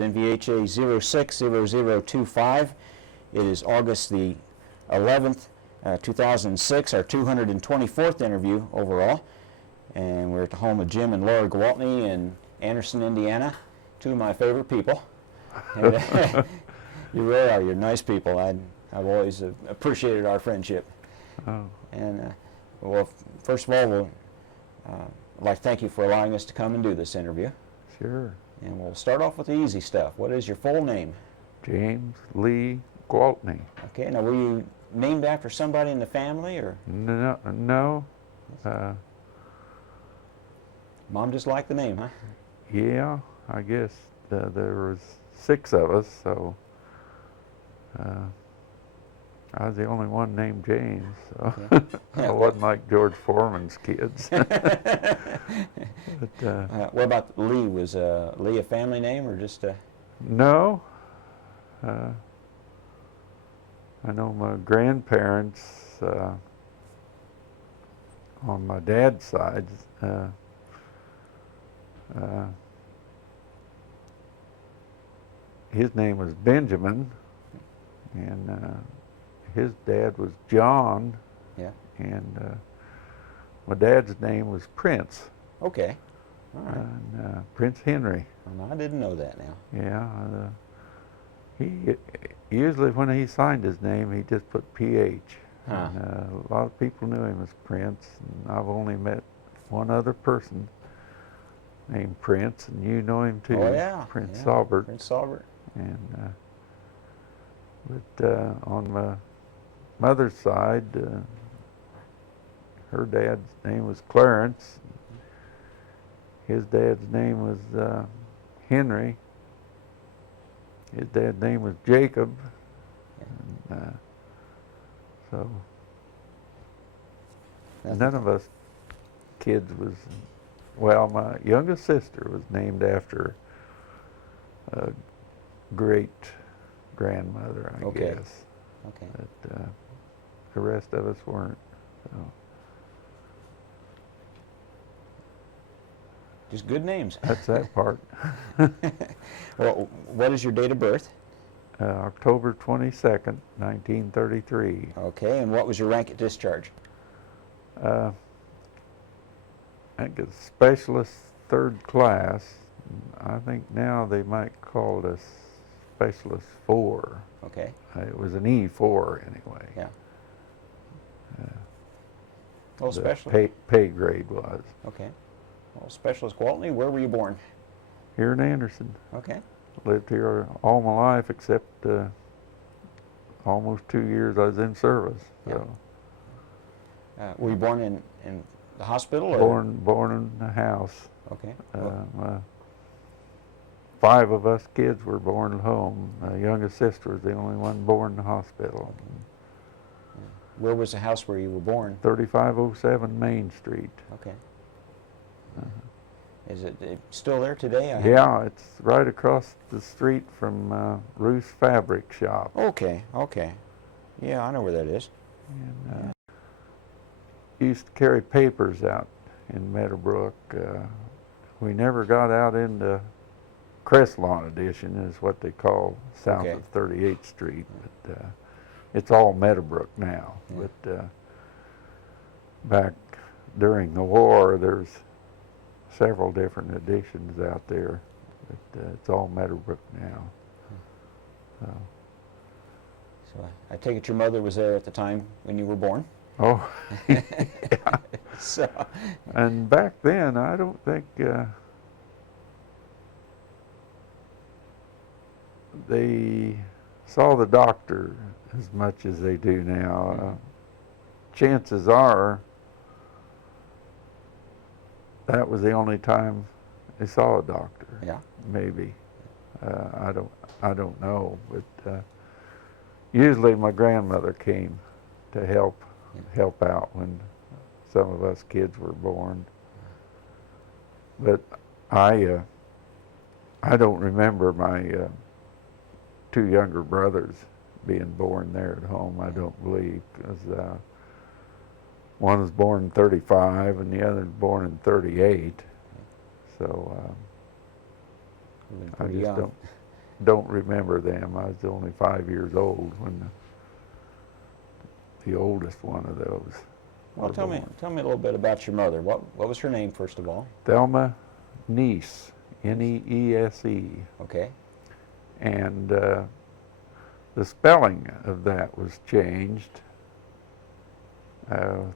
NVHA 060025. It is August the 11th, 2006, our 224th interview overall. And we're at the home of Jim and Laura Gwaltney in Anderson, Indiana, two of my favorite people. And, you really are. You're nice people. I've always appreciated our friendship. Oh. And, well, first of all, I'd like to thank you for allowing us to come and do this interview. Sure. And we'll start off with the easy stuff. What is your full name? James Lee Gwaltney. Okay. Now, were you named after somebody in the family, or? No. Mom just liked the name, huh? Yeah, I guess there was 6 of us, so I was the only one named James. So Okay. I wasn't like George Foreman's kids. But, what about Lee? Was Lee a family name, or just a? No. I know my grandparents on my dad's side, his name was Benjamin, and his dad was John. Yeah. And my dad's name was Prince. Okay. All right. And, Prince Henry. Well, I didn't know that now. Yeah. He usually, when he signed his name, he just put PH. Huh. And, a lot of people knew him as Prince, and I've only met one other person named Prince, and you know him too. Oh, yeah. Prince Yeah. Saubert. Prince Saubert. And on my mother's side, her dad's name was Clarence. His dad's name was Henry. His dad's name was Jacob. And, so none of us kids was, well, my youngest sister was named after a great grandmother, I Okay. guess. Okay. But the rest of us weren't. So. Just good names. That's that part. Well, what is your date of birth? October 22nd, 1933. Okay, and what was your rank at discharge? I think it's specialist 3rd class. I think now they might call it a specialist 4. Okay. It was an E4 anyway. Yeah. Well, The specialist. pay grade was. Okay. Well, Specialist Gwaltney, where were you born? Here in Anderson. Okay. Lived here all my life except almost 2 years I was in service. So. Were you born in the hospital? Or? Born in the house. Okay. 5 of us kids were born at home. My youngest sister was the only one born in the hospital. Where was the house where you were born? 3507 Main Street. Okay. Is it still there today? Yeah, it's right across the street from Ruth's Fabric Shop. Okay, okay. Yeah, I know where that is. And, used to carry papers out in Meadowbrook. We never got out into Cresslawn Edition, is what they call south Okay. of 38th Street. But it's all Meadowbrook now. Yeah. But back during the war, there's several different editions out there. But it's all Meadowbrook now. So. So I take it your mother was there at the time when you were born? Oh, yeah. So. And back then, I don't think they saw the doctor as much as they do now. Chances are that was the only time they saw a doctor. Yeah. Maybe. I don't know, but usually my grandmother came to help out when some of us kids were born. But I don't remember my 2 younger brothers being born there at home. I don't believe, because one was born in 35 and the other was born in 38. So I just don't remember them. I was only 5 years old when the oldest one of those. Well, tell me a little bit about your mother. What was her name, first of all? Thelma Neese, N-E-E-S-E. Okay. And the spelling of that was changed.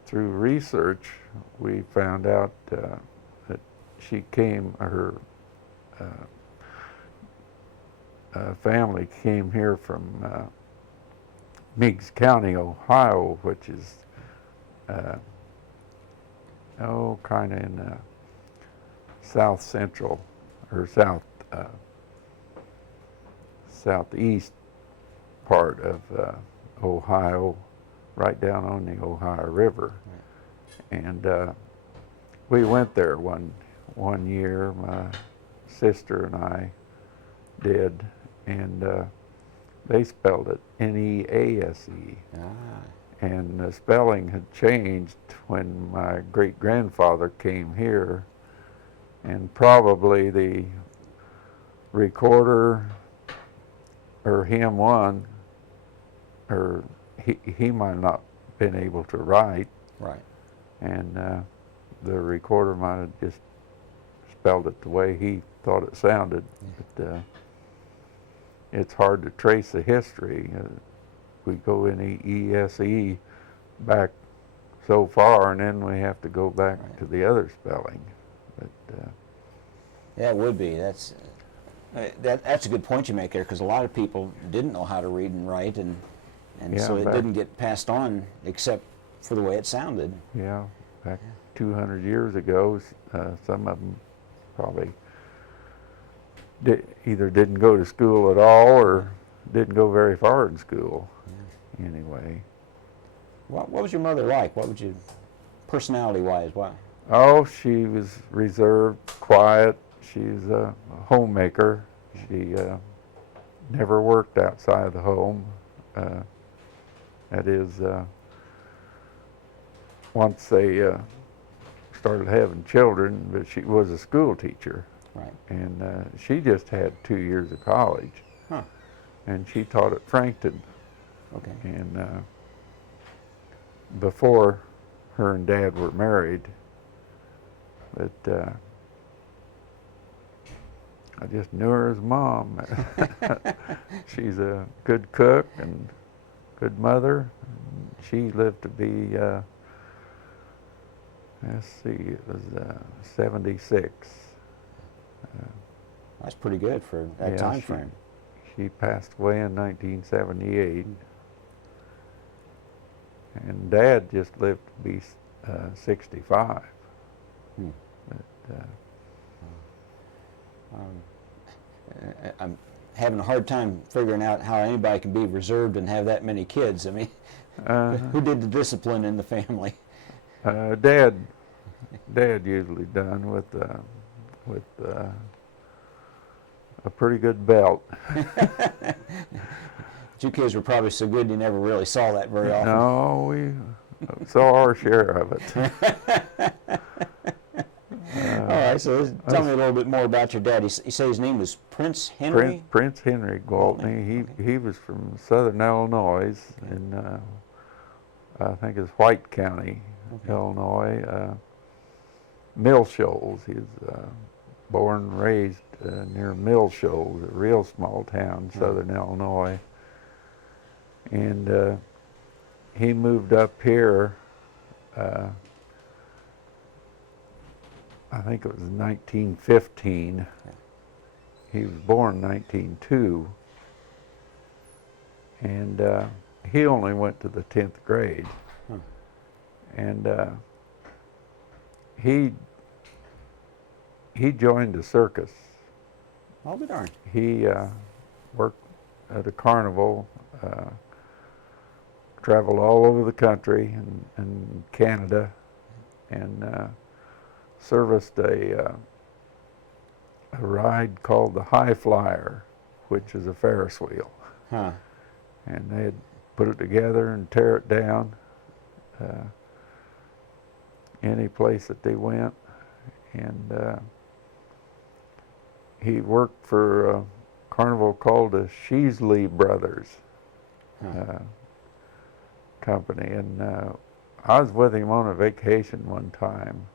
Through research, we found out that she came, her family came here from Meigs County, Ohio, which is kind of in the south central or southeast part of Ohio, right down on the Ohio River. And we went there one year, my sister and I did, and they spelled it N-E-A-S-E. And the spelling had changed when my great-grandfather came here, and probably the recorder, or him one, or he might not been able to write. Right. And the recorder might have just spelled it the way he thought it sounded. But it's hard to trace the history. We go in E-E-S-E back so far, and then we have to go back to the other spelling. But yeah, it would be. That's a good point you make there, because a lot of people didn't know how to read and write, and yeah, so it didn't get passed on except for the way it sounded. Yeah, back 200 years ago, some of them probably either didn't go to school at all or didn't go very far in school. Yeah. Anyway. What was your mother like? What would you, personality-wise, why? Oh, she was reserved, quiet. She's a homemaker. She never worked outside the home. That is, once they started having children, but she was a school teacher. Right. And she just had 2 years of college. Huh. And she taught at Frankton. Okay. And before her and Dad were married, but I just knew her as Mom. She's a good cook and good mother. She lived to be, let's see, it was 76. That's pretty good for that time frame. She passed away in 1978. And Dad just lived to be 65. But, I'm having a hard time figuring out how anybody can be reserved and have that many kids. I mean, who did the discipline in the family? Dad usually done with a pretty good belt. You kids were probably so good you never really saw that very often. No, we saw our share of it. All right, so tell me a little bit more about your dad. You say his name was Prince Henry? Prince Henry Gwaltney. He was from southern Illinois, in I think it's White County, Illinois. Mill Shoals. He was born and raised near Mill Shoals, a real small town, southern Illinois. And he moved up here, I think it was 1915. He was born in 1902. And he only went to the 10th grade. And he joined the circus. I'll be darned. He worked at a carnival, traveled all over the country and Canada, and serviced a ride called the High Flyer, which is a Ferris wheel. Huh. And they'd put it together and tear it down any place that they went. And he worked for carnival called the Sheasley Brothers company, and I was with him on a vacation one time,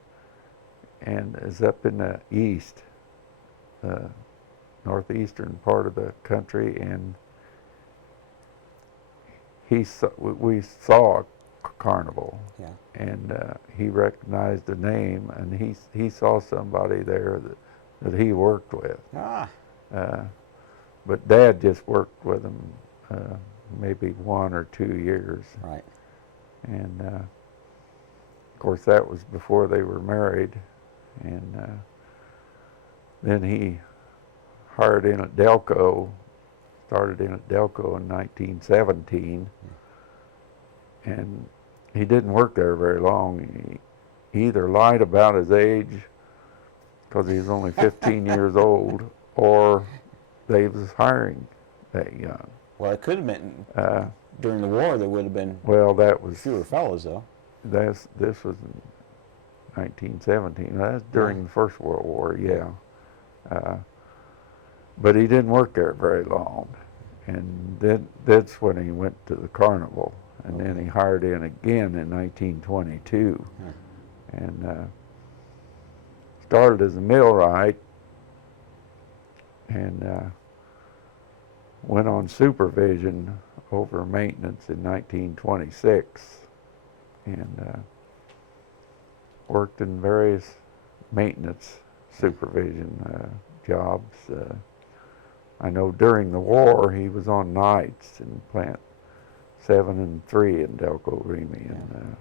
and it's up in the east, northeastern part of the country, and we saw a carnival, and he recognized the name, and he saw somebody there that he worked with. But Dad just worked with him maybe 1 or 2 years. Right. And of course that was before they were married, and then he hired in at Delco, started in at Delco in 1917, and he didn't work there very long. He either lied about his age, because he was only 15 years old, or they was hiring that young. Well, it could have been during the war. There would have been fewer fellows, though. This was in 1917. That's during the First World War, but he didn't work there very long, and that's when he went to the carnival, and then he hired in again in 1922, and started as a millwright, and went on supervision over maintenance in 1926, and worked in various maintenance supervision jobs. I know during the war he was on nights in plant 7 and 3 in Delco Remy, and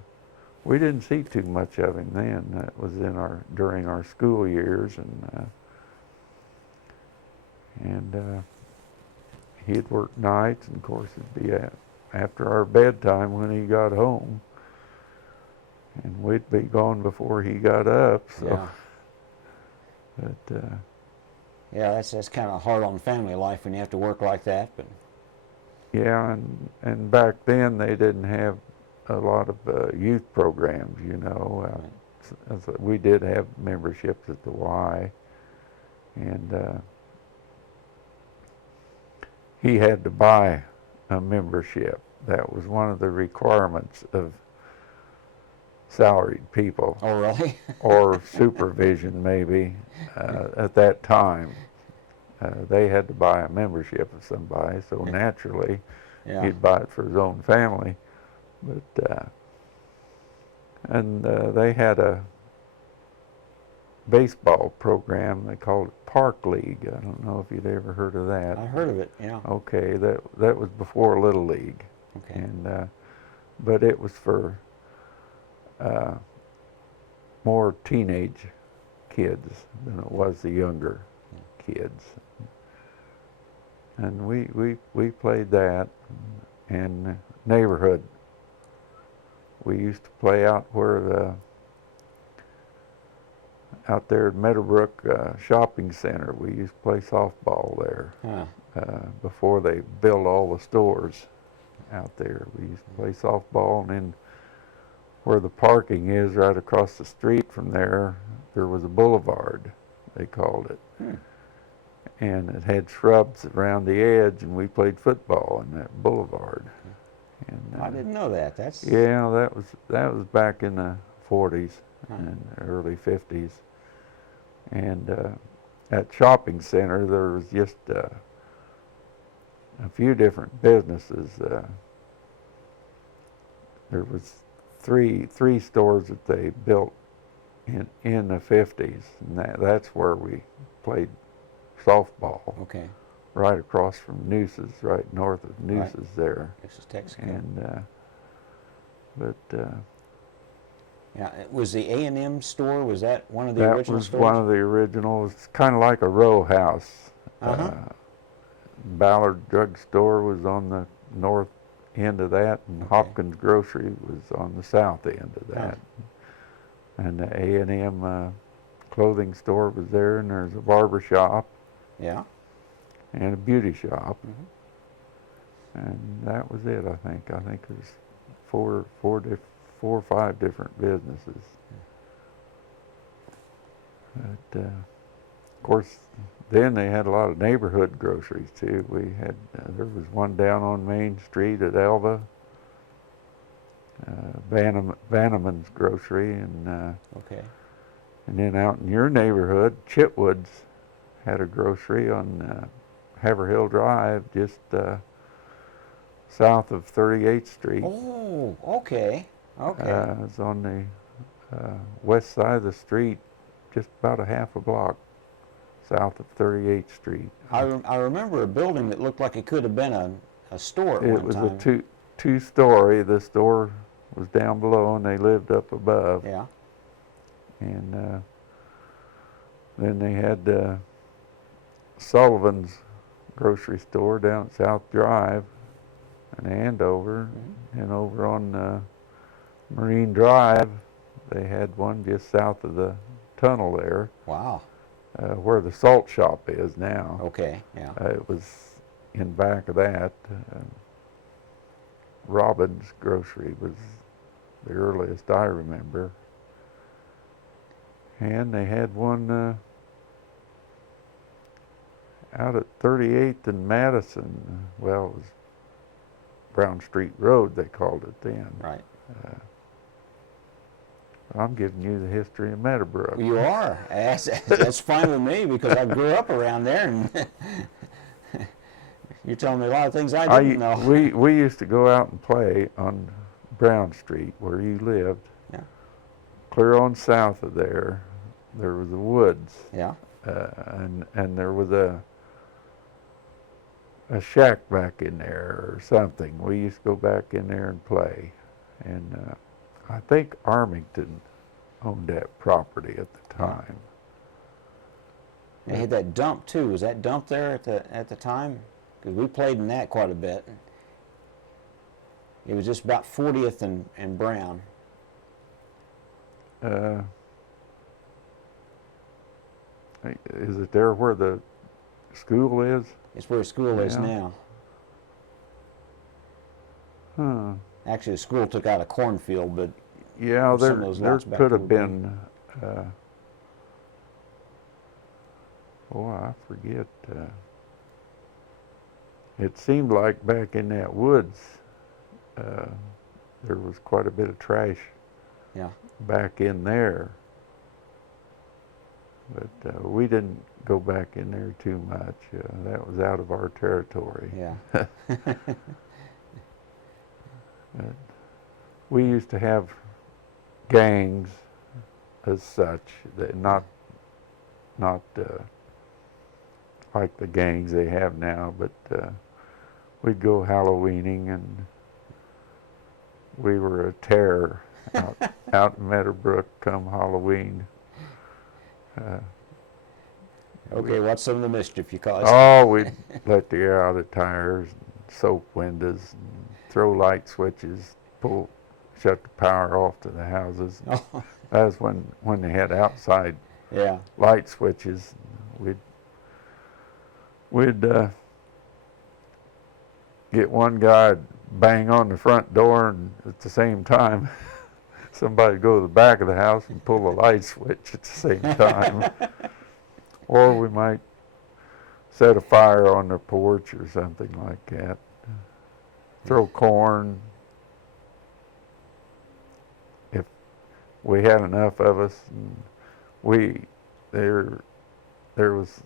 we didn't see too much of him then. That was during our school years, and he'd work nights, and of course it'd be after our bedtime when he got home, and we'd be gone before he got up. So, but that's kind of hard on family life when you have to work like that. But yeah, and back then they didn't have a lot of youth programs, So we did have memberships at the Y, and he had to buy a membership. That was one of the requirements of salaried people. Oh, really? Or supervision, maybe, at that time. They had to buy a membership of somebody, so naturally he'd buy it for his own family. But and they had a baseball program. They called it Park League. I don't know if you'd ever heard of that. I heard of it. Yeah. Okay, that was before Little League. Okay. And but it was for more teenage kids than it was the younger kids. And we played that, and neighborhood. We used to play out out there at Meadowbrook Shopping Center. We used to play softball there before they built all the stores out there. We used to play softball, and then where the parking is, right across the street from there was a boulevard, they called it. And it had shrubs around the edge, and we played football in that boulevard. And I didn't know that. that was back in the 40s and early 50s. And at shopping center there was just a few different businesses. There was three stores that they built in the 50s, and that's where we played softball. Okay. Right across from Noose's, right north of Noose's there. Texas. And yeah, was the A&M store, was that one of the original stores? That was one of the originals. It's kind of like a row house. Ballard Drug Store was on the north end of that, and Hopkins Grocery was on the south end of that. And the A&M clothing store was there, and there's a barber shop. Yeah. And a beauty shop. And that was it, I think. I think it was four or five different businesses. But, of course, then they had a lot of neighborhood groceries too. We had there was one down on Main Street at Elva, Vanneman's Grocery, and Okay. and then out in your neighborhood, Chitwood's had a grocery on Haverhill Drive, just south of 38th Street. Oh, okay. Okay. It's on the west side of the street, just about a half a block south of 38th Street. I remember a building that looked like it could have been a store at It one was time. a two-story. The store was down below, and they lived up above. Yeah. And then they had Sullivan's grocery store down South Drive in Andover, and over on Marine Drive, they had one just south of the tunnel there, Wow. where the salt shop is now. Okay. Yeah. It was in back of that. Robin's Grocery was the earliest I remember. And they had one out at 38th and Madison. Well, it was Brown Street Road, they called it then. Right. I'm giving you the history of Meadowbrook. You are. That's fine with me because I grew up around there, and you're telling me a lot of things I didn't know. We used to go out and play on Brown Street where you lived. Yeah. Clear on south of there was the woods. Yeah. And there was a shack back in there or something. We used to go back in there and play. And I think Armington owned that property at the time. They had that dump too. Was that dump there at the time? Because we played in that quite a bit. It was just about 40th and Brown. Is it there where the school is? It's where school is Yeah. now. Huh. Actually, the school took out a cornfield, but Yeah, Some there of those lots back could there have were been. I forget. It seemed like back in that woods, there was quite a bit of trash. Yeah. Back in there. But we didn't go back in there too much. That was out of our territory. yeah. We used to have gangs as such, that not like the gangs they have now, but we'd go Halloweening, and we were a terror out in Meadowbrook come Halloween. Okay, what's some of the mischief you caused? Oh, we'd let the air out of tires, and soap windows, and throw light switches, shut the power off to the houses. Oh, That was when they had outside yeah. light switches. We'd get one guy to bang on the front door, and at the same time, somebody would go to the back of the house and pull the light switch at the same time. Or we might set a fire on their porch or something like that. Throw corn. If we had enough of us, and there was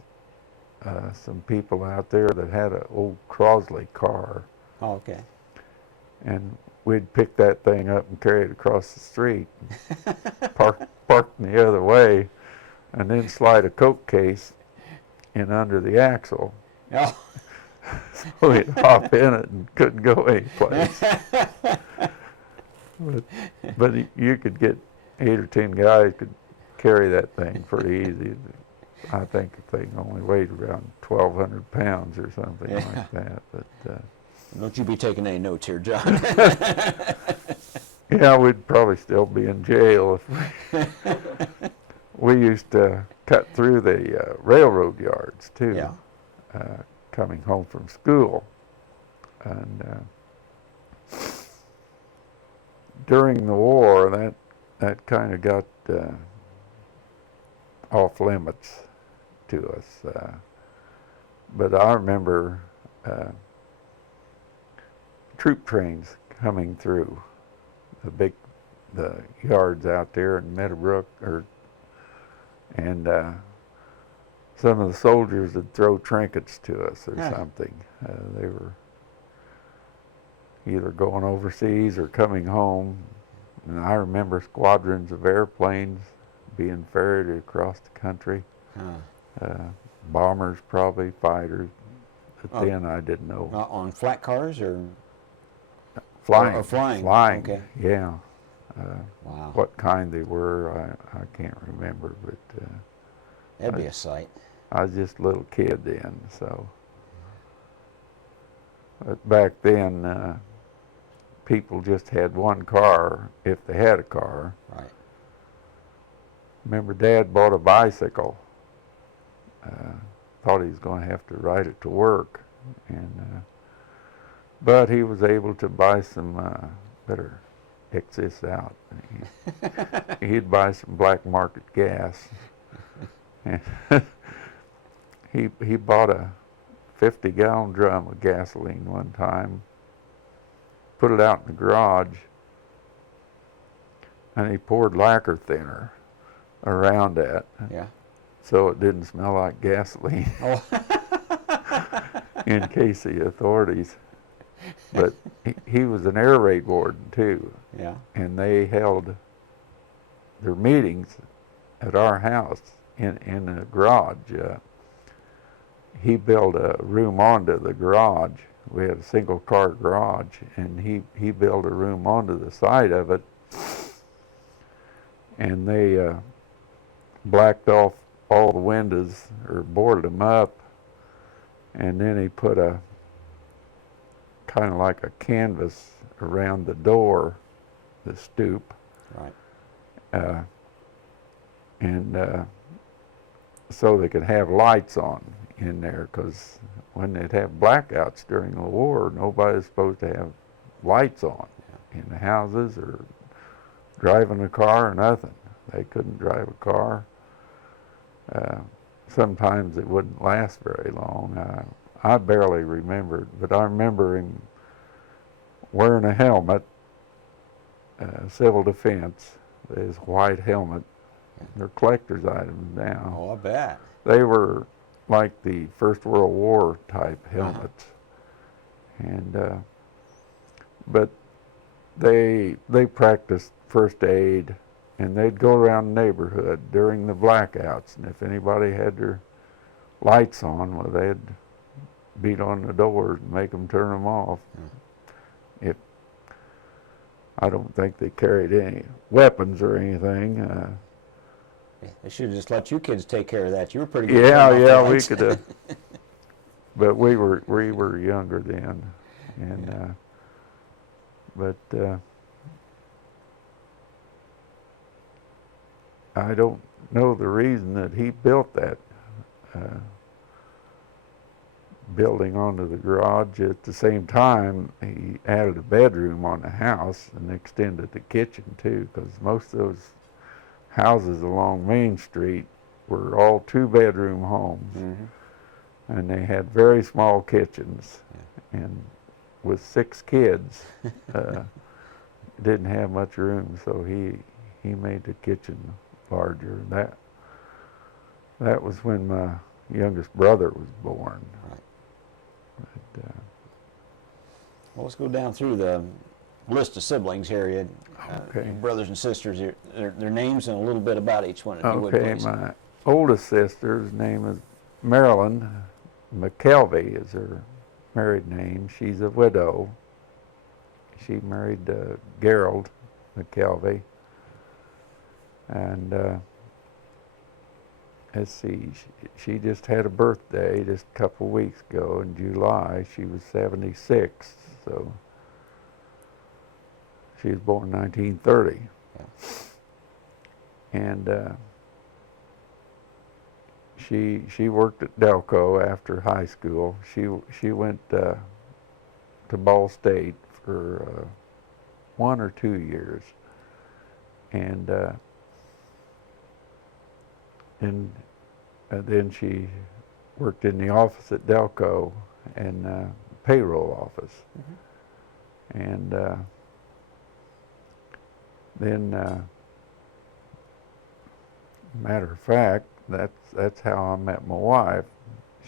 some people out there that had an old Crosley car, Oh, okay. and we'd pick that thing up and carry it across the street, park the other way, and then slide a Coke case in under the axle. Oh. So we'd hop in it and couldn't go anyplace. But you could get 8 or 10 guys could carry that thing pretty easy. I think the thing only weighed around 1,200 pounds or something like that. But Don't you be taking any notes here, John. yeah, we'd probably still be in jail if we used to cut through the railroad yards too. Yeah. Coming home from school, and during the war, that kind of got off limits to us. but I remember troop trains coming through the yards out there in Meadowbrook, and some of the soldiers would throw trinkets to us or something. They were either going overseas or coming home. And I remember squadrons of airplanes being ferried across the country. Bombers, probably, fighters. But then I didn't know. On flat cars or? Flying. Or flying. Flying, okay. Yeah. Wow. What kind they were, I can't remember, but That'd be a sight. I was just a little kid then, so. But back then, people just had one car, if they had a car. Right. Remember, Dad bought a bicycle. Thought he was going to have to ride it to work, but he was able to buy some, better X this out. He'd buy some black market gas. And he bought a 50-gallon drum of gasoline one time, put it out in the garage, and he poured lacquer thinner around that. Yeah. So it didn't smell like gasoline. Oh. In case the authorities. But he was an Air Raid Warden too. Yeah. And they held their meetings at our house in the garage. He built a room onto the garage. We had a single car garage, and he built a room onto the side of it. And they blacked off all the windows, or boarded them up, and then he put a kind of like a canvas around the door, the stoop. Right. And so they could have lights on in there, because when they'd have blackouts during the war, nobody was supposed to have lights on in the houses or driving a car or nothing. They couldn't drive a car. Sometimes it wouldn't last very long. I barely remembered, but I remember him wearing a helmet, civil defense, his white helmet. They're collector's items now. Oh, I bet. They were like the First World War type helmets. And but they practiced first aid, and they'd go around the neighborhood during the blackouts, and if anybody had their lights on, well, they'd beat on the doors and make them turn them off. I don't think they carried any weapons or anything. They should have just let you kids take care of that. You were pretty good. Yeah, we could have. But we were younger then, and but I don't know the reason that he built that building onto the garage. At the same time, he added a bedroom on the house and extended the kitchen too, because most of those houses along Main Street were all 2-bedroom homes. Mm-hmm. And they had very small kitchens. Yeah. And with 6 kids, didn't have much room, so he made the kitchen larger. That was when my youngest brother was born. Right. But, well, let's go down through the list of siblings here. You okay. Your brothers and sisters, their names and a little bit about each one, if you would, okay, please. My oldest sister's name is Marilyn. McKelvey is her married name. She's a widow. She married Gerald McKelvey. And let's see, she just had a birthday just a couple weeks ago in July. She was 76, so she was born in 1930. Yeah. And she worked at Delco after high school. She went to Ball State for 1 or 2 years, and then she worked in the office at Delco and payroll office. And then, matter of fact, that's how I met my wife.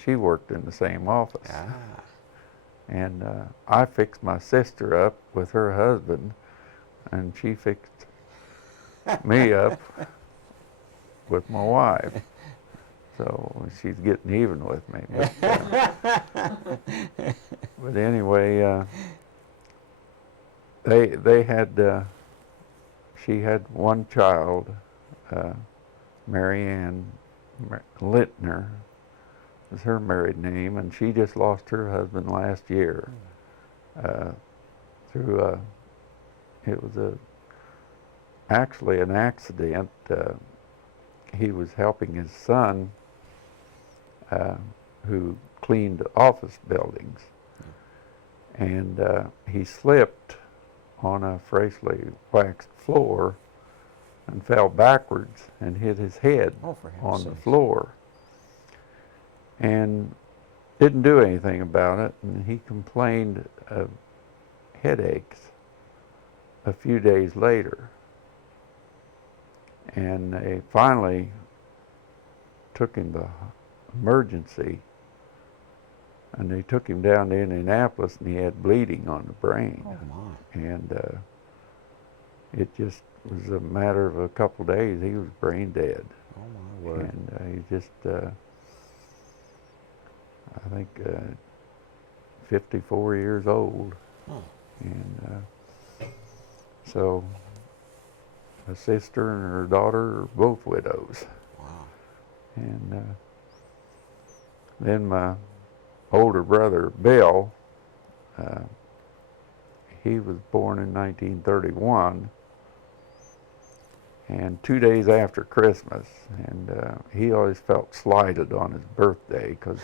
She worked in the same office. Ah. And I fixed my sister up with her husband, and she fixed me up with my wife. So she's getting even with me. But anyway, they had, she had one child, Mary Ann Littner was her married name, and she just lost her husband last year through it was actually an accident. He was helping his son who cleaned office buildings, and he slipped on a freshly waxed floor and fell backwards and hit his head on the floor, and didn't do anything about it. And he complained of headaches a few days later, and they finally took him to emergency, and they took him down to Indianapolis, and he had bleeding on the brain. Oh my. And it just was a matter of a couple of days. He was brain dead. Oh my word. And he just, I think, 54 years old. Oh. And so a sister and her daughter are both widows. Wow. And then my older brother, Bill, he was born in 1931, and 2 days after Christmas, and he always felt slighted on his birthday because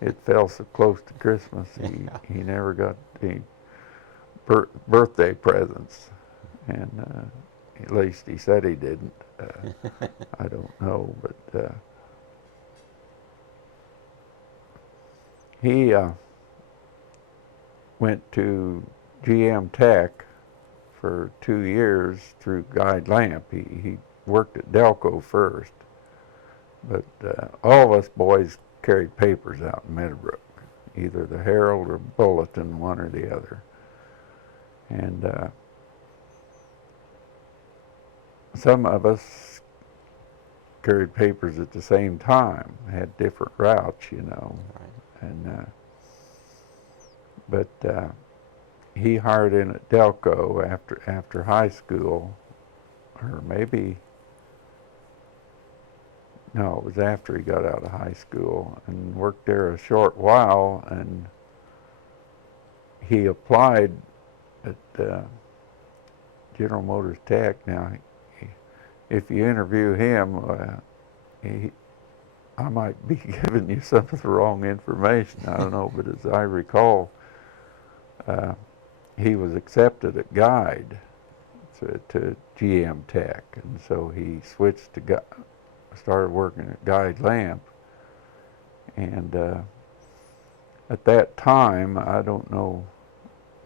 it fell so close to Christmas. He never got any birthday presents, and at least he said he didn't. I don't know, but he went to GM Tech for 2 years through Guide Lamp. He worked at Delco first, but all of us boys carried papers out in Meadowbrook, either the Herald or Bulletin, one or the other. And some of us carried papers at the same time, had different routes, you know. Right. And but he hired in at Delco after high school, or maybe no, it was after he got out of high school, and worked there a short while. And he applied at General Motors Tech. Now, if you interview him, I might be giving you some of the wrong information. I don't know, but as I recall, he was accepted at Guide to GM Tech, and so he switched to started working at Guide Lamp. And at that time, I don't know,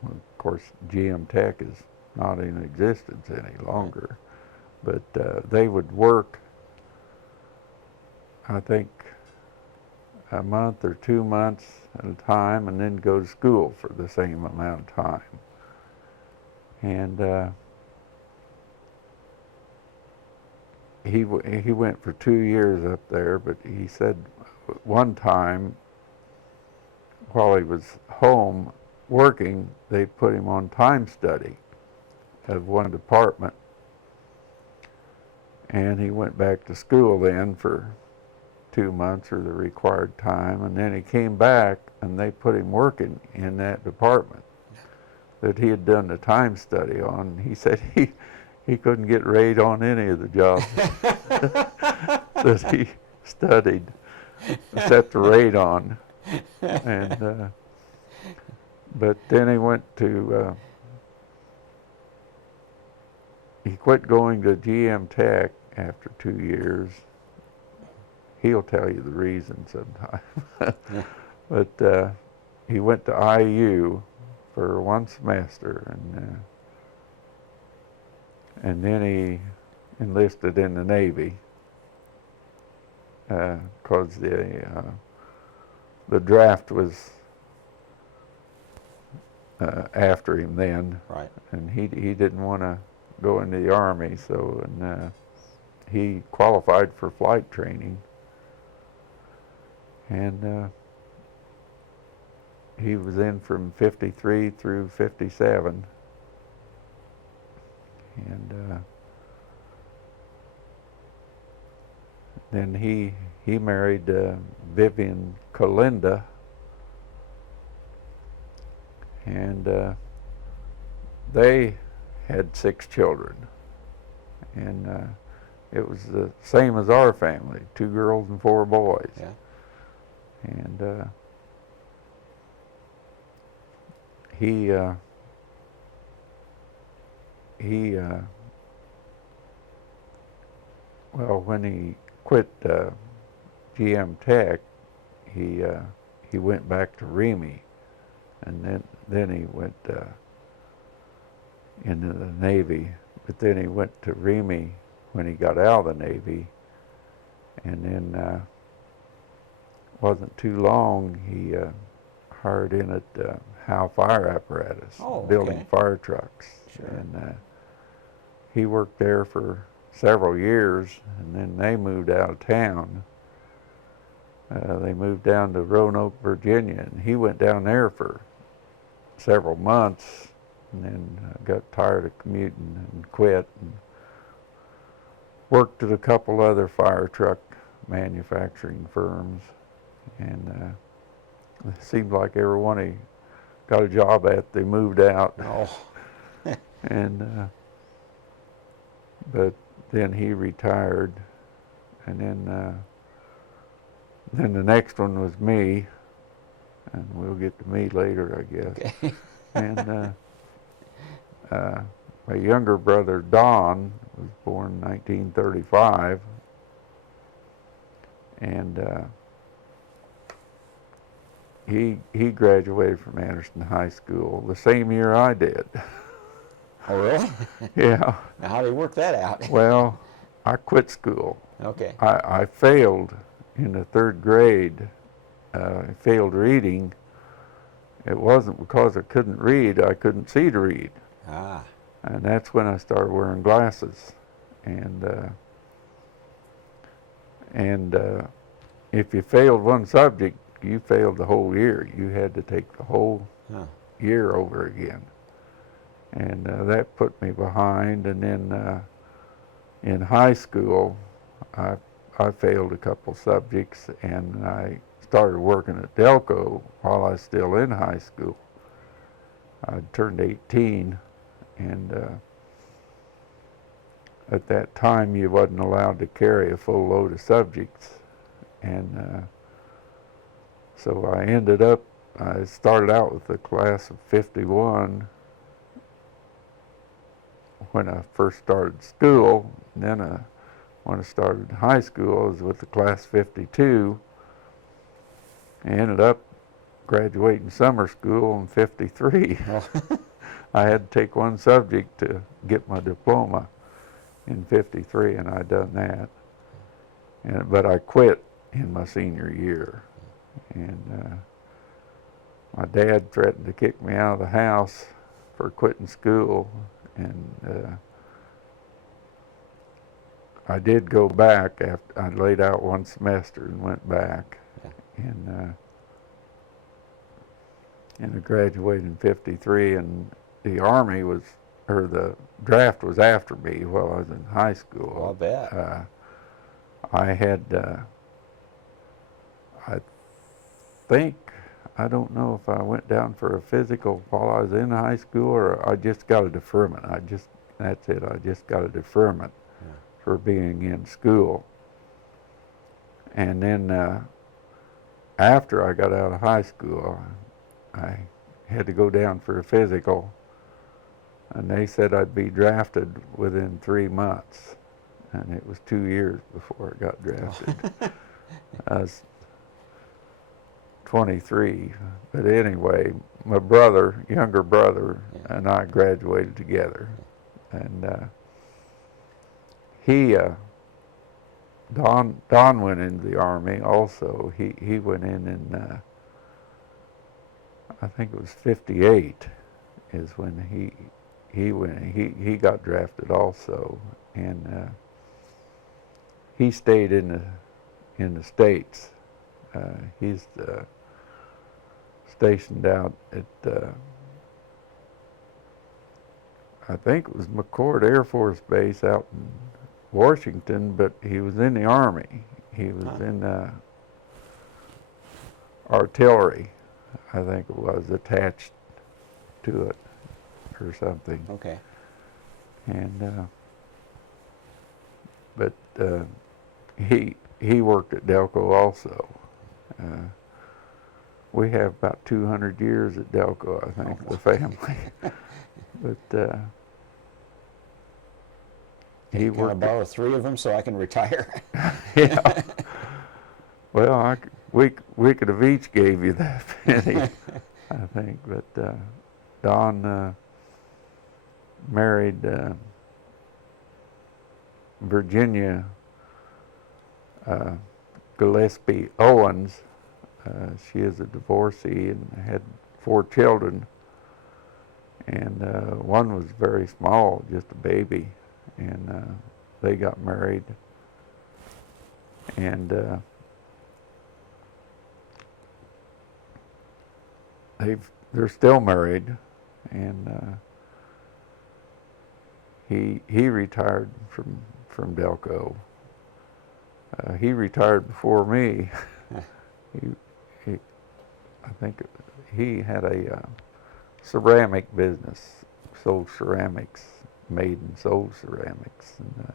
of course, GM Tech is not in existence any longer, but they would work, I think, a month or 2 months at a time, and then go to school for the same amount of time. And he went for 2 years up there, but he said one time while he was home working, they put him on time study of one department, and he went back to school then for 2 months or the required time, and then he came back and they put him working in that department that he had done the time study on. He said he couldn't get rate on any of the jobs that he studied, set the rate on. And but then he went to he quit going to GM Tech after 2 years. he'll tell you the reason sometime. Yeah. But he went to IU for 1 semester, and then he enlisted in the Navy because the draft was after him then, Right. and he didn't want to go into the Army, so he qualified for flight training, and he was in from 53 through 57, and then he married Vivian Colinda, and they had 6 children, and it was the same as our family, 2 girls and 4 boys. Yeah. And well, when he quit GM Tech, he went back to Remy, and then he went into the Navy. But then he went to Remy when he got out of the Navy, and then wasn't too long he hired in at Howe Fire Apparatus, building fire trucks. Sure. And he worked there for several years, and then they moved out of town. They moved down to Roanoke, Virginia, and he went down there for several months, and then got tired of commuting and quit, and worked at a couple other fire truck manufacturing firms, and it seemed like every one he got a job at, they moved out. Oh. And but then he retired, and then the next one was me, and we'll get to me later, I guess. Okay. And my younger brother Don was born in 1935, and he graduated from Anderson High School the same year I did. Oh, really? Yeah. Now, how do you work that out? Well, I quit school. Okay. I failed in the 3rd grade. I failed reading. It wasn't because I couldn't read. I couldn't see to read. Ah. And that's when I started wearing glasses. And if you failed one subject, you failed the whole year. You had to take the whole year over again. And that put me behind. And then in high school, I failed a couple subjects, and I started working at Delco while I was still in high school. I turned 18, and at that time you wasn't allowed to carry a full load of subjects, and so I started out with a class of 51 when I first started school. And then when I started high school, I was with the class 52. I ended up graduating summer school in 53. I had to take one subject to get my diploma in 53, and I'd done that. But I quit in my senior year. And my dad threatened to kick me out of the house for quitting school. And I did go back after I laid out one semester and went back. And I graduated in 53, and the Army the draft was after me while I was in high school. I'll bet. I had, I don't know if I went down for a physical while I was in high school, or I just got a deferment. That's it, I just got a deferment for being in school. And then after I got out of high school, I had to go down for a physical, and they said I'd be drafted within 3 months, and it was 2 years before I got drafted. I was 23. But anyway, my brother, younger brother, and I graduated together. And Don went into the Army also. He went in I think it was 58 is when he got drafted also. And he stayed in the States. He's stationed out at I think it was McCord Air Force Base out in Washington, but he was in the Army. He was in artillery, I think it was, attached to it or something. Okay. And but he worked at Delco also. We have about 200 years at Delco, I think, the family. But he Can I worked. borrow 3 of them so I can retire? Yeah. Well, we could have each gave you that penny, I think. But Don married Virginia Gillespie Owens. She is a divorcee and had 4 children. And one was very small, just a baby. And they got married. And they're still married. And he retired from Delco. He retired before me. I think he had a ceramic business, sold ceramics, made and sold ceramics. And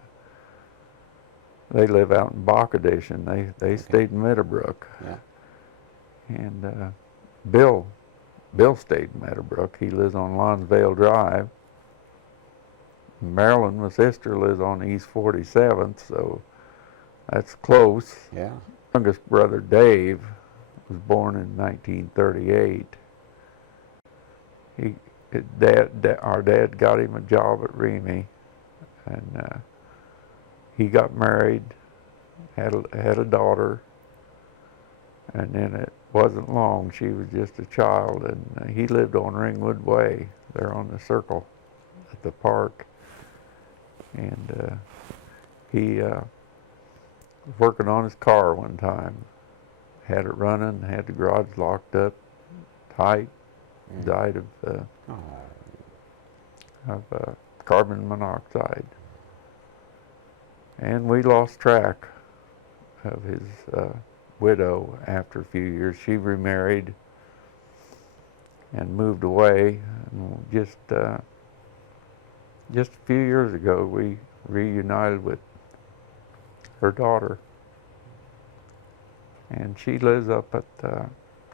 they live out in Bacchadish, and they stayed in Meadowbrook. Yeah. And Bill stayed in Meadowbrook. He lives on Lonsvale Drive. Marilyn, my sister, lives on East 47th, so that's close. Yeah. Youngest brother, Dave, was born in 1938. Our dad got him a job at Remy, and he got married, had a daughter, and then it wasn't long. She was just a child, and he lived on Ringwood Way, there on the circle at the park. And he was working on his car one time, had it running, had the garage locked up tight, died of carbon monoxide. And we lost track of his widow after a few years. She remarried and moved away. And just a few years ago, we reunited with her daughter. And she lives up at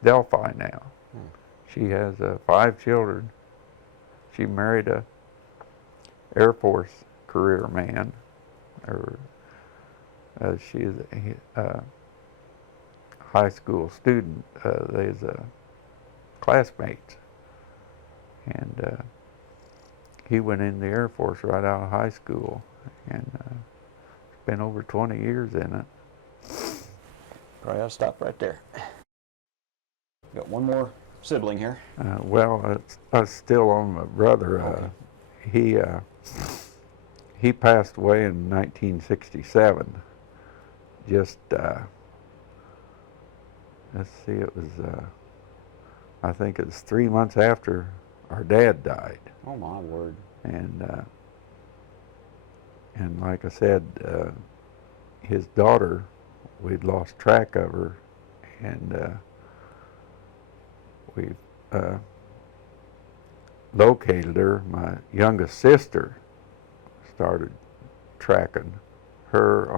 Delphi now. She has 5 children. She married a Air Force career man. She is a high school student. They's classmates. And he went in the Air Force right out of high school. And spent over 20 years in it. Probably ought to stop right there. Got one more sibling here. Well, it's still on my brother. He passed away in 1967. Just, let's see, it was, I think it was 3 months after our dad died. Oh my word. And like I said, his daughter, we'd lost track of her, and we located her. My youngest sister started tracking her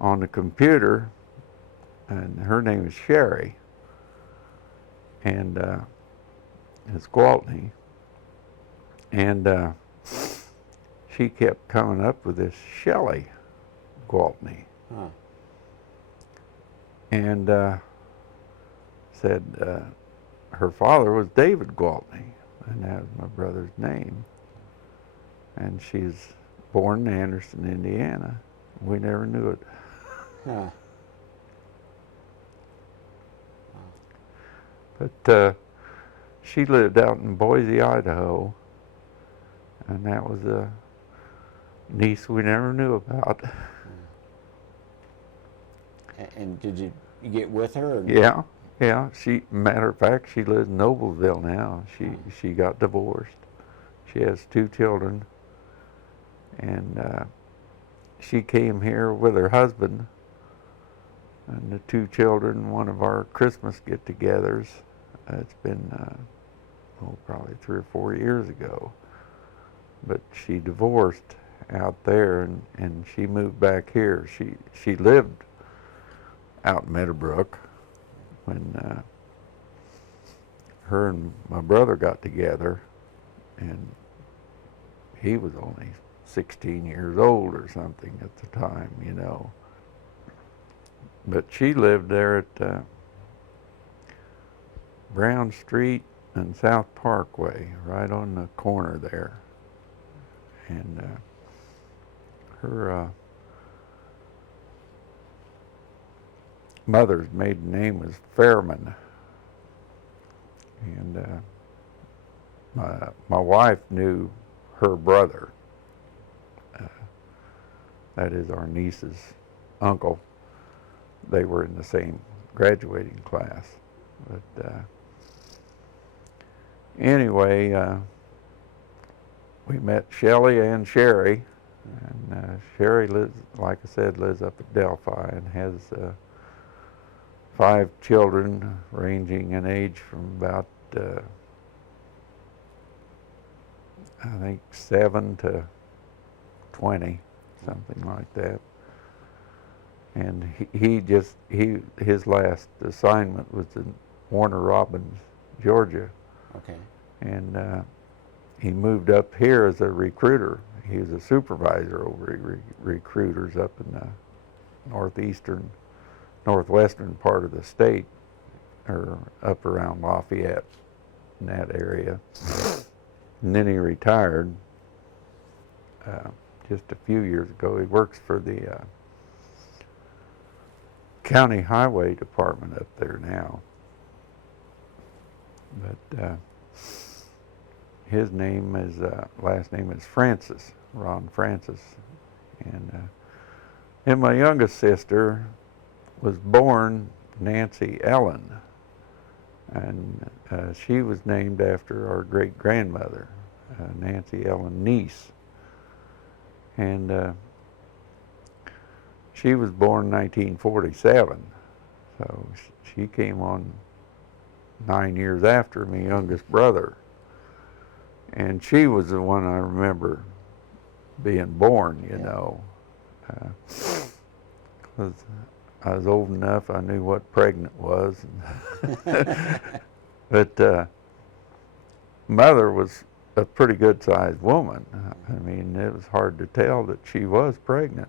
on the computer, and her name is Sherry, and it's Gwaltney, and she kept coming up with this Shelley Gwaltney. Huh. and said her father was David Gwaltney, and that was my brother's name. And she's born in Anderson, Indiana. We never knew it. Huh. But she lived out in Boise, Idaho, and that was a niece we never knew about. And did you get with her? Or? Yeah, yeah. Matter of fact, she lives in Noblesville now. She got divorced. She has 2 children, and she came here with her husband and the 2 children. One of our Christmas get-togethers. It's been probably 3 or 4 years ago. But she divorced out there, and she moved back here. She lived out in Meadowbrook when her and my brother got together, and he was only 16 years old or something at the time, you know. But she lived there at Brown Street and South Parkway, right on the corner there. And her mother's maiden name was Fairman. And my wife knew her brother. That is our niece's uncle. They were in the same graduating class. But anyway, we met Shelley and Sherry. And Sherry lives, like I said, lives up at Delphi and has 5 children ranging in age from about, I think 7 to 20, something like that. And his last assignment was in Warner Robins, Georgia. Okay. And he moved up here as a recruiter. He was a supervisor over recruiters up in the northwestern part of the state, or up around Lafayette, in that area. And then he retired just a few years ago. He works for the county highway department up there now. But his name is, last name is Francis, Ron Francis. And my youngest sister was born Nancy Ellen. And she was named after our great-grandmother, Nancy Ellen Neese. And she was born in 1947, so she came on 9 years after my youngest brother. And she was the one I remember being born, you know. 'Cause I was old enough, I knew what pregnant was. But mother was a pretty good-sized woman. I mean, it was hard to tell that she was pregnant.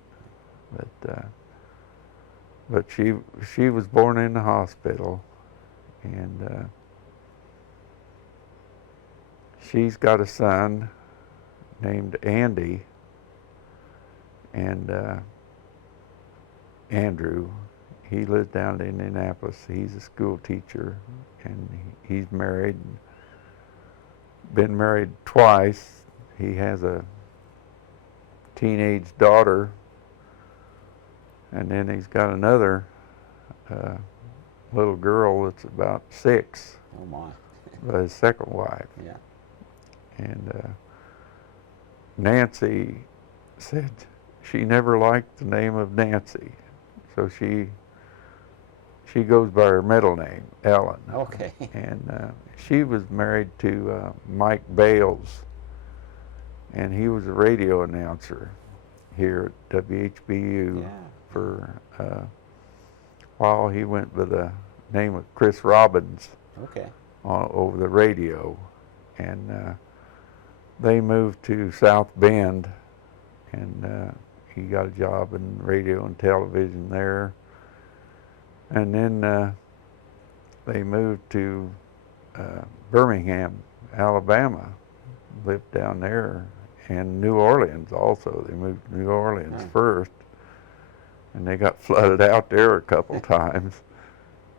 But she was born in the hospital, and she's got a son named Andy, and Andrew. He lives down in Indianapolis. He's a school teacher, and he's married. Been married twice. He has a teenage daughter, and then he's got another little girl that's about 6. Oh my. By his second wife. Yeah. And Nancy said she never liked the name of Nancy, so she goes by her middle name, Ellen. Okay. And she was married to Mike Bales, and he was a radio announcer here at WHBU for a while. He went by the name of Chris Robbins. Okay. Over the radio, and they moved to South Bend, and he got a job in radio and television there. And then they moved to Birmingham, Alabama, lived down there, and New Orleans also. They moved to New Orleans first, and they got flooded out there a couple times,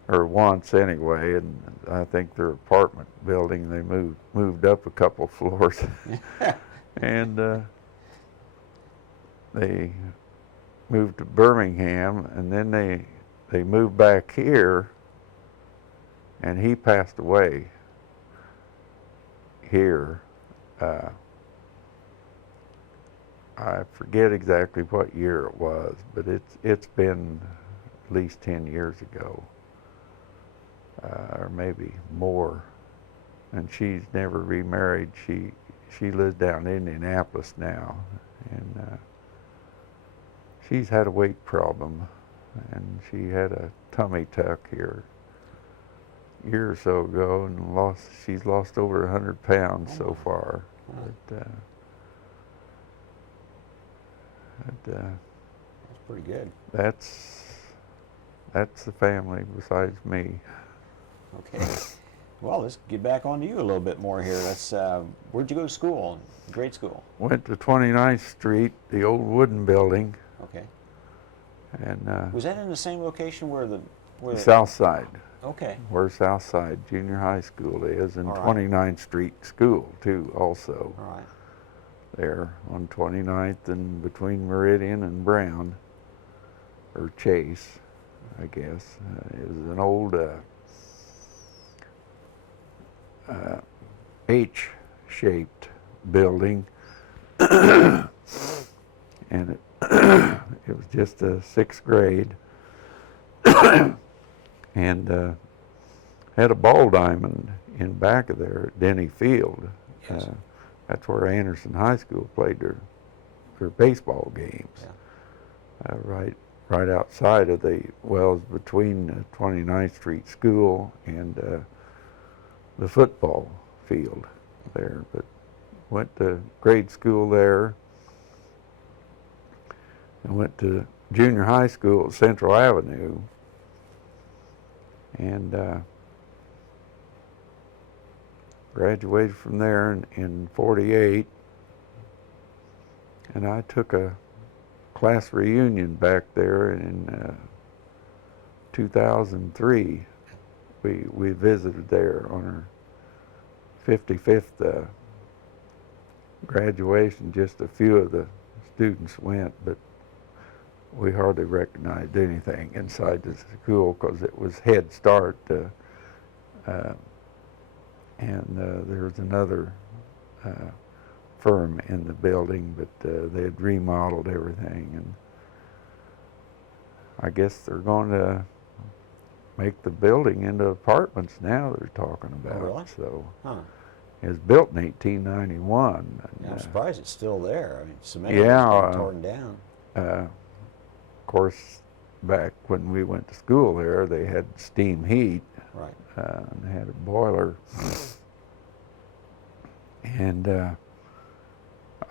or once anyway, and I think their apartment building, they moved up a couple floors. And they moved to Birmingham, and then they moved back here, and he passed away here. I forget exactly what year it was, but it's been at least 10 years ago, or maybe more. And she's never remarried. She lives down in Indianapolis now, and she's had a weight problem, and she had a tummy tuck here a year or so ago, and she's lost over 100 pounds so far. But, that's pretty good. That's the family besides me. Okay. Well, let's get back on to you a little bit more here. Where'd you go to school? Grade school? Went to 29th Street, the old wooden building. Okay. And was that in the same location where the South Side? Okay. Where South Side Junior High School is, and All right. 29th Street School too, also. All right. There on 29th and between Meridian and Brown, or Chase, I guess. It was an old H-shaped building, and it was just a 6th grade, and had a ball diamond in back of there at Denny Field. Yes. That's where Anderson High School played their baseball games. Yeah. Right outside of between 29th Street School and the football field there. But went to grade school there, and went to junior high school at Central Avenue, and graduated from there in 48, and I took a class reunion back there in 2003. We visited there on our 55th graduation. Just a few of the students went, but we hardly recognized anything inside the school because it was Head Start. And there was another firm in the building, but they had remodeled everything, and I guess they're going to make the building into apartments now, they're talking about. Oh, really? So Huh. it was built in 1891. Yeah, I'm surprised it's still there. I mean, cement Yeah, was torn down. Of course, back when we went to school there, they had steam heat. Right. And they had a boiler. And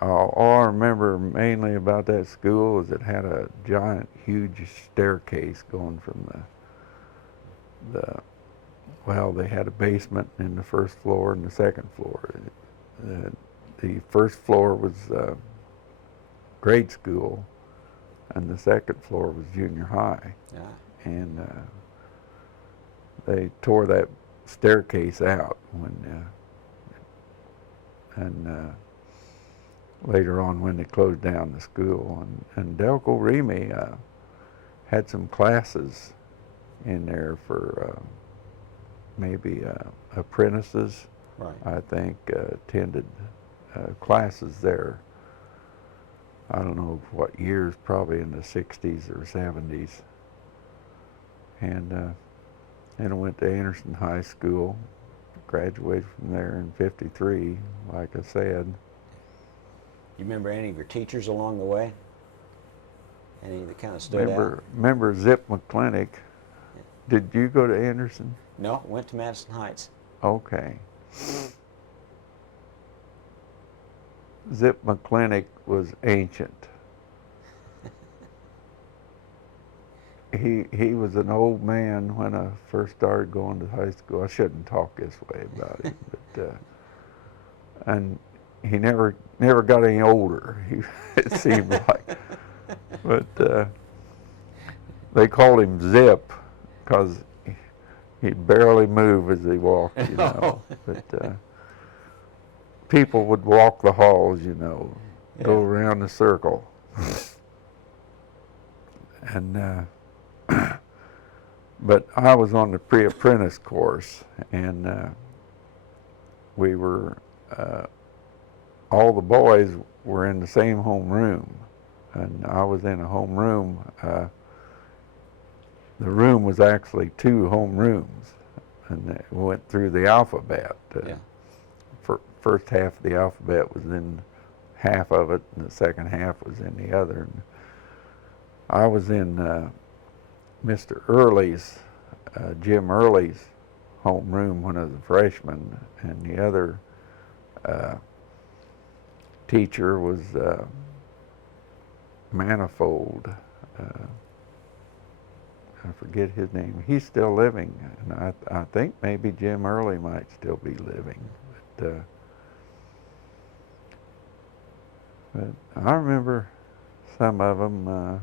all I remember mainly about that school is it had a giant, huge staircase going from they had a basement in the first floor and the second floor. The first floor was grade school, and the second floor was junior high. Yeah. And they tore that staircase out later on when they closed down the school. And Delco Remy had some classes in there for maybe apprentices. Right. I think attended classes there. I don't know what years, probably in the 60s or 70s. And then I went to Anderson High School, graduated from there in 53, like I said. You remember any of your teachers along the way? Any that kind of stood out? Remember Zip McClinic? Yeah. Did you go to Anderson? No, went to Madison Heights. Okay. Zip McClinic was ancient. he was an old man when I first started going to high school. I shouldn't talk this way about him, but and he never got any older. It seemed like, but they called him Zip because he'd barely move as he walked, you know. But people would walk the halls, you know, go around the circle, and. But I was on the pre-apprentice course, and we were, all the boys were in the same homeroom, and I was in a homeroom. The room was actually 2 homerooms, and it went through the alphabet. First half of the alphabet was in half of it, and the second half was in the other. And I was in Mr. Early's, Jim Early's homeroom when I was a freshman, and the other teacher was Manifold. I forget his name. He's still living, and I think maybe Jim Early might still be living. But I remember some of them.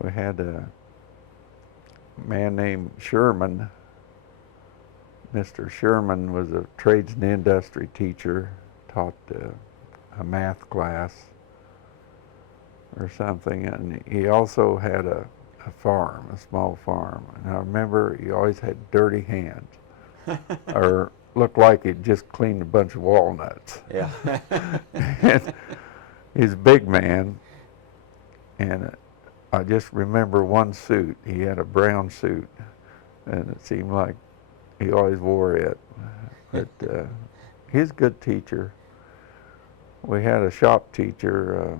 We had a man named Sherman. Mr. Sherman was a trades and industry teacher, taught a math class or something, and he also had a farm, a small farm. And I remember he always had dirty hands, or looked like he'd just cleaned a bunch of walnuts. Yeah. And he's a big man, and I just remember one suit. He had a brown suit, and it seemed like he always wore it. But he's a good teacher. We had a shop teacher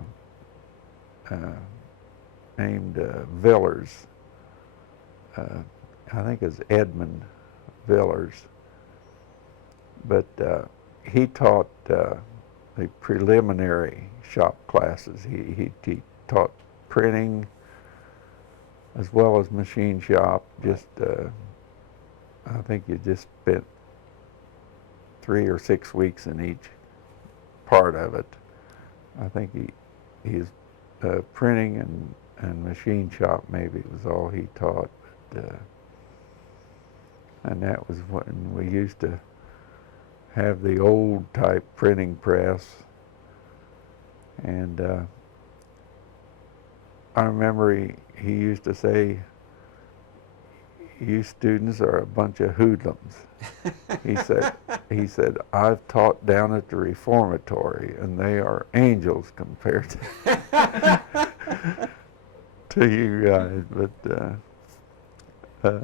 named Villers. I think it's Edmund Villers. But he taught the preliminary shop classes. He taught printing, as well as machine shop. Just, I think you just spent 3 or 6 weeks in each part of it. I think he's printing and machine shop maybe was all he taught. But, and that was when we used to have the old type printing press. And I remember he used to say, "You students are a bunch of hoodlums." He said, "I've taught down at the reformatory, and they are angels compared to you guys." But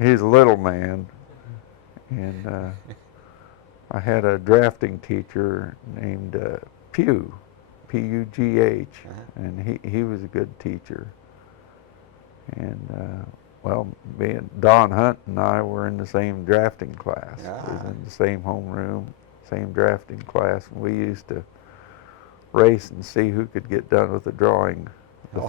he's a little man, and I had a drafting teacher named Pugh. P-U-G-H, and he was a good teacher. And well, Don Hunt and I were in the same drafting class. We was in the same homeroom, same drafting class, and we used to race and see who could get done with the drawing the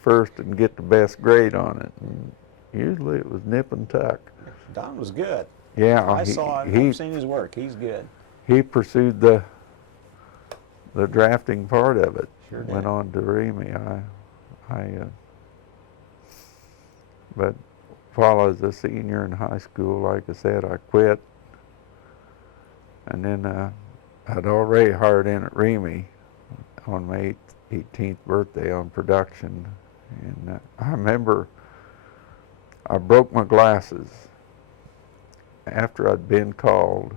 first and get the best grade on it. And usually it was nip and tuck. Don was good. Yeah, I saw him. I've seen his work. He's good. He pursued the drafting part of it. Sure did. Went on to Remy. But while I was a senior in high school, like I said, I quit. And then I'd already hired in at Remy on my 18th birthday on production. And I remember I broke my glasses after I'd been called.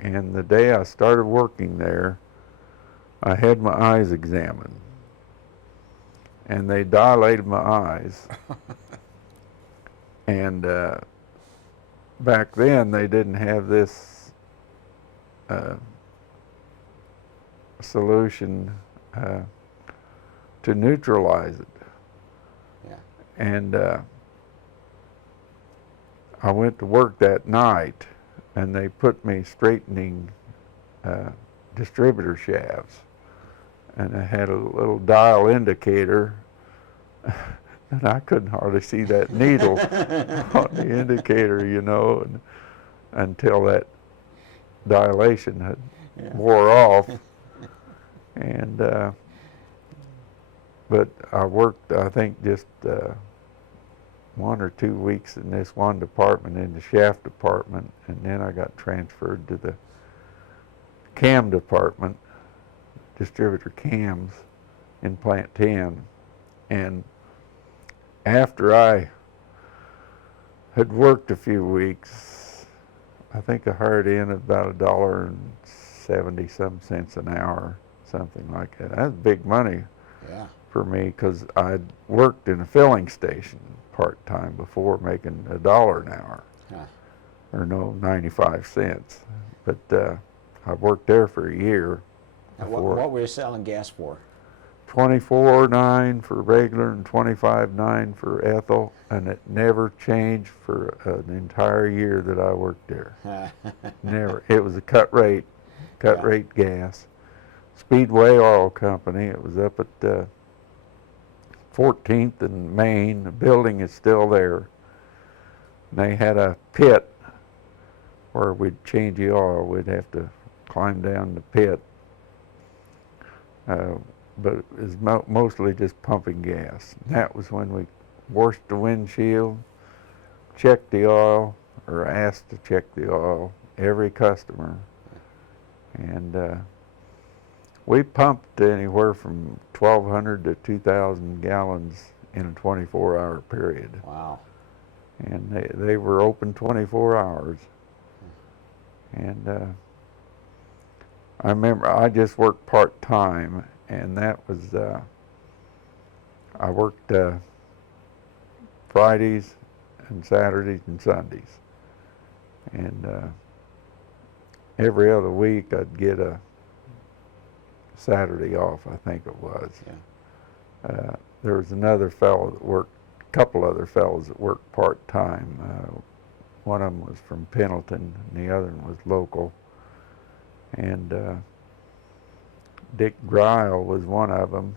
And the day I started working there, I had my eyes examined. And they dilated my eyes. And back then, they didn't have this solution to neutralize it. Yeah. And I went to work that night, and they put me straightening distributor shafts, and I had a little dial indicator, and I couldn't hardly see that needle on the indicator, you know, and, until that dilation had wore off. And but I worked, I think, just 1 or 2 weeks in this one department, in the shaft department, and then I got transferred to the cam department, distributor cams in plant 10. And after I had worked a few weeks, I think I hired in at about $1.70 an hour, something like that. That's big money for me, because I'd worked in a filling station part-time before, making $1 an hour, or no, 95 cents. But I worked there for a year. What were you selling gas for? $24.9 for regular and $25.9 for ethyl, and it never changed for an entire year that I worked there. Never. It was a cut rate gas. Speedway Oil Company. It was up at 14th and Main. The building is still there. And they had a pit where we'd change the oil. We'd have to climb down the pit. But it was mostly just pumping gas. And that was when we washed the windshield, checked the oil, or asked to check the oil, every customer. And we pumped anywhere from 1,200 to 2,000 gallons in a 24-hour period. Wow. And they were open 24 hours. And I remember I just worked part-time, and that was, I worked Fridays and Saturdays and Sundays. And every other week I'd get a Saturday off, I think it was. There was another fellow that worked, a couple other fellows that worked part-time. One of them was from Pendleton, and the other one was local. And Dick Greil was one of them,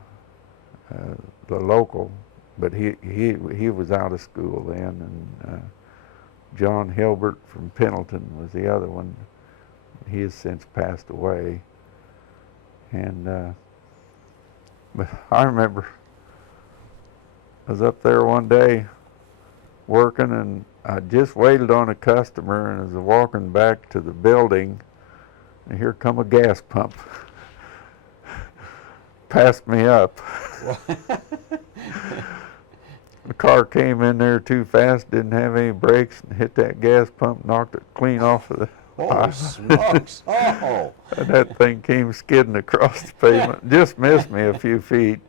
the local, but he was out of school then, and John Hilbert from Pendleton was the other one. He has since passed away. And but I remember I was up there one day working, and I just waited on a customer, and as I was walking back to the building, and here come a gas pump. Passed me up. The car came in there too fast, didn't have any brakes, and hit that gas pump, knocked it clean off of the Oh, smokes. Oh. And that thing came skidding across the pavement. Just missed me a few feet.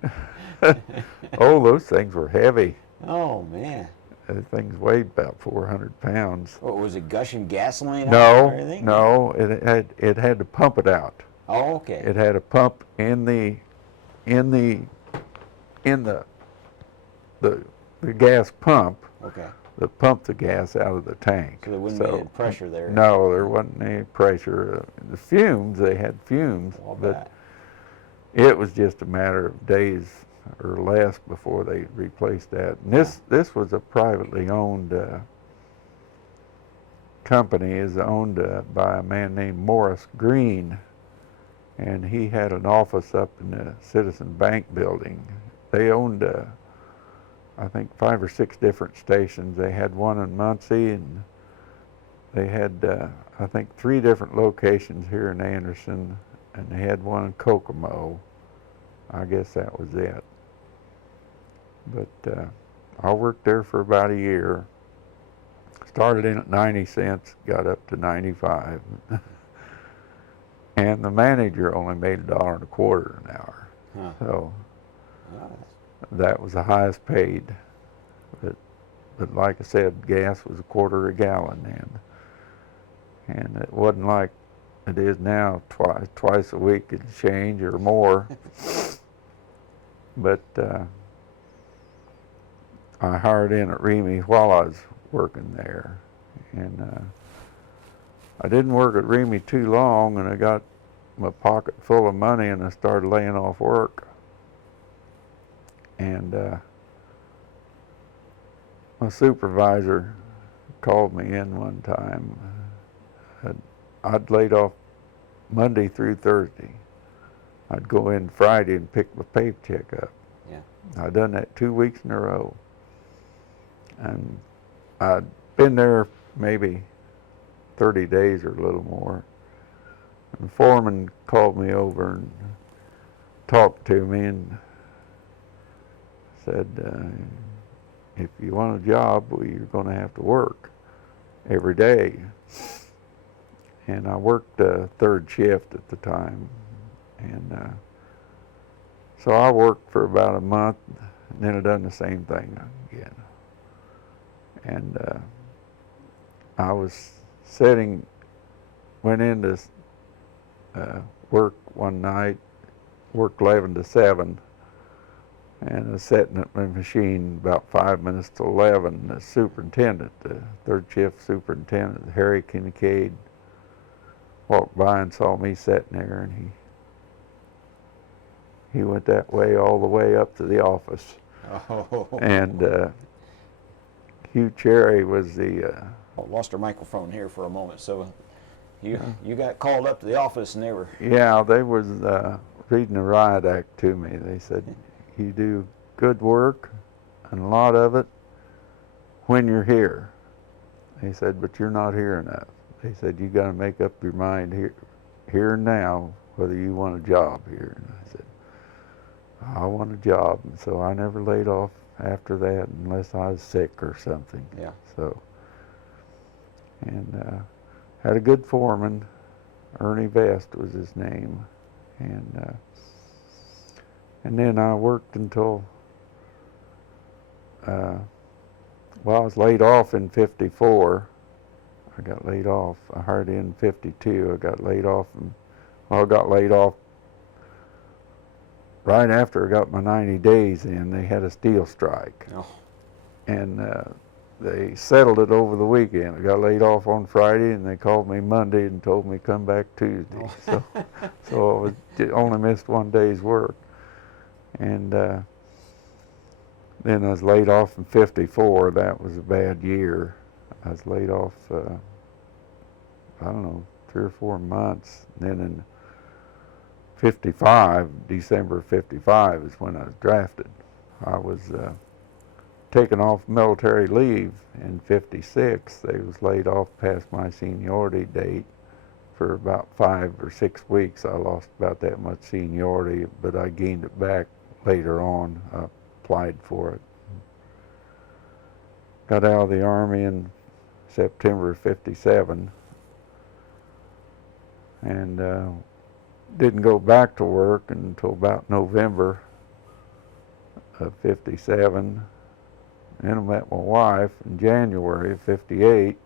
Oh, those things were heavy. Oh, man. The things weighed about 400 pounds. What, was it gushing gasoline out or anything? No, it had to pump it out. Oh, okay. It had a pump in the gas pump. Okay. That pumped the gas out of the tank. So there wouldn't be any pressure there? No, there wasn't any pressure. The fumes, they had fumes, but it was just a matter of days or less before they replaced that. And this was a privately owned company. Is owned by a man named Morris Green, and he had an office up in the Citizen Bank building. They owned I think 5 or 6 different stations. They had one in Muncie, and they had I think 3 different locations here in Anderson, and they had one in Kokomo. I guess that was it. But I worked there for about a year. Started in at 90 cents, got up to 95. And the manager only made $1.25 an hour. Huh. So that was the highest paid. But like I said, gas was $0.25 a gallon then. And it wasn't like it is now, twice a week it'd change or more. But I hired in at Remy while I was working there. And I didn't work at Remy too long, and I got my pocket full of money, and I started laying off work. And my supervisor called me in one time. I'd laid off Monday through Thursday. I'd go in Friday and pick my paycheck up. Yeah. I'd done that 2 weeks in a row. And I'd been there maybe 30 days or a little more. And the foreman called me over and talked to me and said, if you want a job, well, you're going to have to work every day. And I worked third shift at the time. And so I worked for about a month, and then I done the same thing again. And I was went in to work one night, worked 11 to 7, and I was sitting at my machine about 5 minutes to 11. The superintendent, the third shift superintendent, Harry Kincaid, walked by and saw me sitting there, and he went that way all the way up to the office. Oh. And Hugh Cherry was the... Lost our microphone here for a moment. So you got called up to the office and they were... Yeah, they was reading the riot act to me. They said, you do good work, and a lot of it, when you're here. They said, but you're not here enough. They said, you got to make up your mind here and now whether you want a job here. And I said, I want a job. And so I never laid off after that unless I was sick or something. Yeah. So, and had a good foreman. Ernie Vest was his name. And then I worked until, I was laid off in 54. I got laid off. I hired in 52. I got laid off, I got laid off right after I got my 90 days in. They had a steel strike. Oh. And they settled it over the weekend. I got laid off on Friday, and they called me Monday and told me come back Tuesday. Oh. So I only missed 1 day's work. And then I was laid off in 54. That was a bad year. I was laid off, I don't know, 3 or 4 months. And then in 55, December 55 is when I was drafted. I was taken off military leave in 56. They was laid off past my seniority date for about 5 or 6 weeks. I lost about that much seniority, but I gained it back later on. I applied for it. Got out of the Army in September 57 and didn't go back to work until about November of 57. Then I met my wife in January of 58.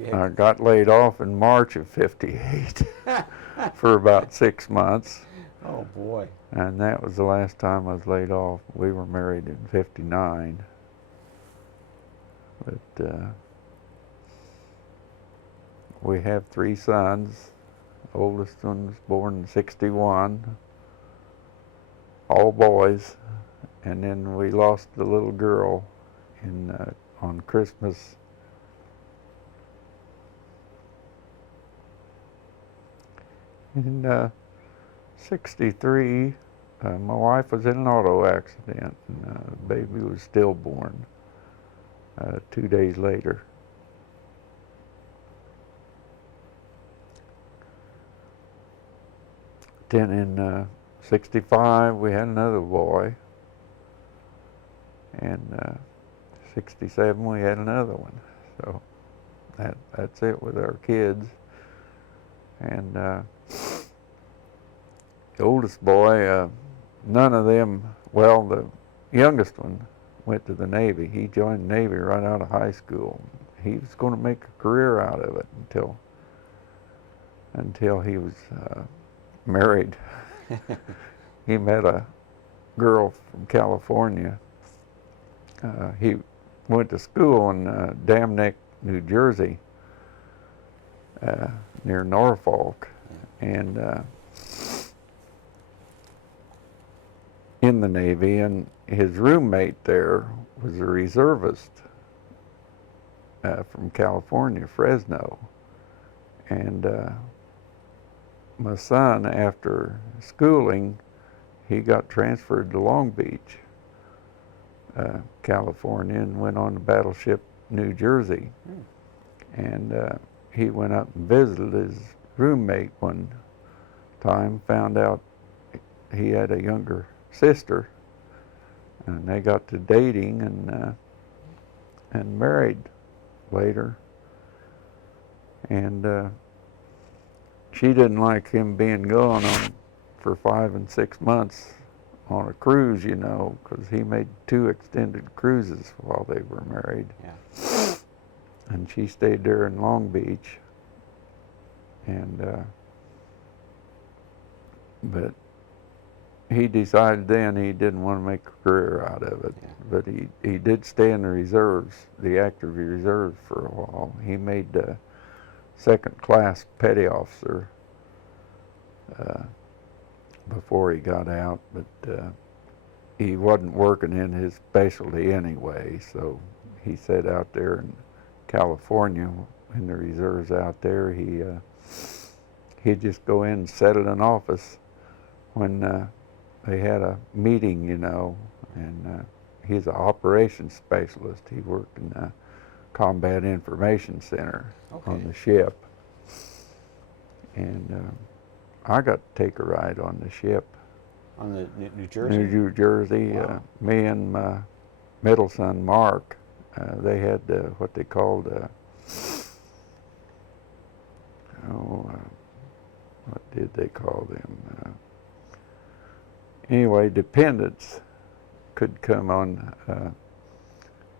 Yeah. I got laid off in March of 58 for about 6 months. Oh boy. And that was the last time I was laid off. We were married in 59. But we have 3 sons. The oldest one was born in 61. All boys. And then we lost the little girl on Christmas. In 63, my wife was in an auto accident, and the baby was stillborn 2 days later. Then in 65, we had another boy, and 67, we had another one. So that's it with our kids. And the oldest boy, none of them, well, the youngest one went to the Navy. He joined the Navy right out of high school. He was going to make a career out of it until he was married. He met a girl from California. He went to school in Dam Neck, New Jersey. near Norfolk, and in the Navy, and his roommate there was a reservist from California, Fresno, and my son, after schooling, he got transferred to Long Beach, California, and went on the battleship New Jersey. And he went up and visited his roommate one time, found out he had a younger sister, and they got to dating and married later. And she didn't like him being gone on for 5 and 6 months on a cruise, you know, because he made 2 extended cruises while they were married. Yeah. And she stayed there in Long Beach. And but he decided then he didn't want to make a career out of it. Yeah. But he did stay in the reserves, the active reserves, for a while. He made second-class petty officer before he got out, but he wasn't working in his specialty anyway, so he sat out there in California in the reserves out there. He'd just go in and sit in an office when they had a meeting, you know, and he's an operations specialist. He worked in the Combat Information Center on the ship. And I got to take a ride on the ship. On the New Jersey? New Jersey. Wow. Me and my middle son, Mark, they had what they called, what did they call them? Anyway, dependents could come on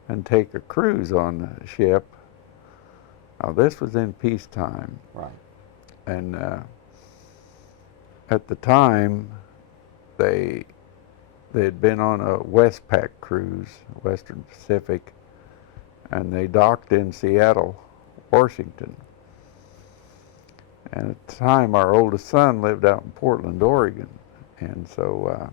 and take a cruise on the ship. Now, this was in peacetime. Right. And at the time, they'd been on a Westpac cruise, Western Pacific, and they docked in Seattle, Washington. And at the time, our oldest son lived out in Portland, Oregon, and so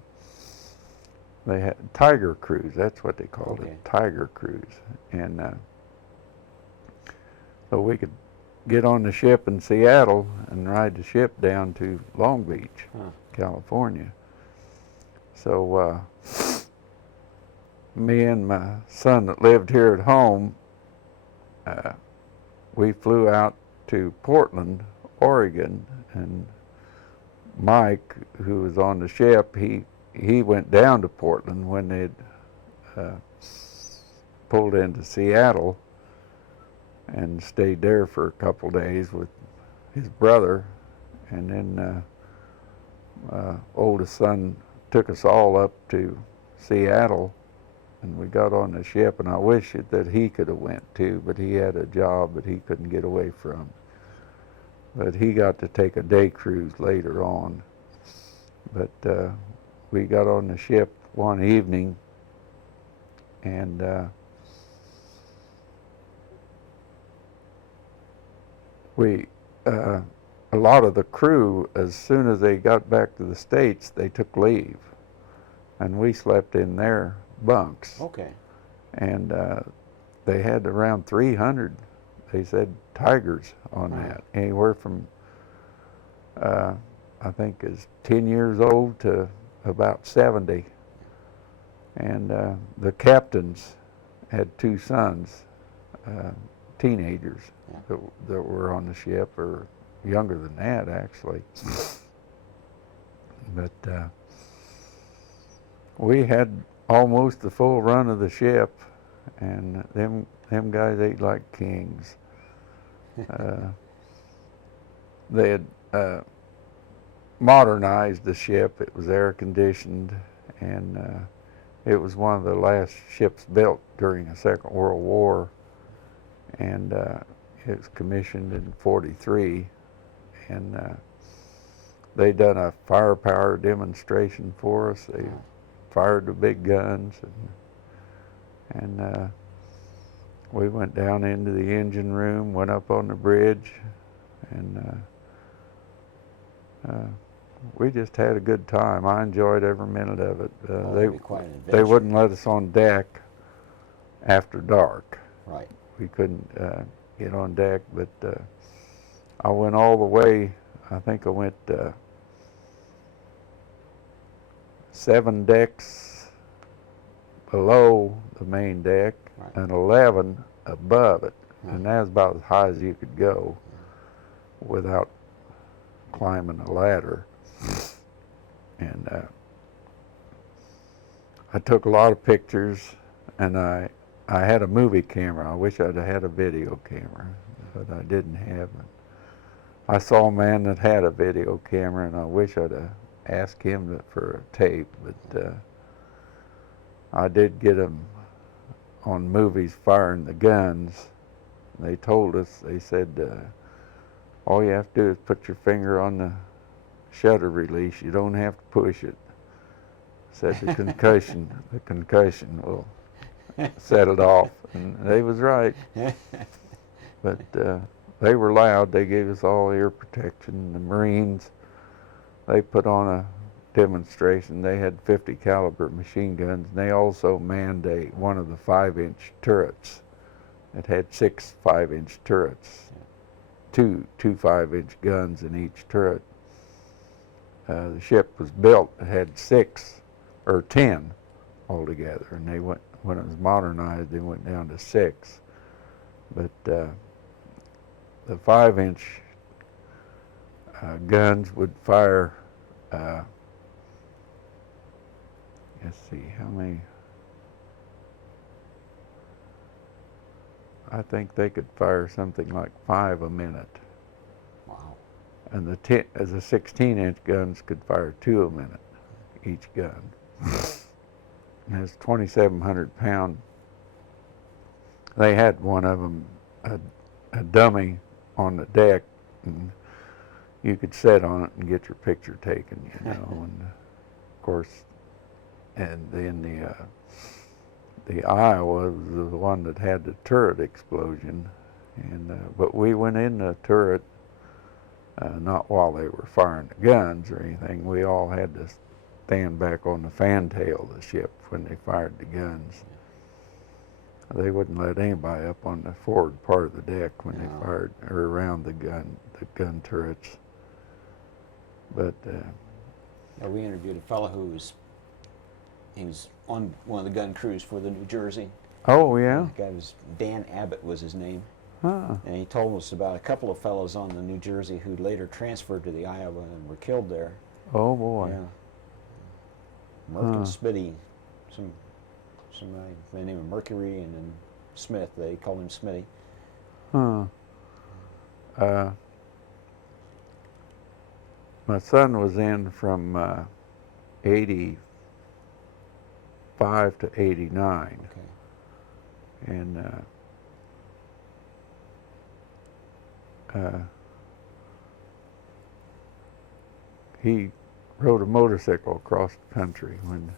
they had Tiger Cruise. That's what they called it, Tiger Cruise. And so we could get on the ship in Seattle and ride the ship down to Long Beach, California. So me and my son that lived here at home, we flew out to Portland, Oregon, and Mike, who was on the ship, he went down to Portland when they'd pulled into Seattle and stayed there for a couple days with his brother, and then oldest son took us all up to Seattle, and we got on the ship, and I wish that he could have went too, but he had a job that he couldn't get away from. But he got to take a day cruise later on. But we got on the ship one evening, and a lot of the crew, as soon as they got back to the States, they took leave, and we slept in their bunks. Okay. And they had around 300, they said, tigers on that, anywhere from I think is 10 years old to about 70. And the captains had 2 sons, teenagers, that were on the ship, or younger than that actually. But we had almost the full run of the ship, and them guys ate like kings. They had modernized the ship. It was air conditioned, and it was one of the last ships built during the Second World War, and it was commissioned in '43, and they done a firepower demonstration for us. They fired the big guns, and we went down into the engine room, went up on the bridge, and we just had a good time. I enjoyed every minute of it. That'd be quite an They adventure. wouldn't let us on deck after dark. Right. We couldn't get on deck, but I went all the way. I think I went 7 decks below the main deck, Right. and 11 above it, Hmm. and that's about as high as you could go without climbing a ladder. And I took a lot of pictures, and I had a movie camera. I wish I'd had a video camera, but I didn't have it. I saw a man that had a video camera, and I wish I'd have asked him for a tape, but I did get him on movies firing the guns. They told us, they said, all you have to do is put your finger on the shutter release. You don't have to push it. Said the concussion will set it off. And they was right. But they were loud. They gave us all ear protection. The Marines, they put on a demonstration. They had 50 caliber machine guns, and they also manned one of the 5-inch turrets. It had 6 5-inch turrets, two 5-inch guns in each turret. The ship was built, it had 6 or 10 altogether, and they went, when it was modernized, they went down to 6. But the 5-inch guns would fire, let's see, how many? I think they could fire something like 5 a minute. Wow. And the 16-inch guns could fire 2 a minute, each gun. And it's 2,700 pound. They had one of them, a dummy on the deck, and you could sit on it and get your picture taken, you know. And of course, and then the Iowa was the one that had the turret explosion, and but we went in the turret not while they were firing the guns or anything. We all had to stand back on the fantail of the ship when they fired the guns. They wouldn't let anybody up on the forward part of the deck when they fired, or around the gun turrets. But we interviewed a fellow he was on one of the gun crews for the New Jersey. oh yeah, The guy was Dan Abbott was his name, huh. and he told us about a couple of fellows on the New Jersey who later transferred to the Iowa and were killed there. Oh boy. Yeah. Merck and Smitty, some guy by the name of Mercury, and then Smith. They called him Smitty. Huh. My son was in from 85 to 89, Okay. and he rode a motorcycle across the country when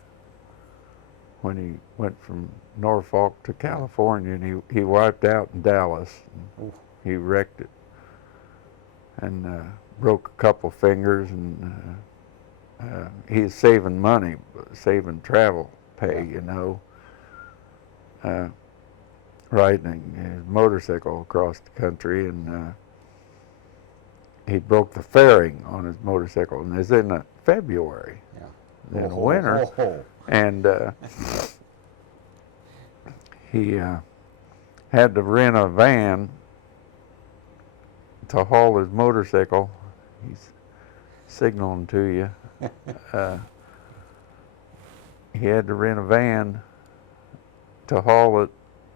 he went from Norfolk to California, and he wiped out in Dallas. And he wrecked it and broke a couple fingers, and he's saving money, saving travel pay, you know, riding his motorcycle across the country, and he broke the fairing on his motorcycle, and it's in February, in the winter, and he had to rent a van to haul his motorcycle. He's signaling to you. He had to rent a van to haul it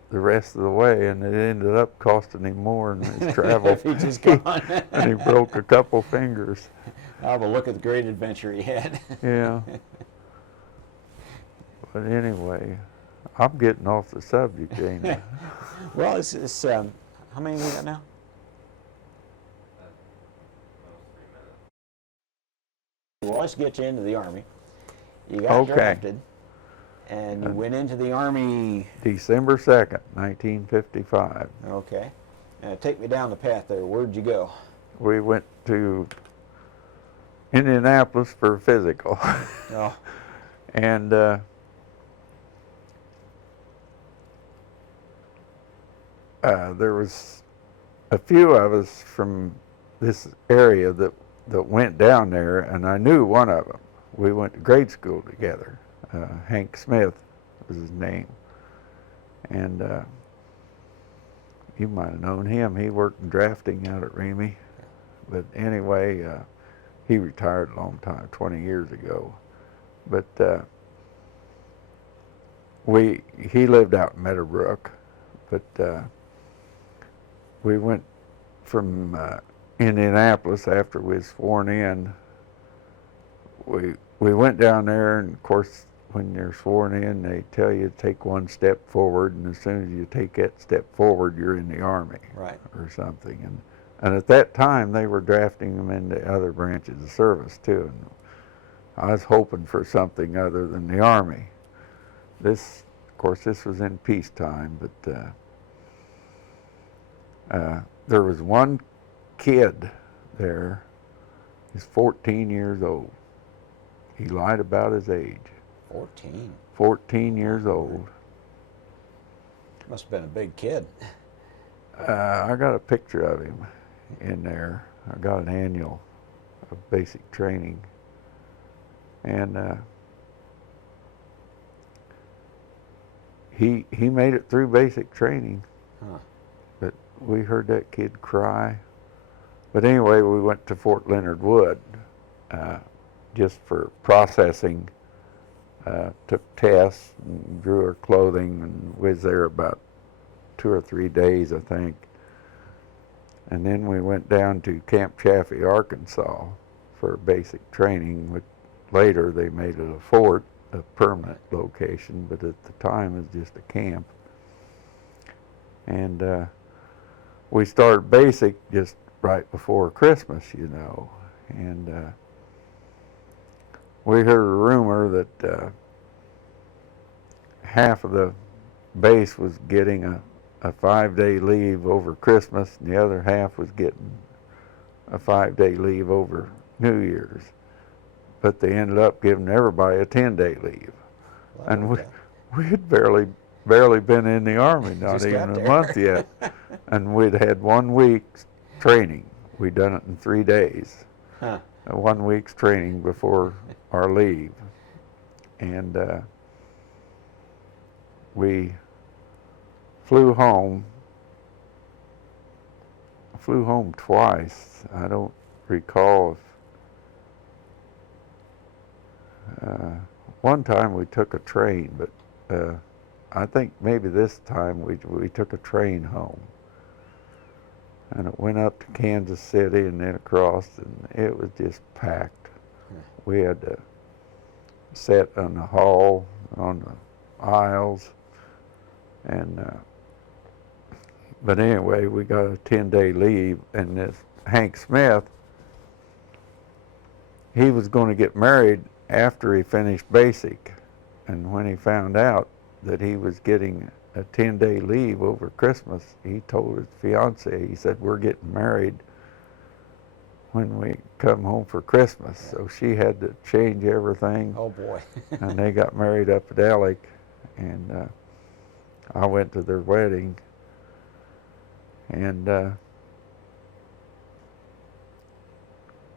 the rest of the way, and it ended up costing him more in his travel. If he just gone. And he broke a couple fingers. Oh, but look at the great adventure he had. Yeah. But anyway, I'm getting off the subject, ain't I? Well, it's how many we got now? Well, let's get you into the Army. You got drafted, and you went into the Army. December 2nd, 1955. Okay. Take me down the path there. Where'd you go? we went to Indianapolis for a physical. Oh. And there was a few of us from this area that went down there, and I knew one of them. We went to grade school together. Hank Smith was his name. And you might have known him. He worked in drafting out at Remy. But anyway, he retired a long time, 20 years ago. But he lived out in Meadowbrook. But we went from Indianapolis after we was sworn in. We went down there, and of course, when you're sworn in, they tell you to take one step forward, and as soon as you take that step forward, you're in the Army, right, or something. And at that time, they were drafting them into other branches of service too. And I was hoping for something other than the Army. This, of course, this was in peacetime, but there was one kid there. He's 14 years old. He lied about his age. 14? 14 years old. Must have been a big kid. I got a picture of him in there. I got an annual of basic training. And he made it through basic training. Huh. But we heard that kid cry. But anyway, we went to Fort Leonard Wood just for processing. Took tests and drew her clothing, and was there about 2 or 3 days, I think. And then we went down to Camp Chaffee, Arkansas for basic training, which later they made it a fort, a permanent location, but at the time it was just a camp. And we started basic just right before Christmas, you know. And we heard a rumor that half of the base was getting a 5-day leave over Christmas, and the other half was getting a 5-day leave over New Year's. But they ended up giving everybody a 10-day leave. Well, and okay. we had barely been in the Army, not Just even got a there. month yet. And we'd had 1 week's training. We'd done it in 3 days. Huh. 1 week's training before our leave. And we flew home twice. I don't recall if one time we took a train, but I think maybe this time we took a train home. And it went up to Kansas City and then across, and it was just packed. We had to sit in the hall, on the aisles, and but anyway, we got a 10-day leave, and this Hank Smith, he was going to get married after he finished basic, and when he found out that he was getting a 10-day leave over Christmas, he told his fiancée, he said, "We're getting married when we come home for Christmas." So she had to change everything. Oh boy. And they got married up at Alec, and I went to their wedding, and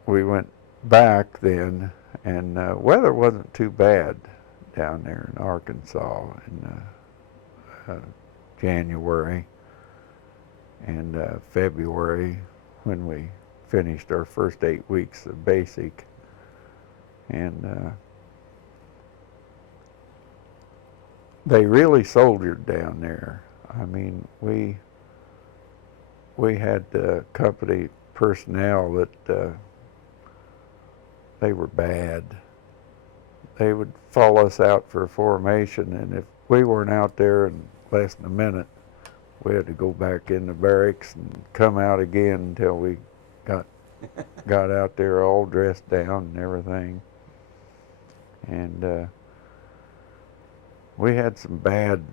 we went back then, and weather wasn't too bad down there in Arkansas in January and February, when we finished our first 8 weeks of basic. And they really soldiered down there. I mean, we had company personnel that they were bad. They would follow us out for a formation, and if we weren't out there in less than a minute, we had to go back in the barracks and come out again until we got out there all dressed down and everything. And we had some bad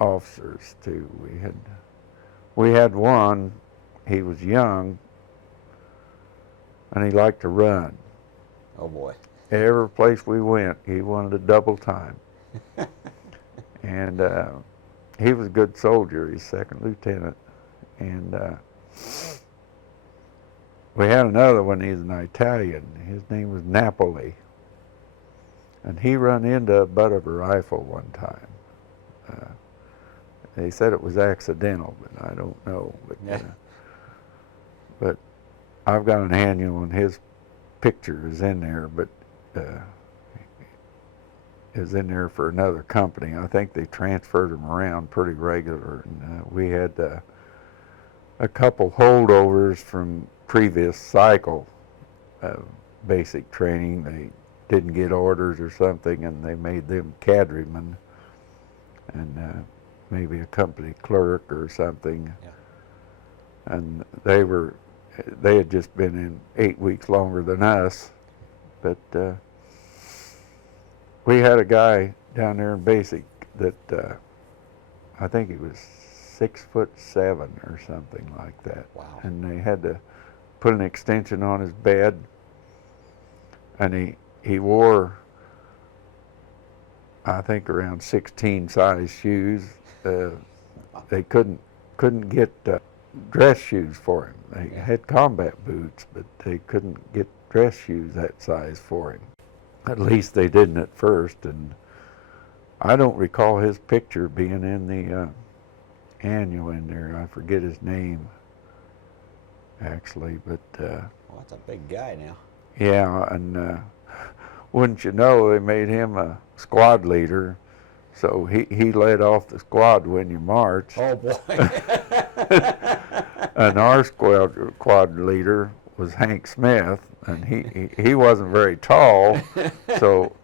officers too. We had one, he was young, and he liked to run. Oh boy. Every place we went, he wanted to double time. And he was a good soldier. He's second lieutenant. And we had another one. He's an Italian. His name was Napoli. And he run into a butt of a rifle one time. They said it was accidental, but I don't know. But I've got an annual, and his picture is in there, but is in there for another company. I think they transferred him around pretty regular. And we had a couple holdovers from previous cycle basic training. They didn't get orders or something, and they made them cadremen and maybe a company clerk or something. Yeah. And they had just been in 8 weeks longer than us, but we had a guy down there in basic that I think he was 6'7" or something like that. Wow. And they had to put an extension on his bed, and he wore, I think, around 16 size shoes. They couldn't get dress shoes for him. They had combat boots, but they couldn't get dress shoes that size for him. At least they didn't at first, and I don't recall his picture being in the annual in there. I forget his name, actually, but... well, that's a big guy now. Yeah, and wouldn't you know, they made him a squad leader, so he led off the squad when you marched. Oh, boy. And our squad leader was Hank Smith, and he wasn't very tall, so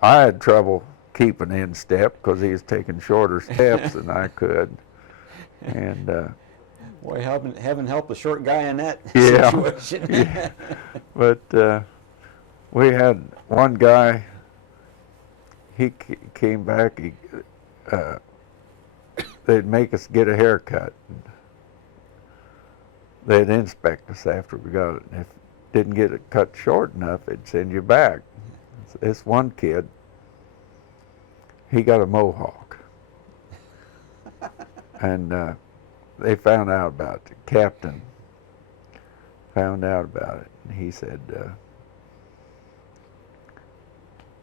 I had trouble keeping in step because he was taking shorter steps than I could. And boy, heaven help the short guy in that yeah, situation. Yeah. But we had one guy, he came back, they'd make us get a haircut. They'd inspect us after we got it, and if didn't get it cut short enough, they'd send you back. This one kid, he got a mohawk, and they found out about it. The captain found out about it, and he said,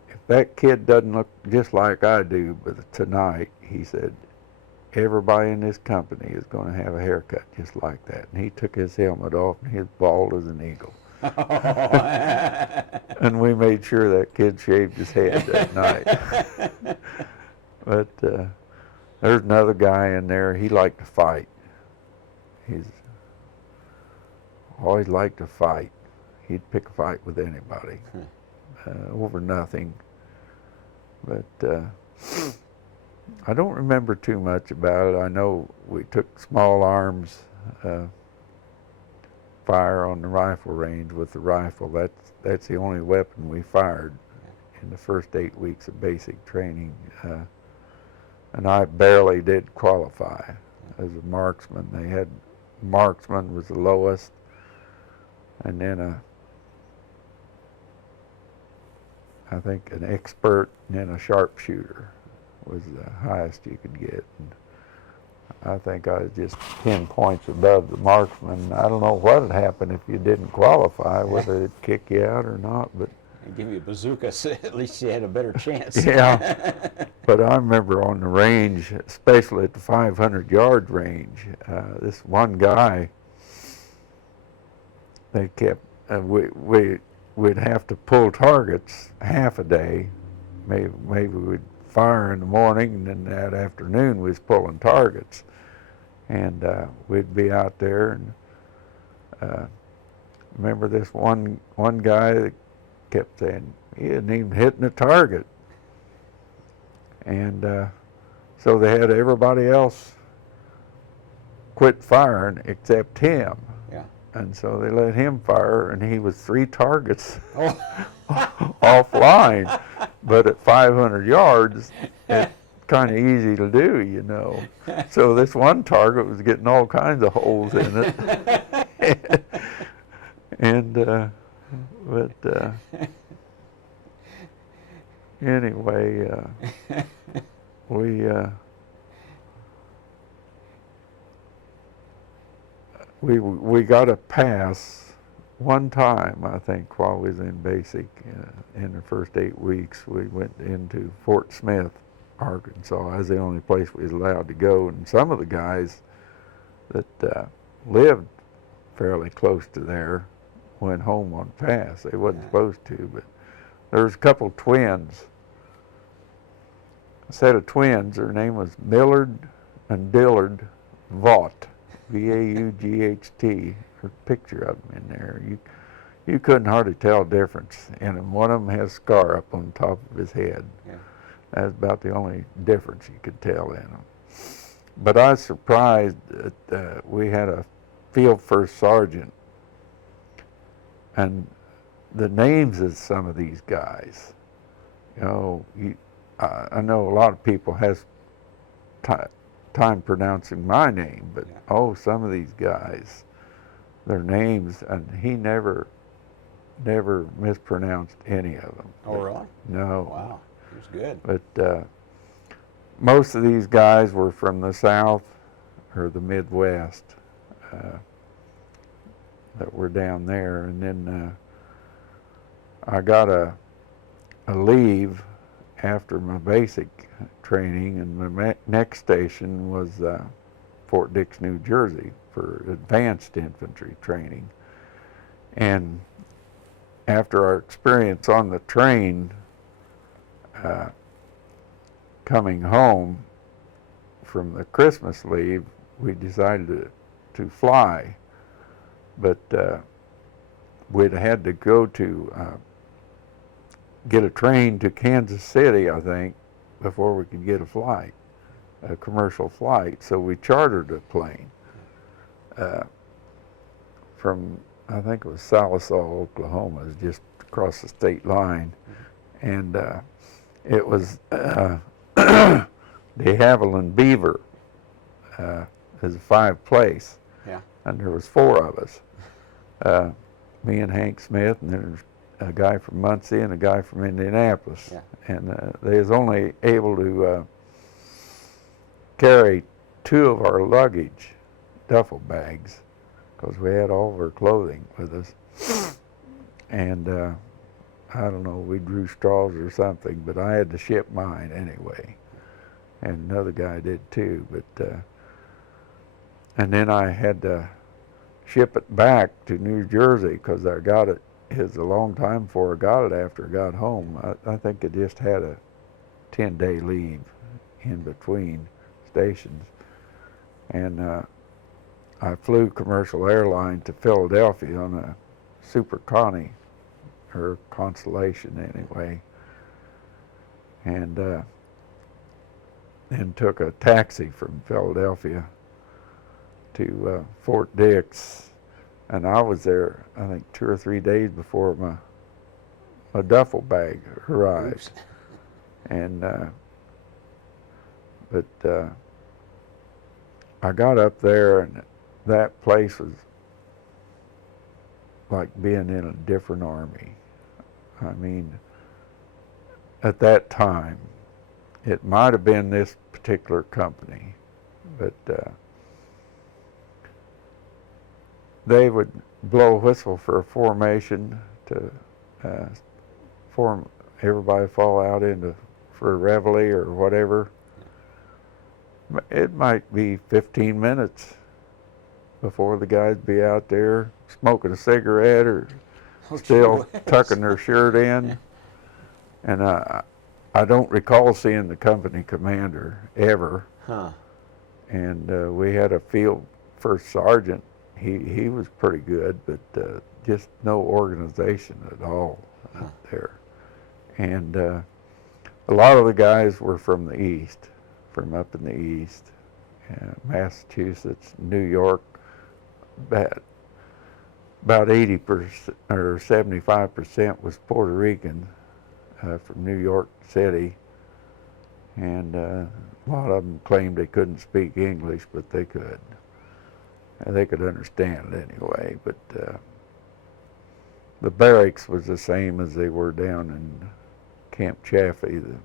if that kid doesn't look just like I do but tonight, he said, everybody in this company is going to have a haircut just like that. And he took his helmet off, and he was bald as an eagle. And we made sure that kid shaved his head that night. But there's another guy in there, he liked to fight. He's always liked to fight. He'd pick a fight with anybody over nothing. But I don't remember too much about it. I know we took small arms fire on the rifle range with the rifle. That's the only weapon we fired in the first 8 weeks of basic training. And I barely did qualify as a marksman. They had marksman was the lowest, and then I think an expert, and then a sharpshooter was the highest you could get. And I think I was just 10 points above the marksman. I don't know what would happen if you didn't qualify, whether they'd kick you out or not. But and give you a bazooka, so at least you had a better chance. Yeah, but I remember on the range, especially at the 500-yard range, this one guy, they kept, we'd have to pull targets half a day. Maybe we'd fire in the morning, and then that afternoon we was pulling targets. And we'd be out there, and remember this one guy that kept saying he isn't even hitting a target. And so they had everybody else quit firing except him. Yeah. And so they let him fire, and he was 3 targets Oh. offline. But at 500 yards, it's kind of easy to do, you know. So this one target was getting all kinds of holes in it. And but anyway, we got a pass one time, I think, while we was in basic. In the first 8 weeks, we went into Fort Smith, Arkansas. That was the only place we was allowed to go. And some of the guys that lived fairly close to there went home on pass. They wasn't supposed to, but there was a couple twins, a set of twins. Their name was Millard and Dillard Vaught, V-A-U-G-H-T. There's a picture of them in there. You couldn't hardly tell the difference in them. One of them has a scar up on top of his head. Yeah. That's about the only difference you could tell in them. But I was surprised that we had a field first sergeant, and the names of some of these guys, you know, I know a lot of people has time pronouncing my name, but oh, some of these guys, their names, and he never mispronounced any of them. Oh, really? No. Wow, he was good. But most of these guys were from the South or the Midwest that were down there, and then I got a leave after my basic training, and my next station was Fort Dix, New Jersey, for advanced infantry training. And after our experience on the train, coming home from the Christmas leave, we decided to fly, but we'd had to go to get a train to Kansas City, I think, before we could get a flight, a commercial flight. So we chartered a plane from, I think it was Sallisaw, Oklahoma, it was just across the state line. And it was de Havilland Beaver is a 5-place. Yeah. And there was 4 of us. Me and Hank Smith, and there's a guy from Muncie and a guy from Indianapolis. Yeah. And they was only able to carry 2 of our luggage, duffel bags, because we had all of our clothing with us. And I don't know, we drew straws or something, but I had to ship mine anyway. And another guy did too. But and then I had to ship it back to New Jersey, because I got it. It was a long time before I got it after I got home. I think it just had a 10-day leave in between stations. And I flew commercial airline to Philadelphia on a Super Connie, or Constellation anyway. And then took a taxi from Philadelphia to Fort Dix. And I was there, I think, 2 or 3 days before my duffel bag arrived. Oops. And but I got up there, and that place was like being in a different army. I mean, at that time, it might have been this particular company, but they would blow a whistle for a formation to form, everybody fall out into for a reveille or whatever. It might be 15 minutes before the guys be out there smoking a cigarette or still tucking their shirt in. And I don't recall seeing the company commander ever. Huh. And we had a field first sergeant. He was pretty good, but just no organization at all out there. And a lot of the guys were from the East, from up in the East, Massachusetts, New York. About 80% or 75% was Puerto Rican from New York City, and a lot of them claimed they couldn't speak English, but they could. They could understand it anyway. But the barracks was the same as they were down in Camp Chaffee. They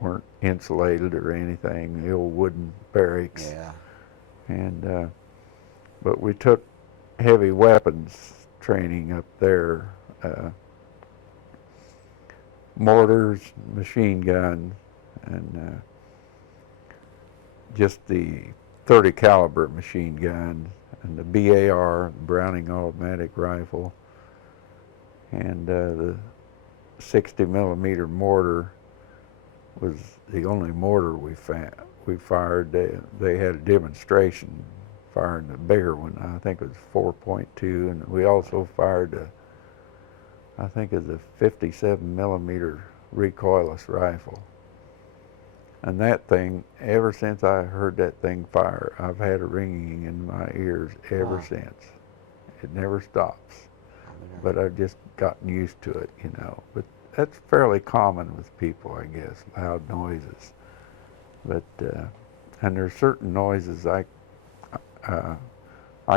weren't insulated or anything, the old wooden barracks. Yeah. And but we took heavy weapons training up there, mortars, machine guns, and just the 30 caliber machine gun, and the BAR, Browning automatic rifle, and the 60 millimeter mortar was the only mortar we fired. They had a demonstration firing the bigger one. I think it was 4.2, and we also fired I think it was a 57 millimeter recoilless rifle. And that thing, ever since I heard that thing fire, I've had a ringing in my ears ever since. It never stops. But I've just gotten used to it, you know. But that's fairly common with people, I guess, loud noises. But and there's certain noises I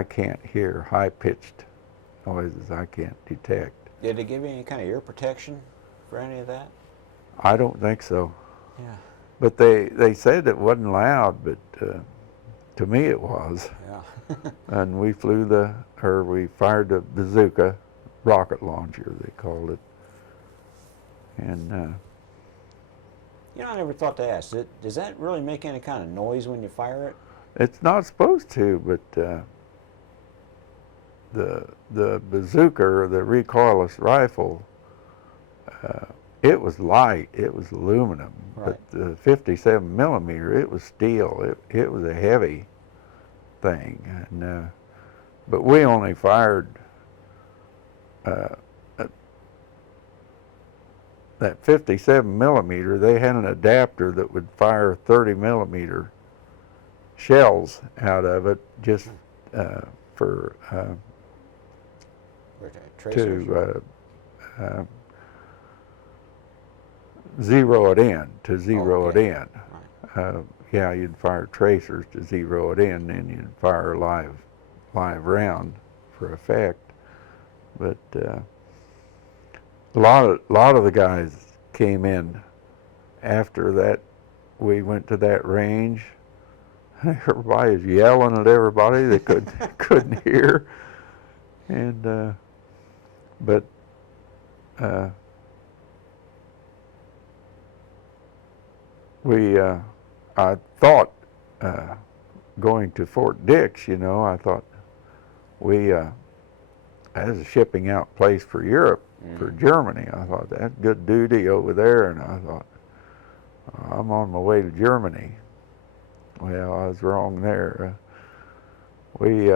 can't hear, high-pitched noises I can't detect. Did it give you any kind of ear protection for any of that? I don't think so. Yeah. But they said it wasn't loud, but to me it was. Yeah. And we fired the bazooka rocket launcher, they called it. And You know, I never thought to ask, does that really make any kind of noise when you fire it? it's not supposed to, but the bazooka, or the recoilless rifle, it was light, it was aluminum, Right. but the 57 millimeter, it was steel. It was a heavy thing, and but we only fired that 57 millimeter. They had an adapter that would fire 30 millimeter shells out of it, just for Tracers? to zero it in, Okay. Right. Yeah, you'd fire tracers to zero it in, and you'd fire a live round for effect. But a lot of the guys came in after that. We went to that range. Everybody was yelling at everybody. They couldn't hear. And but I thought going to Fort Dix, you know, I thought as a shipping out place for Europe, for Germany, I thought that's good duty over there, and I thought I'm on my way to Germany. Well, I was wrong there. We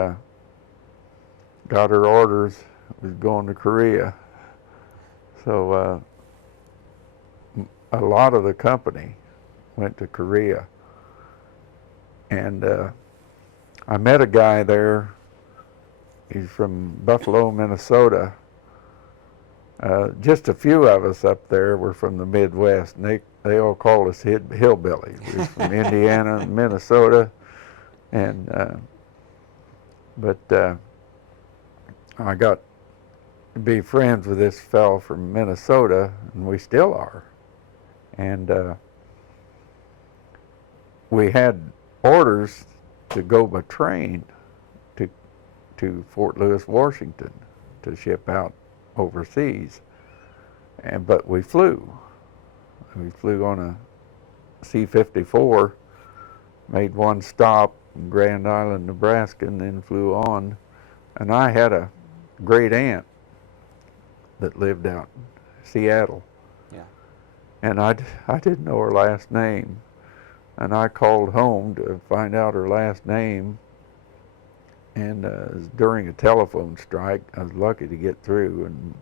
got our orders, was going to Korea. So a lot of the company went to Korea. And I met a guy there. He's from Buffalo, Minnesota. Just a few of us up there were from the Midwest, and they all called us hillbillies. We were from Indiana and Minnesota. And but I got to be friends with this fellow from Minnesota, and we still are. And we had orders to go by train to Fort Lewis, Washington, to ship out overseas. But we flew. We flew on a C-54, made one stop in Grand Island, Nebraska, and then flew on. And I had a great aunt that lived out in Seattle. Yeah. And I didn't know her last name. And I called home to find out her last name. And it was during a telephone strike. I was lucky to get through, and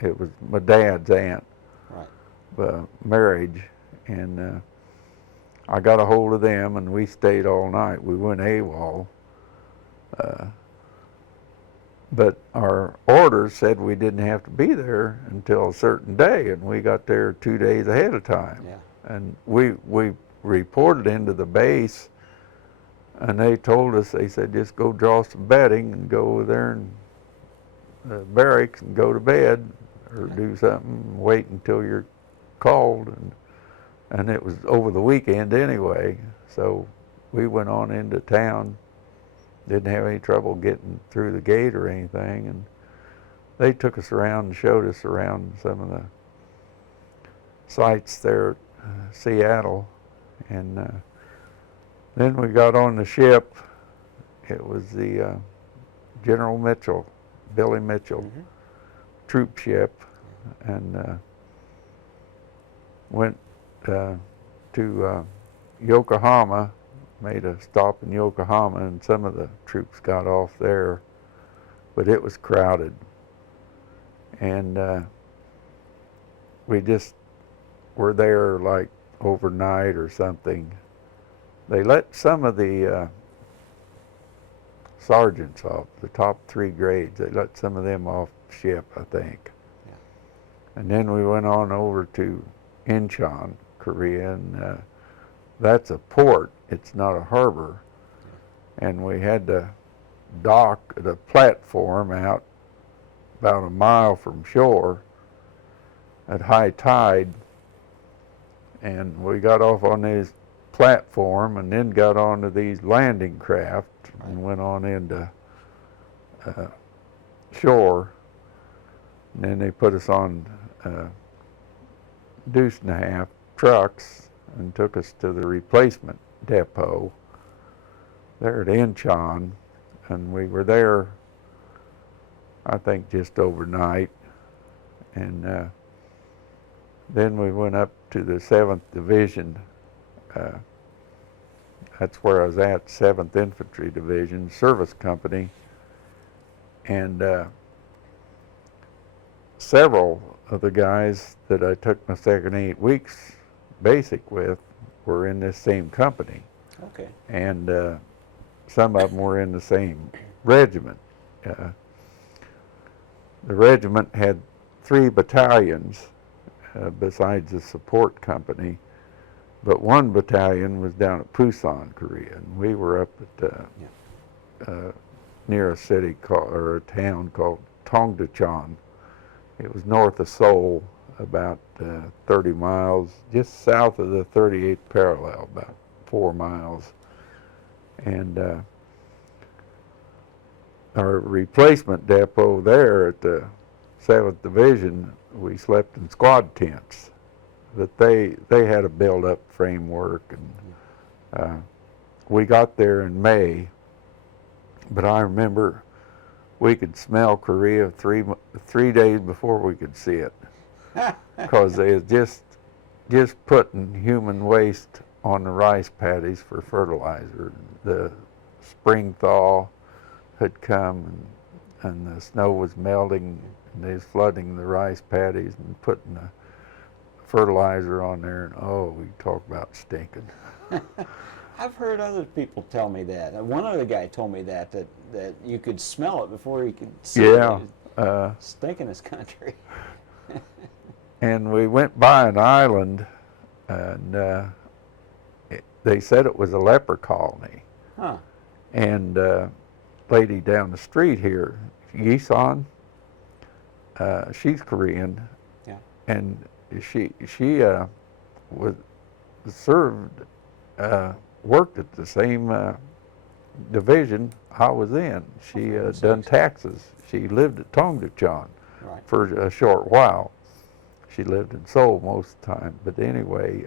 it was my dad's aunt, marriage. And I got a hold of them, and we stayed all night. We went AWOL. But our orders said we didn't have to be there until a certain day, and we got there 2 days ahead of time. Yeah. And we reported into the base, and they told us, they said, just go draw some bedding and go over there the barracks and go to bed or do something, wait until you're called, and it was over the weekend anyway, so we went on into town, didn't have any trouble getting through the gate or anything, and they took us around and showed us around some of the sites there at Seattle, and then we got on the ship. It was the General Mitchell, Billy Mitchell troop ship, and went to Yokohama, made a stop in Yokohama, and some of the troops got off there, but it was crowded. And we just were there like overnight or something. They let some of the sergeants off, the top 3 grades, they let some of them off ship, I think. Yeah. And then we went on over to Incheon, Korea, and that's a port, it's not a harbor. Yeah. And we had to dock at a platform out about a mile from shore at high tide, and we got off on this platform and then got onto these landing craft and went on into shore, and then they put us on deuce and a half trucks and took us to the replacement depot there at Incheon, and we were there I think just overnight, and then we went up to the 7th Division. That's where I was at, 7th Infantry Division, service company, and several of the guys that I took my second 8 weeks basic with were in this same company. Okay. And some of them were in the same regiment. The regiment had 3 battalions besides the support company, but 1 battalion was down at Busan, Korea, and we were up at near a city or a town called Tongducheon. It was north of Seoul, about 30 miles, just south of the 38th parallel, about 4 miles. And our replacement depot there at the 7th Division, we slept in squad tents that they had a build-up framework, and we got there in May, but I remember we could smell Korea 3 days before we could see it, because they was just putting human waste on the rice paddies for fertilizer. The spring thaw had come, and the snow was melting, and they was flooding the rice paddies and putting the fertilizer on there, and oh, we talk about stinking. I've heard other people tell me that. One other guy told me that you could smell it before you could see it. Stinking this country. And we went by an island, and they said it was a leper colony. Huh. And lady down the street here, Yisan, she's Korean. Yeah. And she was served, worked at the same division I was in. She done taxes. She lived at Tongducheon for a short while. She lived in Seoul most of the time. But anyway,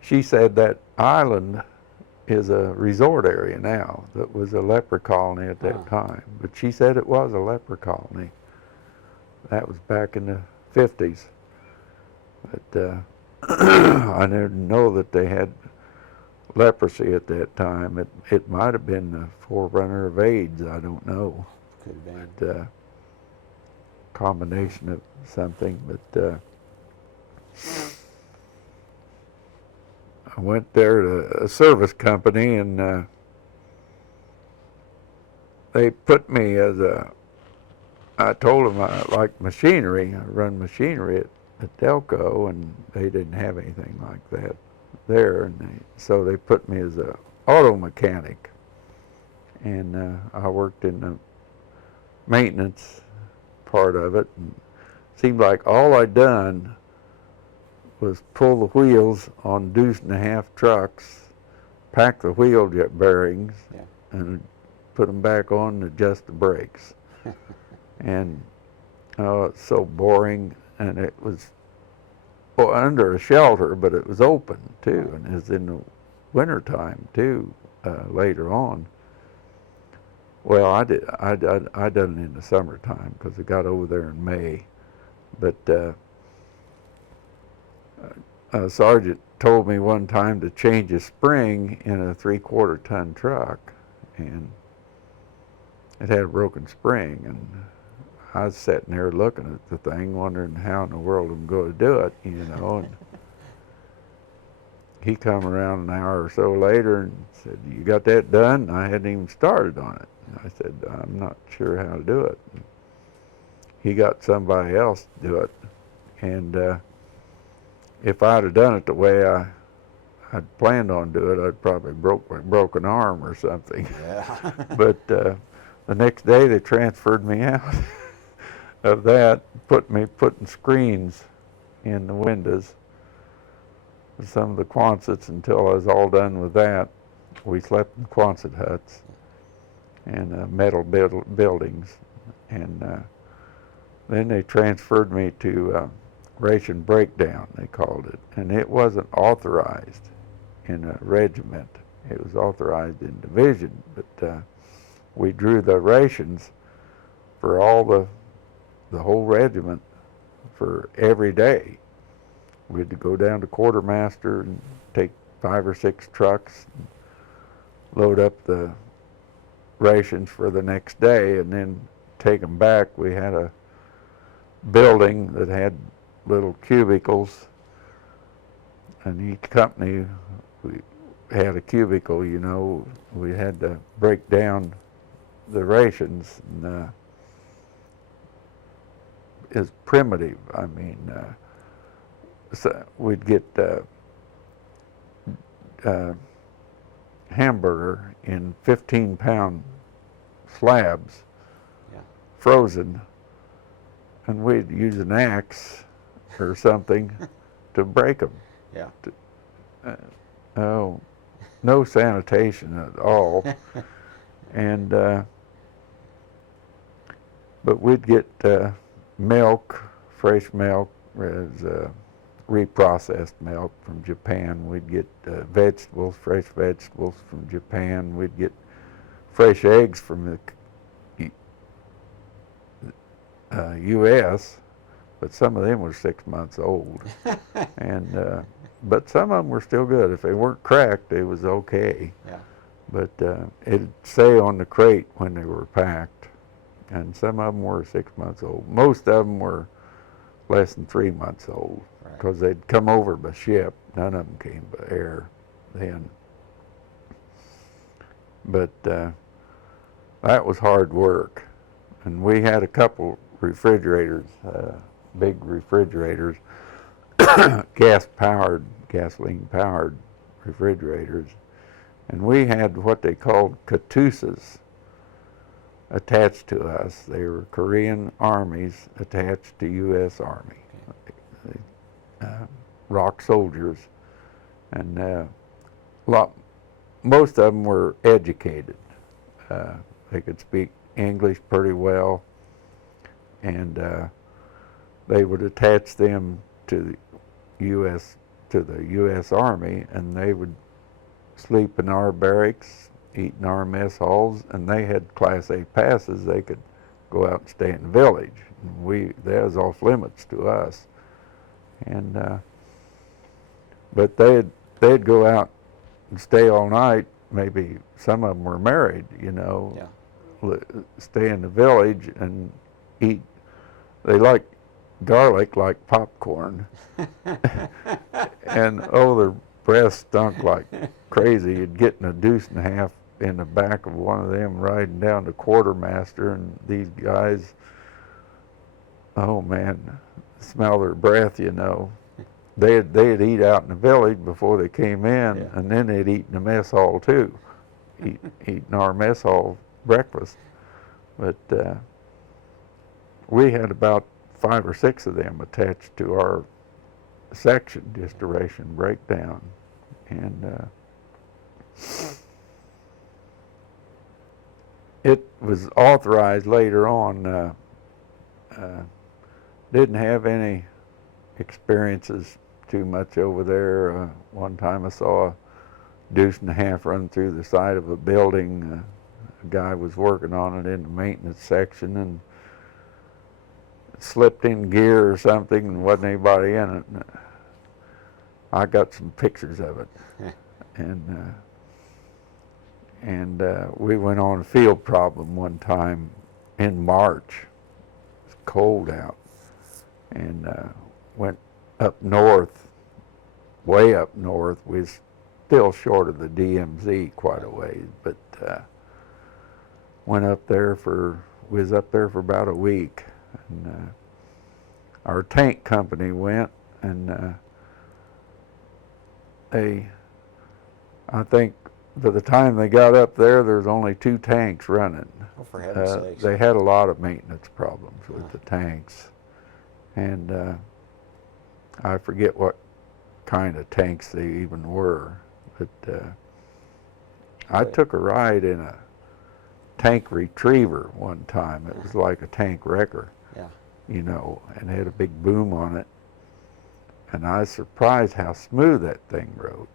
she said that island is a resort area now. That was a leper colony at that time. But she said it was a leper colony. That was back in the 50s. But I didn't know that they had leprosy at that time. It might have been the forerunner of AIDS, I don't know. Could have been. But, combination of something, but I went there to a service company, and they put me as I told them I like machinery. I run machinery at Delco, and they didn't have anything like that there, and so they put me as a auto mechanic, and I worked in the maintenance part of it. And seemed like all I'd done was pull the wheels on 2.5 trucks, pack the wheel jet bearings, and put them back on and adjust the brakes. And it's so boring, and it was under a shelter, but it was open too, and it was in the wintertime too, later on. Well, I done it in the summertime because I got over there in May. But a sergeant told me one time to change a spring in a 3/4 ton truck, and it had a broken spring, and I was sitting there looking at the thing, wondering how in the world I'm going to do it, you know. And he come around an hour or so later and said, "You got that done?" I hadn't even started on it. And I said, "I'm not sure how to do it." And he got somebody else to do it, and if I'd have done it the way I'd planned on doing it, I'd probably broke an arm or something. Yeah. But the next day they transferred me out of that, putting screens in the windows, some of the Quonsets, until I was all done with that. We slept in Quonset huts and metal buildings, and then they transferred me to ration breakdown, they called it, and it wasn't authorized in a regiment. It was authorized in division, but we drew the rations for all the whole regiment for every day. We had to go down to quartermaster and take 5 or 6 trucks, and load up the rations for the next day, and then take them back. We had a building that had little cubicles, and each company we had a cubicle, you know. We had to break down the rations, and it's primitive. I mean, so we'd get hamburger in 15-pound slabs, frozen, and we'd use an axe or something to break them. Yeah. Oh, no sanitation at all. And but we'd get milk, fresh milk, reprocessed milk from Japan. We'd get vegetables, fresh vegetables from Japan. We'd get fresh eggs from the U.S., but some of them were 6 months old. And but some of them were still good. If they weren't cracked, it was okay. Yeah. But it'd say on the crate when they were packed, and some of them were 6 months old. Most of them were less than 3 months old, because they'd come over by ship. None of them came by air then. But that was hard work. And we had a couple refrigerators, big refrigerators, gasoline-powered refrigerators. And we had what they called catusas attached to us. They were Korean armies attached to U.S. Army. Rock soldiers, and most of them were educated. They could speak English pretty well, and they would attach them to the U.S. Army, and they would sleep in our barracks, eat in our mess halls, and they had Class A passes. They could go out and stay in the village. That was off limits to us. And but they'd go out and stay all night. Maybe some of them were married, you know. Yeah. Stay in the village and eat. They liked garlic like popcorn, and their breath stunk like crazy. You'd get in a 2.5 in the back of one of them riding down to quartermaster, and these guys, oh man, smell their breath, you know. They'd eat out in the village before they came in, and then they'd eat in the mess hall too, eat in our mess hall breakfast. But we had about 5 or 6 of them attached to our section, just to ration breakdown. And it was authorized later on. Didn't have any experiences too much over there. One time I saw a deuce and a half run through the side of a building. A guy was working on it in the maintenance section and slipped in gear or something and wasn't anybody in it. I got some pictures of it. And we went on a field problem one time in March. It was cold out. And went up north, way up north. We was still short of the DMZ quite a ways, but went up there we was up there for about a week. And our tank company went, and I think by the time they got up there's only 2 tanks running. Oh, for heaven's sakes. They had a lot of maintenance problems with the tanks. And I forget what kind of tanks they even were, but I took a ride in a tank retriever one time. It was like a tank wrecker, you know, and it had a big boom on it. And I was surprised how smooth that thing rode.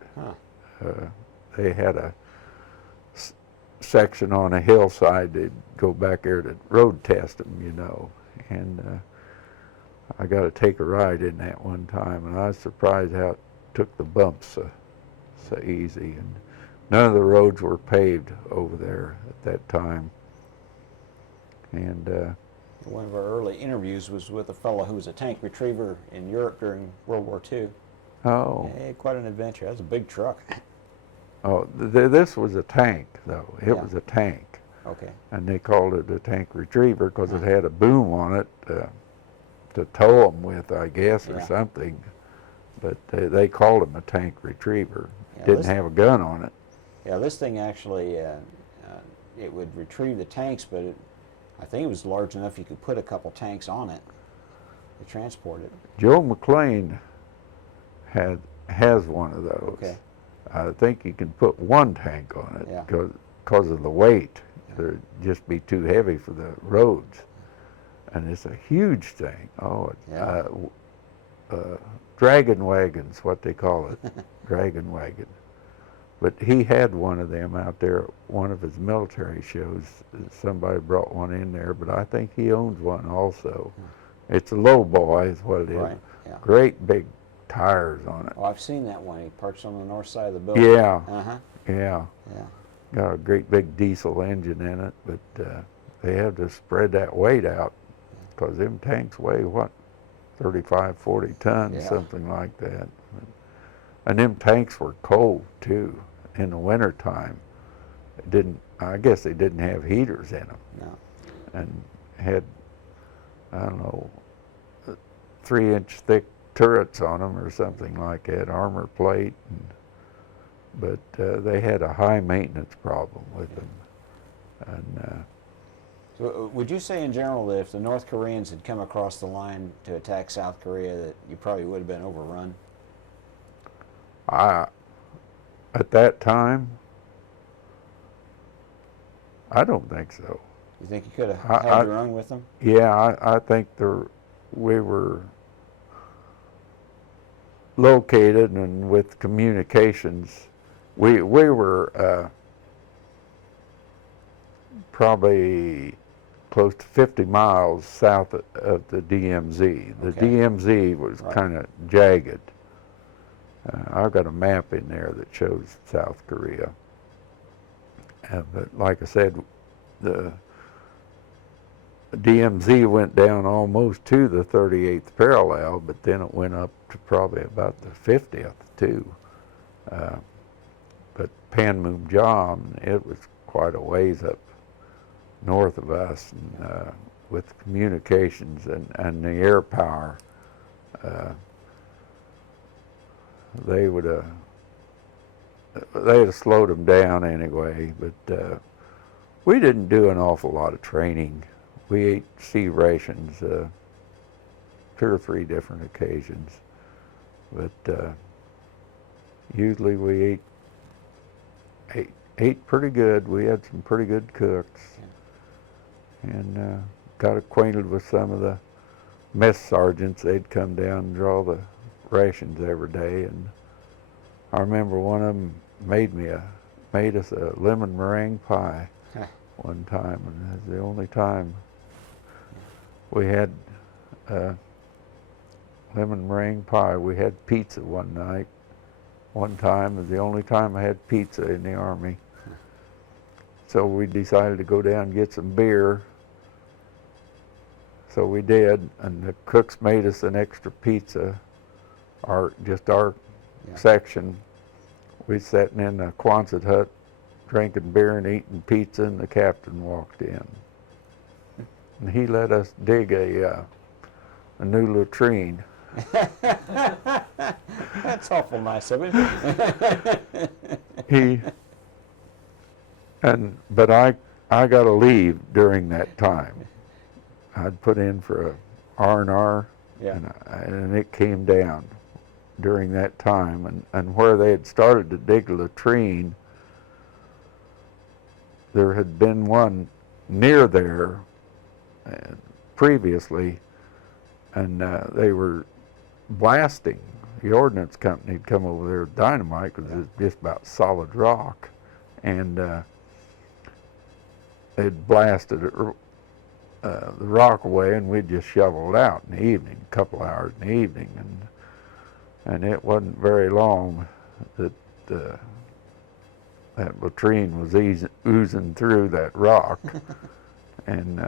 They had a section on a hillside. They'd go back there to road test them, you know, and I got to take a ride in that one time, and I was surprised how it took the bumps so easy. And none of the roads were paved over there at that time. And one of our early interviews was with a fellow who was a tank retriever in Europe during World War II. Oh. Yeah, quite an adventure. That was a big truck. Oh, this was a tank, though. It was a tank. Okay. And they called it a tank retriever because it had a boom on it to tow them with, I guess, or something. But they called them a tank retriever. Didn't have a gun on it. Yeah, this thing actually, it would retrieve the tanks, but I think it was large enough you could put a couple tanks on it to transport it. Joe McLean has one of those. Okay. I think you can put 1 tank on it because of the weight. They'd just be too heavy for the roads. And it's a huge thing. Dragon wagon's what they call it, dragon wagon. But he had one of them out there at one of his military shows. Somebody brought one in there, but I think he owns one also. It's a low boy is what it is. Right, yeah. Great big tires on it. Oh, I've seen that one. He parks on the north side of the building. Yeah, Yeah. got a great big diesel engine in it, but they have to spread that weight out because them tanks weigh, what, 35, 40 tons, something like that. And them tanks were cold, too, in the wintertime. I guess they didn't have heaters in them. No. And had, I don't know, 3-inch thick turrets on them or something like that, armor plate. But they had a high maintenance problem with them. And so would you say in general that if the North Koreans had come across the line to attack South Korea that you probably would have been overrun? At that time, I don't think so. You think you could have held your own with them? Yeah, I think we were located, and with communications, we were probably close to 50 miles south of the DMZ. The DMZ was kind of jagged. I've got a map in there that shows South Korea. But like I said, the DMZ went down almost to the 38th parallel, but then it went up to probably about the 50th too. But Panmunjom, it was quite a ways up north of us, and with communications and the air power, they'd have slowed them down anyway. But we didn't do an awful lot of training. we ate sea rations 2 or 3 different occasions, but usually we ate pretty good. We had some pretty good cooks, and got acquainted with some of the mess sergeants. They'd come down and draw the rations every day, and I remember one of them made us a lemon meringue pie one time, and that's the only time we had lemon meringue pie. We had pizza one time, was the only time I had pizza in the Army. So we decided to go down and get some beer. So we did, and the cooks made us an extra pizza, our section. We sat in the Quonset hut drinking beer and eating pizza, and the captain walked in. And he let us dig a new latrine. That's awful nice of him. But I got to leave during that time. I'd put in for a R&R, and it came down during that time. And where they had started to dig a latrine, there had been one near there previously, and they were blasting. The ordnance company had come over there with dynamite, because it was just about solid rock, and they'd blasted the rock away, and we'd just shovel it out in the evening, a couple hours in the evening, and it wasn't very long that that latrine was oozing through that rock, and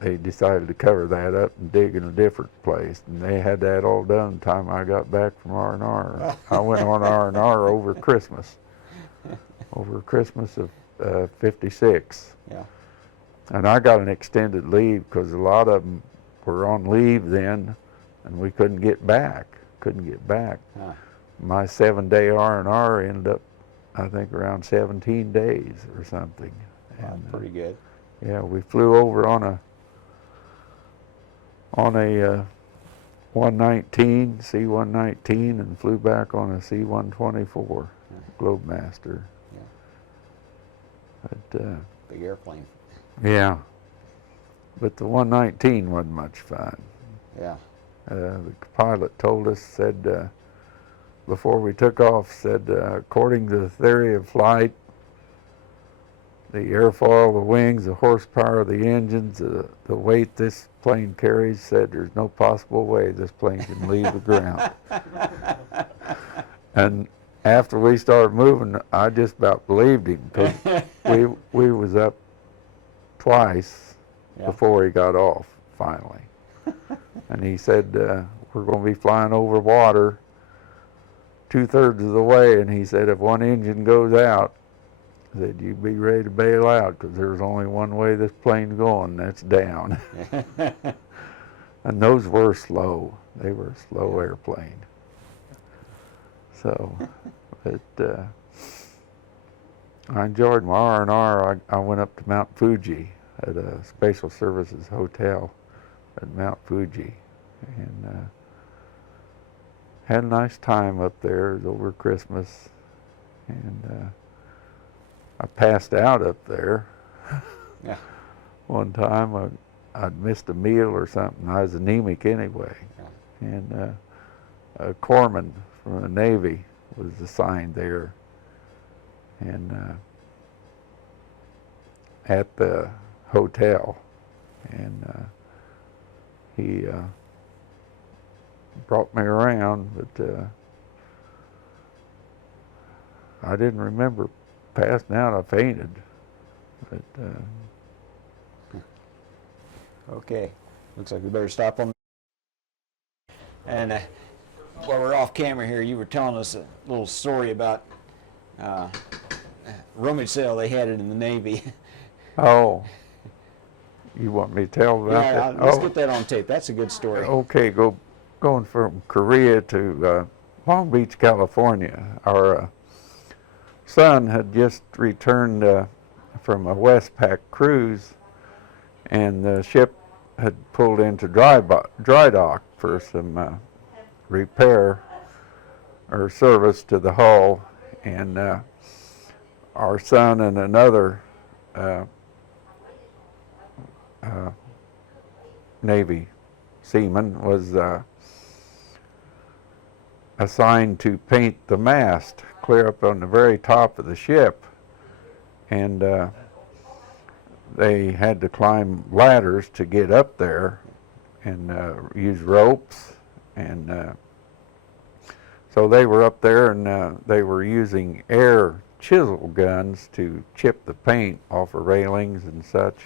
they decided to cover that up and dig in a different place, and they had that all done the time I got back from R&R. I went on R&R over Christmas of '56. Yeah. And I got an extended leave because a lot of them were on leave then, and we couldn't get back. Huh. My 7-day R&R ended up, I think, around 17 days or something. Wow, And, pretty good. Yeah, we flew over on a 119, C-119, and flew back on a C-124 Globemaster. Yeah. But, big airplane. yeah, but the 119 wasn't much fun. Yeah. The pilot told us, said, before we took off, said, according to the theory of flight, the airfoil, the wings, the horsepower of the engines, the weight this plane carries, said there's no possible way this plane can leave the ground. And after we started moving, I just about believed him, because we was up twice before he got off, finally. And he said, we're going to be flying over water 2/3 of the way, and he said, if one engine goes out, he said, you be ready to bail out, because there's only one way this plane's going, and that's down. And those were slow. They were a slow airplane. So, but I enjoyed my R&R. I went up to Mount Fuji at a Special Services hotel at Mount Fuji, and had a nice time up there. It was over Christmas, and I passed out up there. Yeah. One time I'd missed a meal or something. I was anemic anyway, and a corpsman from the Navy was assigned there, and at the hotel, and he brought me around, but I didn't remember passing out. I fainted, but Okay. Looks like we better stop on. And while we're off camera here, you were telling us a little story about rummage sale they had it in the Navy. oh, you want me to tell about that? Let's get that on tape. That's a good story. Okay, going from Korea to Long Beach, California. Our son had just returned from a Westpac cruise, and the ship had pulled into dry dock for some repair or service to the hull, and our son and another Navy seaman was assigned to paint the mast clear up on the very top of the ship, and they had to climb ladders to get up there and use ropes, and so they were up there, and they were using air chisel guns to chip the paint off of railings and such,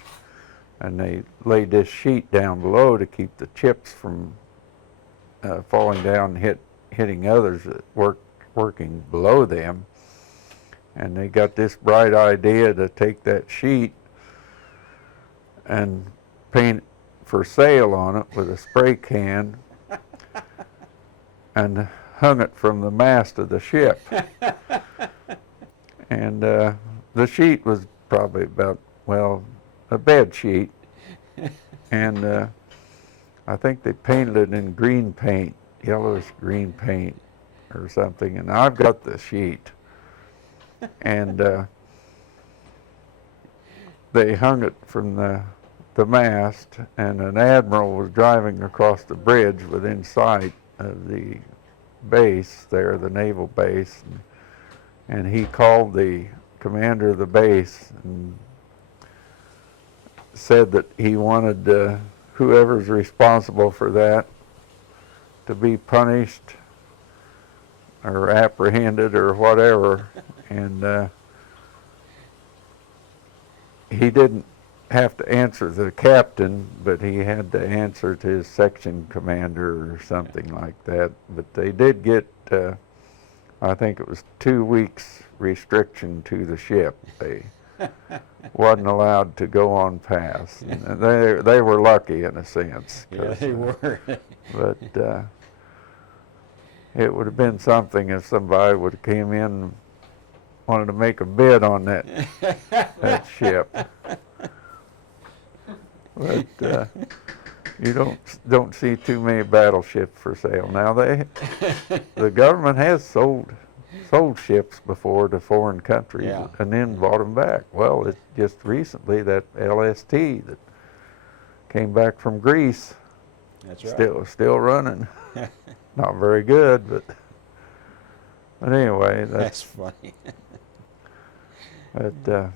and they laid this sheet down below to keep the chips from falling down and hitting others that working below them. And they got this bright idea to take that sheet and paint for sail on it with a spray can and hung it from the mast of the ship. And the sheet was probably about, well, a bed sheet. And I think they painted it in green paint, yellowish green paint or something. And I've got the sheet. And they hung it from the mast, and an admiral was driving across the bridge within sight of the base there, the naval base, and he called the commander of the base and said that he wanted whoever's responsible for that to be punished or apprehended or whatever. And he didn't have to answer to the captain, but he had to answer to his section commander or something like that. But they did get, I think it was 2 weeks restriction to the ship. They wasn't allowed to go on past. And they were lucky in a sense. Yeah, they were. But it would have been something if somebody would have came in and wanted to make a bid on that ship. But you don't see too many battleships for sale now. The government has sold ships before to foreign countries, yeah, and then bought them back. Well, it's just recently that LST that came back from Greece. That's right. Still running. Not very good, but anyway, that's funny. But I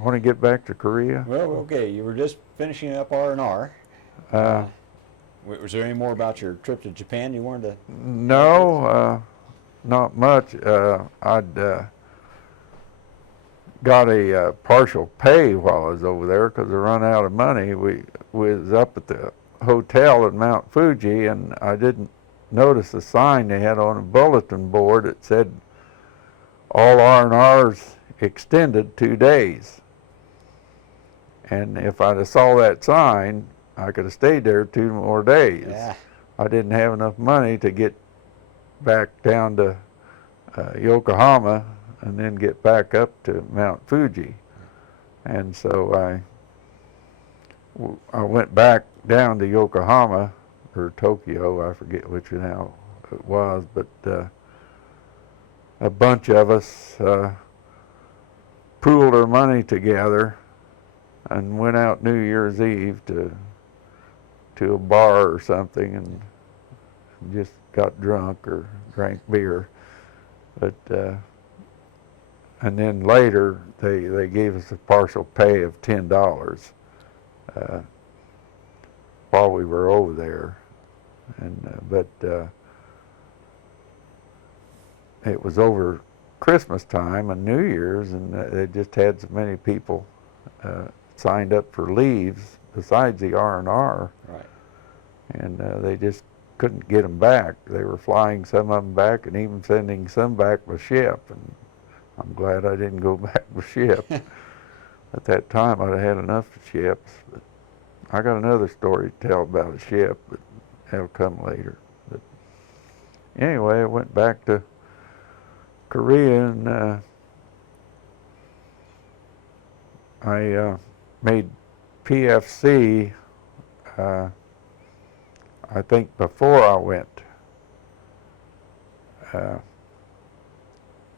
want to get back to Korea. Well, okay, you were just finishing up R&R. Was there any more about your trip to Japan you wanted to? No, not much. I'd got a partial pay while I was over there because I run out of money. We was up at the hotel at Mount Fuji, and I didn't notice a sign they had on a bulletin board that said all R&Rs extended 2 days. And if I'd have saw that sign, I could have stayed there 2 more days. Yeah. I didn't have enough money to get back down to Yokohama and then get back up to Mount Fuji. And so I went back down to Yokohama, or Tokyo, I forget which now it was, but a bunch of us pooled our money together and went out New Year's Eve to a bar or something and just got drunk or drank beer. But and then later they gave us a partial pay of $10 while we were over there. And but it was over Christmas time and New Year's, and they just had so many people signed up for leaves besides the R&R. Right. And they just couldn't get them back. They were flying some of them back and even sending some back with ship. And I'm glad I didn't go back with ship. At that time, I'd have had enough ships. But I got another story to tell about a ship, but that'll come later. But anyway, I went back to Korea, and I made PFC, I think before I went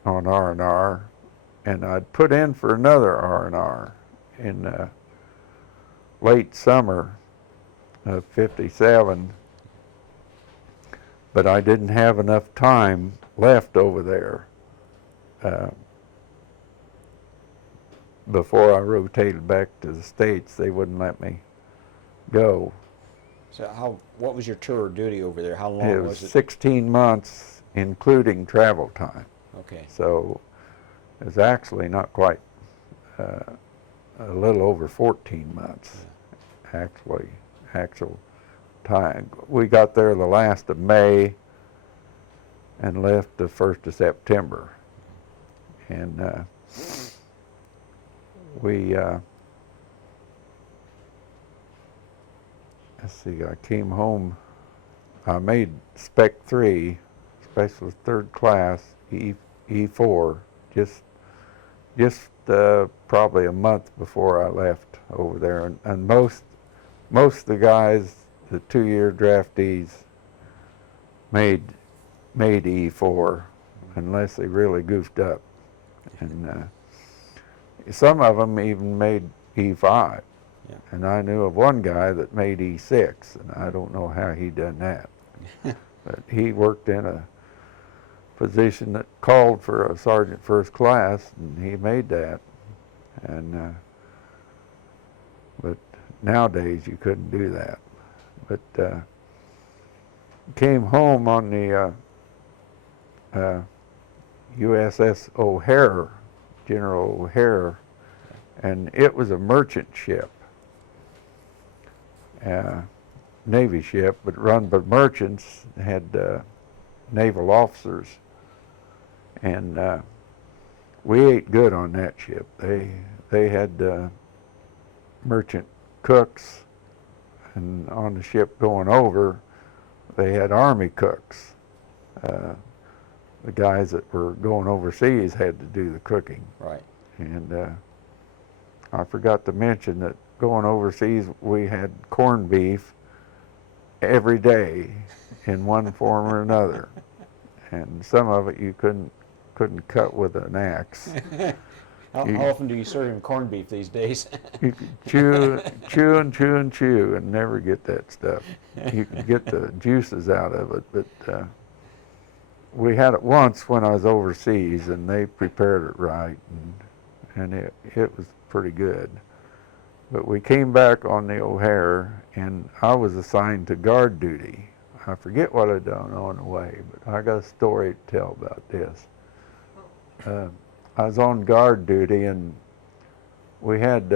on R&R, and I'd put in for another R&R in late summer of '57, but I didn't have enough time left over there before I rotated back to the States. They wouldn't let me go. So what was your tour of duty over there? How long It was was it? 16 months, including travel time. Okay. So it was actually not quite, a little over 14 months, actual time. We got there the last of May and left the 1st of September. And we, let's see, I came home, I made Spec 3, Specialist 3rd Class, E4, just probably a month before I left over there. And most of the guys, the 2-year draftees, made E4 unless they really goofed up. And some of them even made E5. Yeah. And I knew of one guy that made E6, and I don't know how he done that. But he worked in a position that called for a sergeant 1st class, and he made that. And but nowadays you couldn't do that. But came home on the USS O'Hare, General O'Hare, and it was a merchant ship, Navy ship, but run by merchants, had naval officers. And we ate good on that ship. They had merchant cooks, and on the ship going over, they had Army cooks. The guys that were going overseas had to do the cooking. Right. And I forgot to mention that going overseas, we had corned beef every day in one form or another. And some of it you couldn't cut with an axe. How often do you serve him corned beef these days? You could chew and chew and chew and never get that stuff. You could get the juices out of it, but we had it once when I was overseas, and they prepared it right, and it was pretty good. But we came back on the O'Hare, and I was assigned to guard duty. I forget what I done on the way, but I got a story to tell about this. I was on guard duty, and we had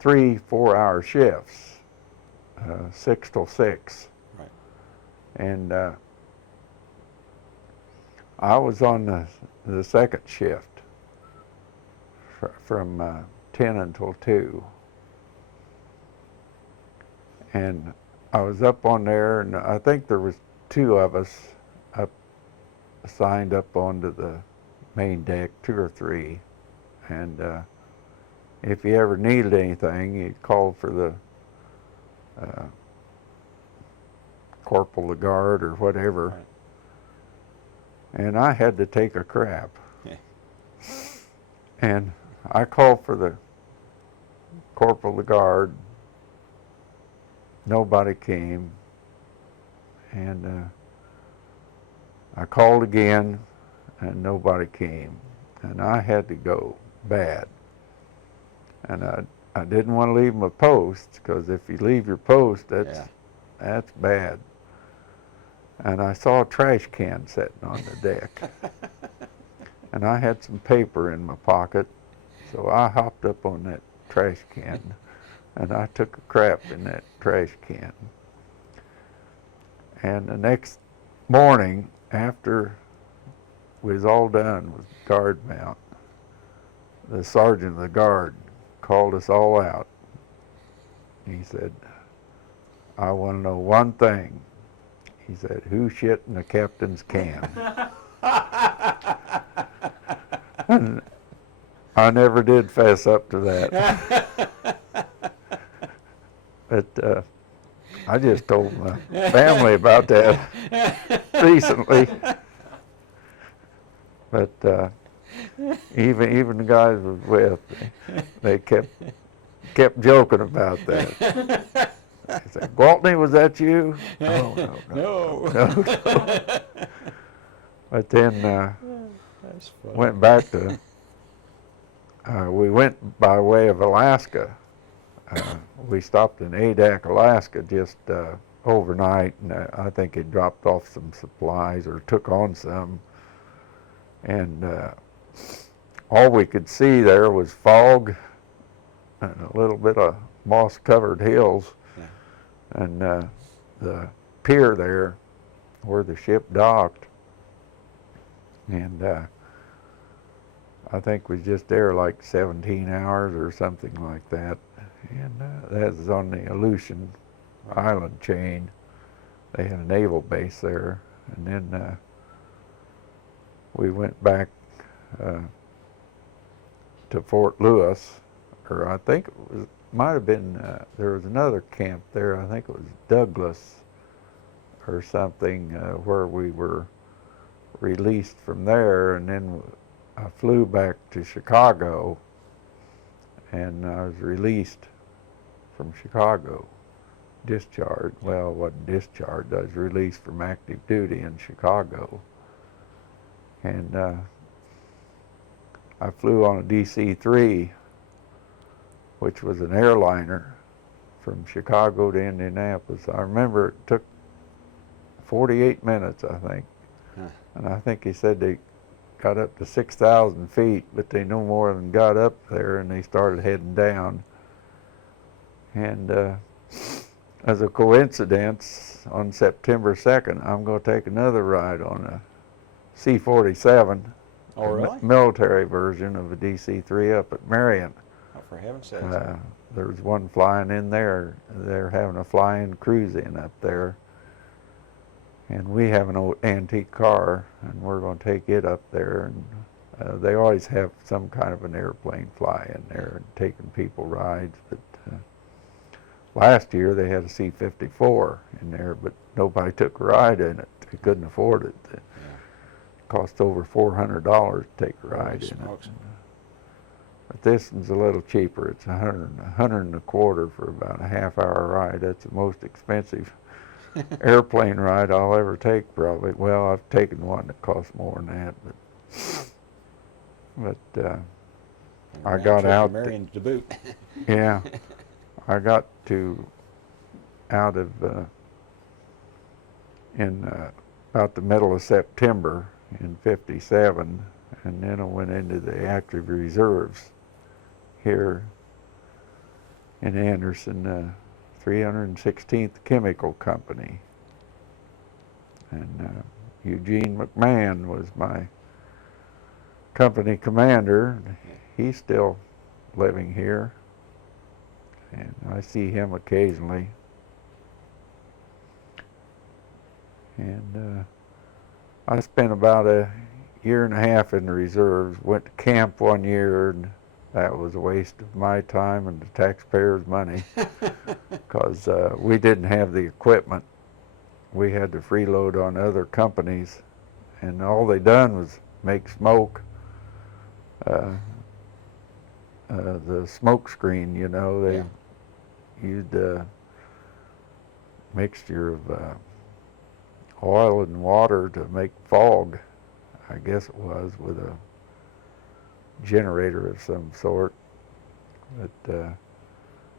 3 4-hour shifts, 6 till 6. Right. And I was on the second shift from 10 until 2. And I was up on there, and I think there was 2 of us assigned up onto the main deck, 2 or 3. And if you ever needed anything, you called for the corporal of the guard or whatever. Right. And I had to take a crap. Yeah. And I called for the corporal of the guard. Nobody came. And I called again, and nobody came. And I had to go bad. And I didn't want to leave my post, because if you leave your post, that's bad. And I saw a trash can sitting on the deck. And I had some paper in my pocket, so I hopped up on that trash can, and I took a crap in that trash can. And the next morning, after we was all done with guard mount, the sergeant of the guard called us all out. He said, "I want to know one thing." He said, "Who shit in the captain's can?" I never did fess up to that. But I just told my family about that recently. But even the guys I was with, they kept joking about that. I said, Gwaltney, was that you? Oh, no. But then That's funny. went back to, we went by way of Alaska. We stopped in Adak, Alaska just overnight, and I think he dropped off some supplies or took on some. And all we could see there was fog and a little bit of moss-covered hills. Yeah. And the pier there where the ship docked. And I think we was just there like 17 hours or something like that. And that was on the Aleutian Island chain. They had a naval base there. And then we went back to Fort Lewis, or I think it was, might have been, there was another camp there, I think it was Douglas or something, where we were released from there, and then I flew back to Chicago, and I was released from Chicago, discharged. Well, I wasn't discharged, I was released from active duty in Chicago. And I flew on a DC-3, which was an airliner from Chicago to Indianapolis. I remember it took 48 minutes, I think. Huh. And I think he said they got up to 6,000 feet, but they no more than got up there, and they started heading down. And as a coincidence, on September 2nd, I'm going to take another ride on a C-47, oh, really? Military version of a DC-3 up at Marion. Oh, for heaven's sake. There's one flying in there. They're having a fly-in cruise-in up there. And we have an old antique car, and we're going to take it up there. And they always have some kind of an airplane fly in there and taking people rides. But last year they had a C-54 in there, but nobody took a ride in it. They couldn't afford it. It cost over $400 to take a ride in it. But this one's a little cheaper. It's $100 and a quarter for about a half-hour ride. That's the most expensive airplane ride I'll ever take, probably. Well, I've taken one that costs more than that, but I got out. Marion to boot. Yeah, I got out of in about the middle of September in '57, and then I went into the active reserves here in Anderson. 316th Chemical Company, and Eugene McMahon was my company commander. He's still living here, and I see him occasionally. And I spent about a year and a half in the reserves, went to camp one year, and that was a waste of my time and the taxpayers' money because we didn't have the equipment. We had to freeload on other companies, and all they done was make smoke. The smoke screen, you know, they used a mixture of oil and water to make fog, I guess it was, with a generator of some sort. But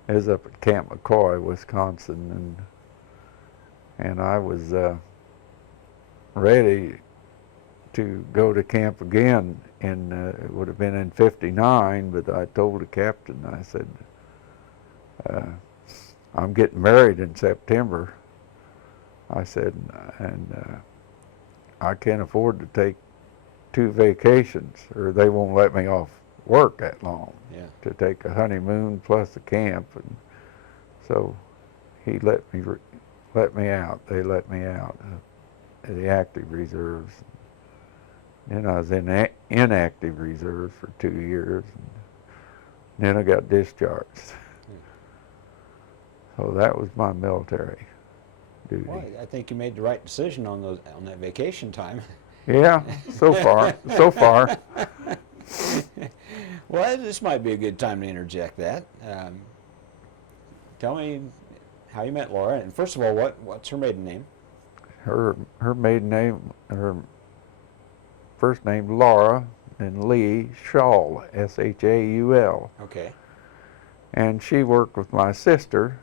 it was up at Camp McCoy, Wisconsin, and I was ready to go to camp again, and it would have been in '59, but I told the captain, I said, I'm getting married in September. I said, and I can't afford to take 2 vacations, or they won't let me off work that long to take a honeymoon plus a camp. And so he let me out. They let me out of the active reserves. Then I was in inactive reserve for 2 years. And then I got discharged. So that was my military duty. Well, I think you made the right decision on that vacation time. Yeah, so far, so far. Well, this might be a good time to interject that. Tell me how you met Laura, and first of all, what's her maiden name? Her maiden name, her first name Laura, and Lee Shaul, S-H-A-U-L. Okay. And she worked with my sister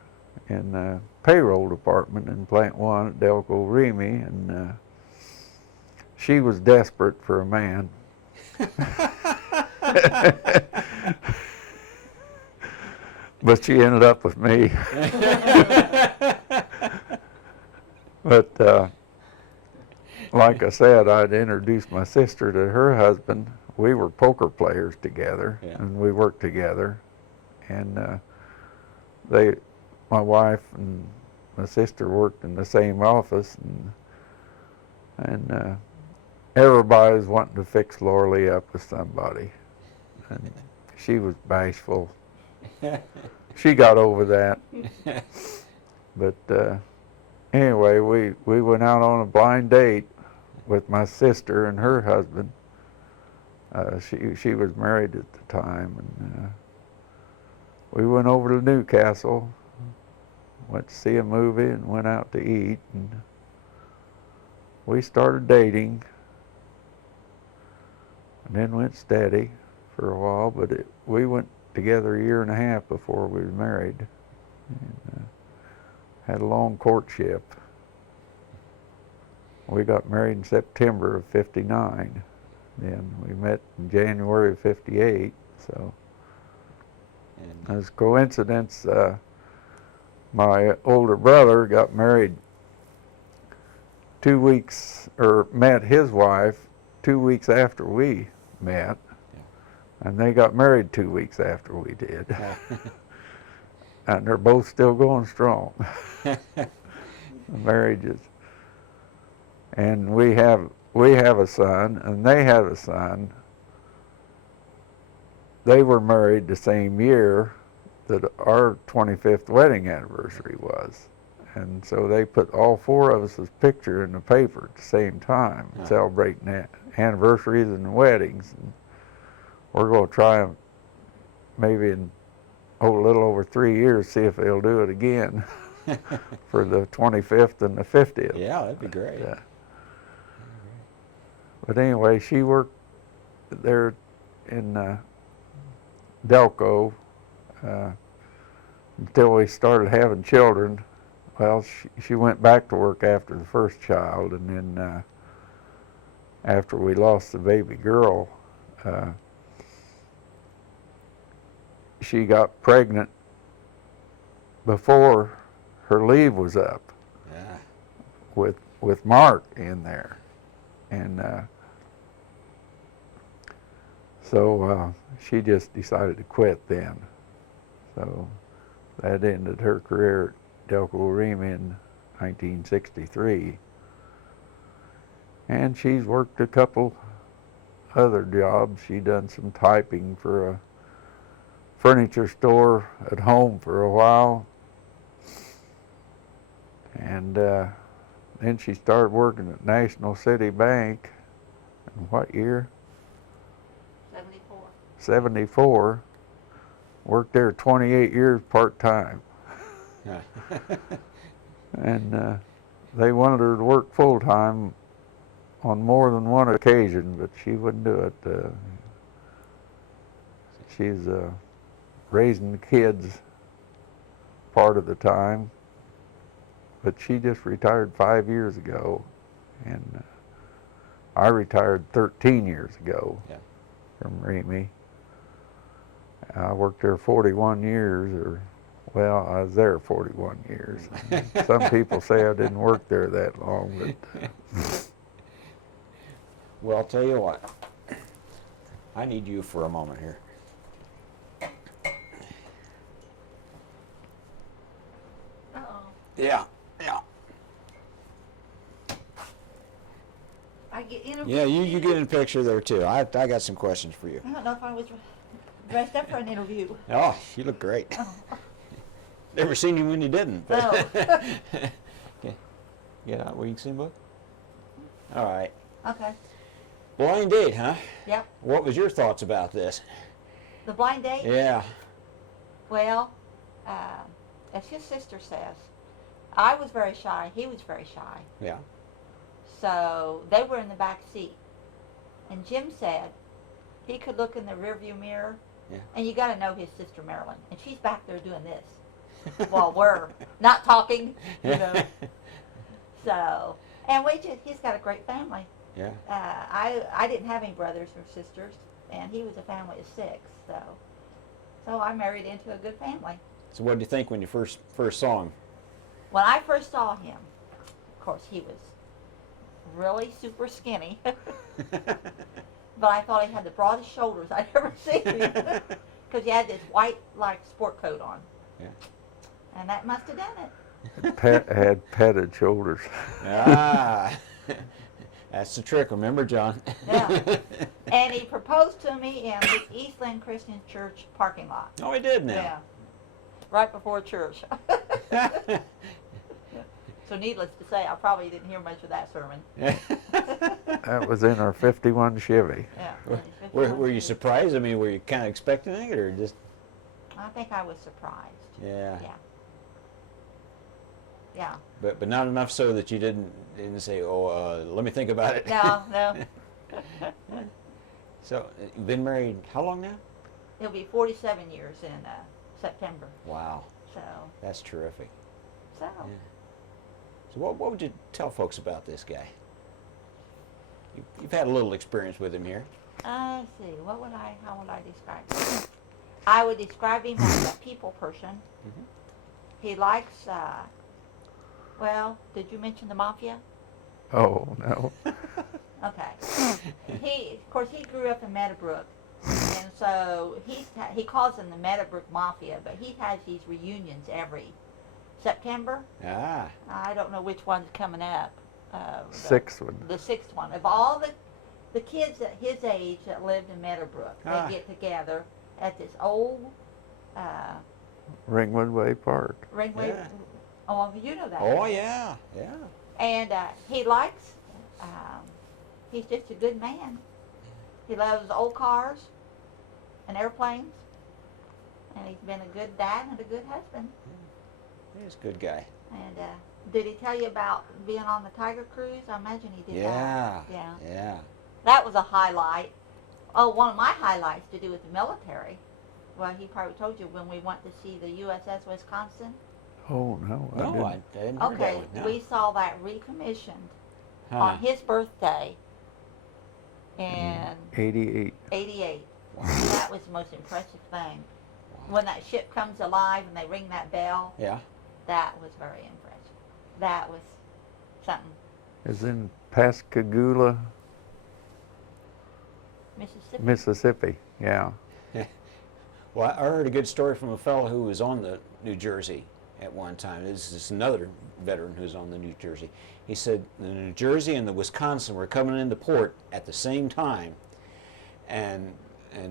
in the payroll department in Plant 1 at Delco Remy, and she was desperate for a man. But she ended up with me. But like I said, I'd introduced my sister to her husband. We were poker players together, yeah. and we worked together. And my wife and my sister worked in the same office, and everybody was wanting to fix Laura Lee up with somebody. And she was bashful. She got over that. But anyway, we went out on a blind date with my sister and her husband. She was married at the time, and we went over to Newcastle, went to see a movie, and went out to eat, and we started dating, and then went steady for a while, but we went together 1.5 years before we was married, and had a long courtship. We got married in September of '59. Then we met in January of '58. So, as a coincidence, my older brother got married 2 weeks, or met his wife 2 weeks after we met, and they got married 2 weeks after we did. And they're both still going strong. The marriages. And we have a son, and they have a son. They were married the same year that our 25th wedding anniversary was. And so they put all 4 of us' picture in the paper at the same time, celebrating anniversaries and weddings. And we're going to try them maybe in a little over 3 years, see if they'll do it again for the 25th and the 50th. Yeah, that'd be great. But anyway, she worked there in Delco until we started having children. Well, she went back to work after the first child, and then after we lost the baby girl, she got pregnant before her leave was up. With Mark in there. And so she just decided to quit then. So that ended her career at Delco Remy in 1963. And she's worked a couple other jobs. She done some typing for a furniture store at home for a while. And then she started working at National City Bank. In what year? 74. 74. Worked there 28 years part-time. And they wanted her to work full-time on more than one occasion, but she wouldn't do it. She's raising the kids part of the time. But she just retired 5 years ago, and I retired 13 years ago from Remy. I worked there 41 years, well, I was there 41 years. Some people say I didn't work there that long, but... Well, I'll tell you what. I need you for a moment here. Uh-oh. Yeah. I get interviewed. Yeah, you get in the picture there too. I got some questions for you. I don't know if I was dressed up for an interview. Oh, you look great. Never seen you when you didn't. No. Okay. Get out where you can see them both. All right. Okay. Blind date, huh? Yep. What was your thoughts about this? The blind date? Yeah. Well, as his sister says, I was very shy. He was very shy. Yeah. So they were in the back seat. And Jim said he could look in the rearview mirror. Yeah. And you got to know his sister Marilyn. And she's back there doing this while we're not talking, you know. So, and he's got a great family. Yeah. I didn't have any brothers or sisters, and he was a family of 6. So I married into a good family. So what did you think when you first saw him? When I first saw him, of course, he was really super skinny. But I thought he had the broadest shoulders I'd ever seen. Because he had this white, like, sport coat on. Yeah. And that must have done it. Had padded shoulders. Ah. That's the trick, remember, John? Yeah. And he proposed to me in the Eastland Christian Church parking lot. Oh, he did now. Yeah. Right before church. So needless to say, I probably didn't hear much of that sermon. That was in our 51 Chevy. Yeah. Were you surprised? I mean, were you kind of expecting it, or just? I think I was surprised. Yeah. Yeah. Yeah. But not enough so that you didn't say, oh, let me think about it. No, no. So, you've been married how long now? It'll be 47 years in September. Wow. So, That's terrific. so. Yeah. So what would you tell folks about this guy? You've had a little experience with him here. Let's see. How would I describe him? I would describe him as a people person. Mhm. He likes, well, did you mention the Mafia? Oh, no. Okay. Of course, he grew up in Meadowbrook, and so he calls them the Meadowbrook Mafia, but he has these reunions every September. Ah. I don't know which one's coming up. Sixth one. The 6th one. Of all the kids at his age that lived in Meadowbrook, Ah. they get together at this old Ringwood Way Park. Ringway. Yeah. Oh, you know that. Oh, yeah. Yeah. And he likes, he's just a good man. He loves old cars and airplanes. And he's been a good dad and a good husband. He's a good guy. And did he tell you about being on the Tiger Cruise? I imagine he did Yeah. that. Yeah. Yeah. That was a highlight. Oh, one of my highlights to do with the military. Well, he probably told you when we went to see the USS Wisconsin. Oh, no. No, I didn't hear that Okay, one. No. we saw that recommissioned Huh. on his birthday in 88. 88. Wow. That was the most impressive thing. When that ship comes alive and they ring that bell, Yeah. that was very impressive. That was something. Is in Pascagoula, Mississippi. Mississippi. Yeah. Well, I heard a good story from a fellow who was on the New Jersey at one time. This is another veteran who's on the New Jersey. He said the New Jersey and the Wisconsin were coming into port at the same time, and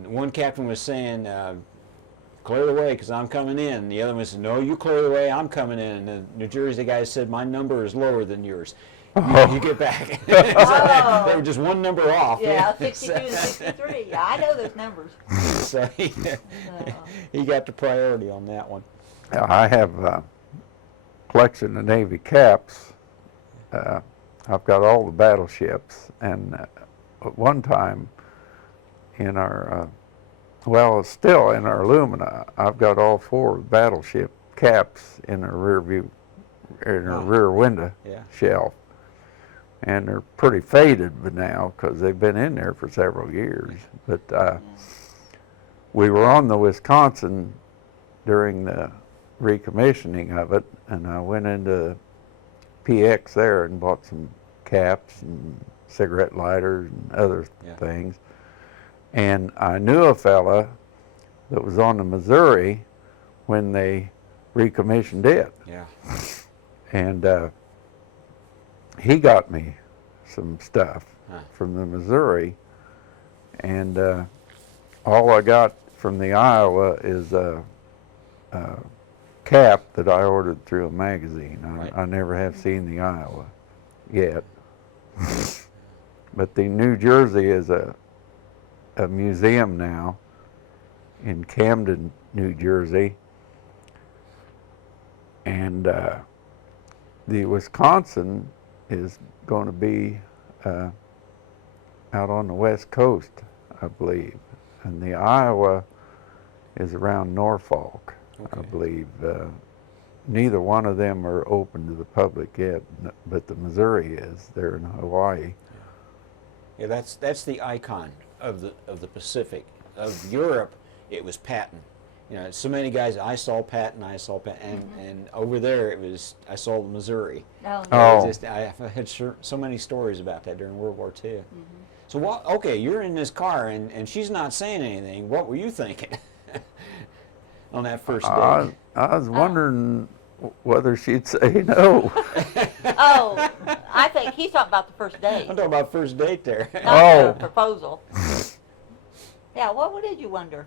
one captain was saying, clear the way because I'm coming in. The other one said, no, you clear the way, I'm coming in. And the New Jersey guy said, my number is lower than yours. You get back. So they were just one number off. Yeah, 62 to 63. Yeah, I know those numbers. So he got the priority on that one. I have a collection of Navy caps. I've got all the battleships, and at one time in our, still in our Lumina, I've got all 4 battleship caps in our rear window Yeah. shelf. And they're pretty faded by now because they've been in there for several years. But we were on the Wisconsin during the recommissioning of it, and I went into PX there and bought some caps and cigarette lighters and other things. And I knew a fella that was on the Missouri when they recommissioned it. Yeah. And he got me some stuff. from the Missouri, and all I got from the Iowa is a cap that I ordered through a magazine. Right. I never have seen the Iowa yet. But the New Jersey is a museum now in Camden, New Jersey. And the Wisconsin is going to be out on the West Coast, I believe. And the Iowa is around Norfolk, I believe. Neither one of them are open to the public yet, but the Missouri is. They're in Hawaii. Yeah, that's the icon of the Pacific. Of Europe, it was Patton. You know, so many guys. I saw Patton, and over there it was. I saw the Missouri. Oh. Oh. I've had so many stories about that during World War II. So what? Okay, you're in this car, and she's not saying anything. What were you thinking on that first day? I was wondering whether she'd say no. Oh, I think he's talking about the first date, I'm talking about first date there. not the proposal. Yeah, what did you wonder?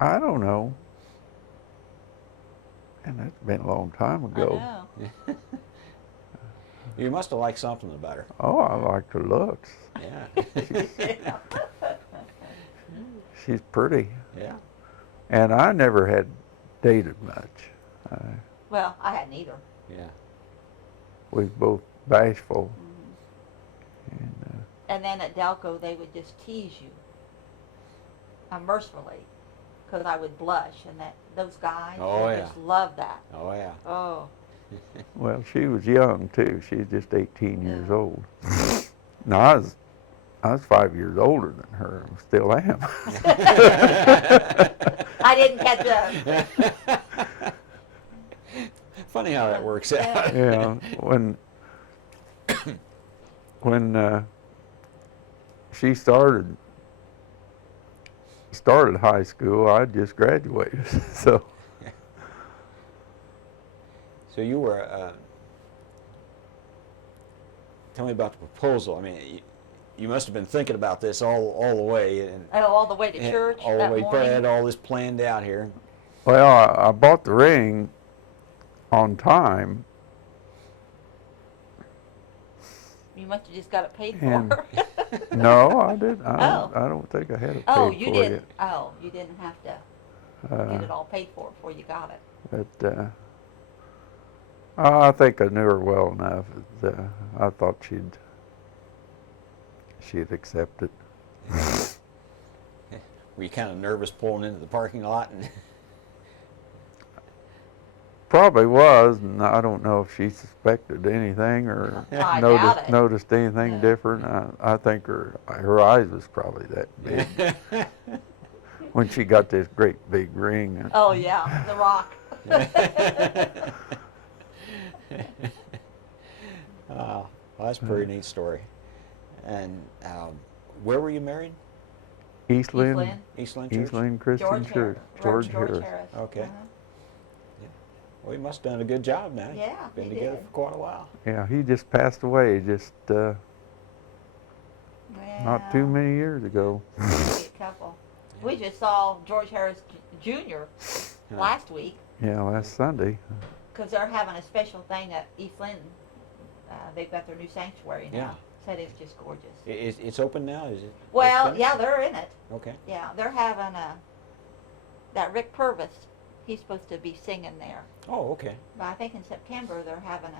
I don't know. And that's been a long time ago. I know. You must have liked something about her. Oh, I like her looks. Yeah. She's pretty. Yeah. And I never had dated much. Well, I hadn't either. Yeah. We was both bashful. And, And then at Delco, they would just tease you, mercifully, because I would blush, and those guys just loved that. Oh yeah. Oh. well, she was young too. She's just 18 years old. No, I was 5 years older than her. And still am. I didn't catch up. Funny how that works out. Yeah, when she started high school, I just graduated. So you were. Tell me about the proposal. I mean, you must have been thinking about this all the way. And all the way to church all the that way. You morning. had all this planned out here. well, I bought the ring on time. You must have just got it paid And- for. No, I didn't. Oh. I don't think I had it paid Oh, for you didn't. yet. Oh, you didn't have to get it all paid for before you got it. But I think I knew her well enough. I thought she'd accept it. Were you kind of nervous pulling into the parking lot? And Probably was, and I don't know if she suspected anything or I doubt it. noticed anything Yeah. different. I think her eyes was probably that big when she got this great big ring. Oh yeah, the rock. Well, that's a pretty neat story. And where were you married? Eastland, Eastland. Eastland Church? Eastland Christian George Church, Harris. George Harris. Harris. Okay. Uh-huh. Well, you must have done a good job now. Yeah, Been he together did. for quite a while. Yeah, he just passed away just not too Well, many years ago. a couple. We just saw George Harris Jr. last week Yeah, last Sunday. because they're having a special thing at East Lynn. They've got their new sanctuary now. Yeah. Said it's just gorgeous. It's open now, is it? Well, It's yeah, finished? they're in it. Okay. Yeah, they're having that Rick Purvis. He's supposed to be singing there. Oh, okay. But I think in September they're having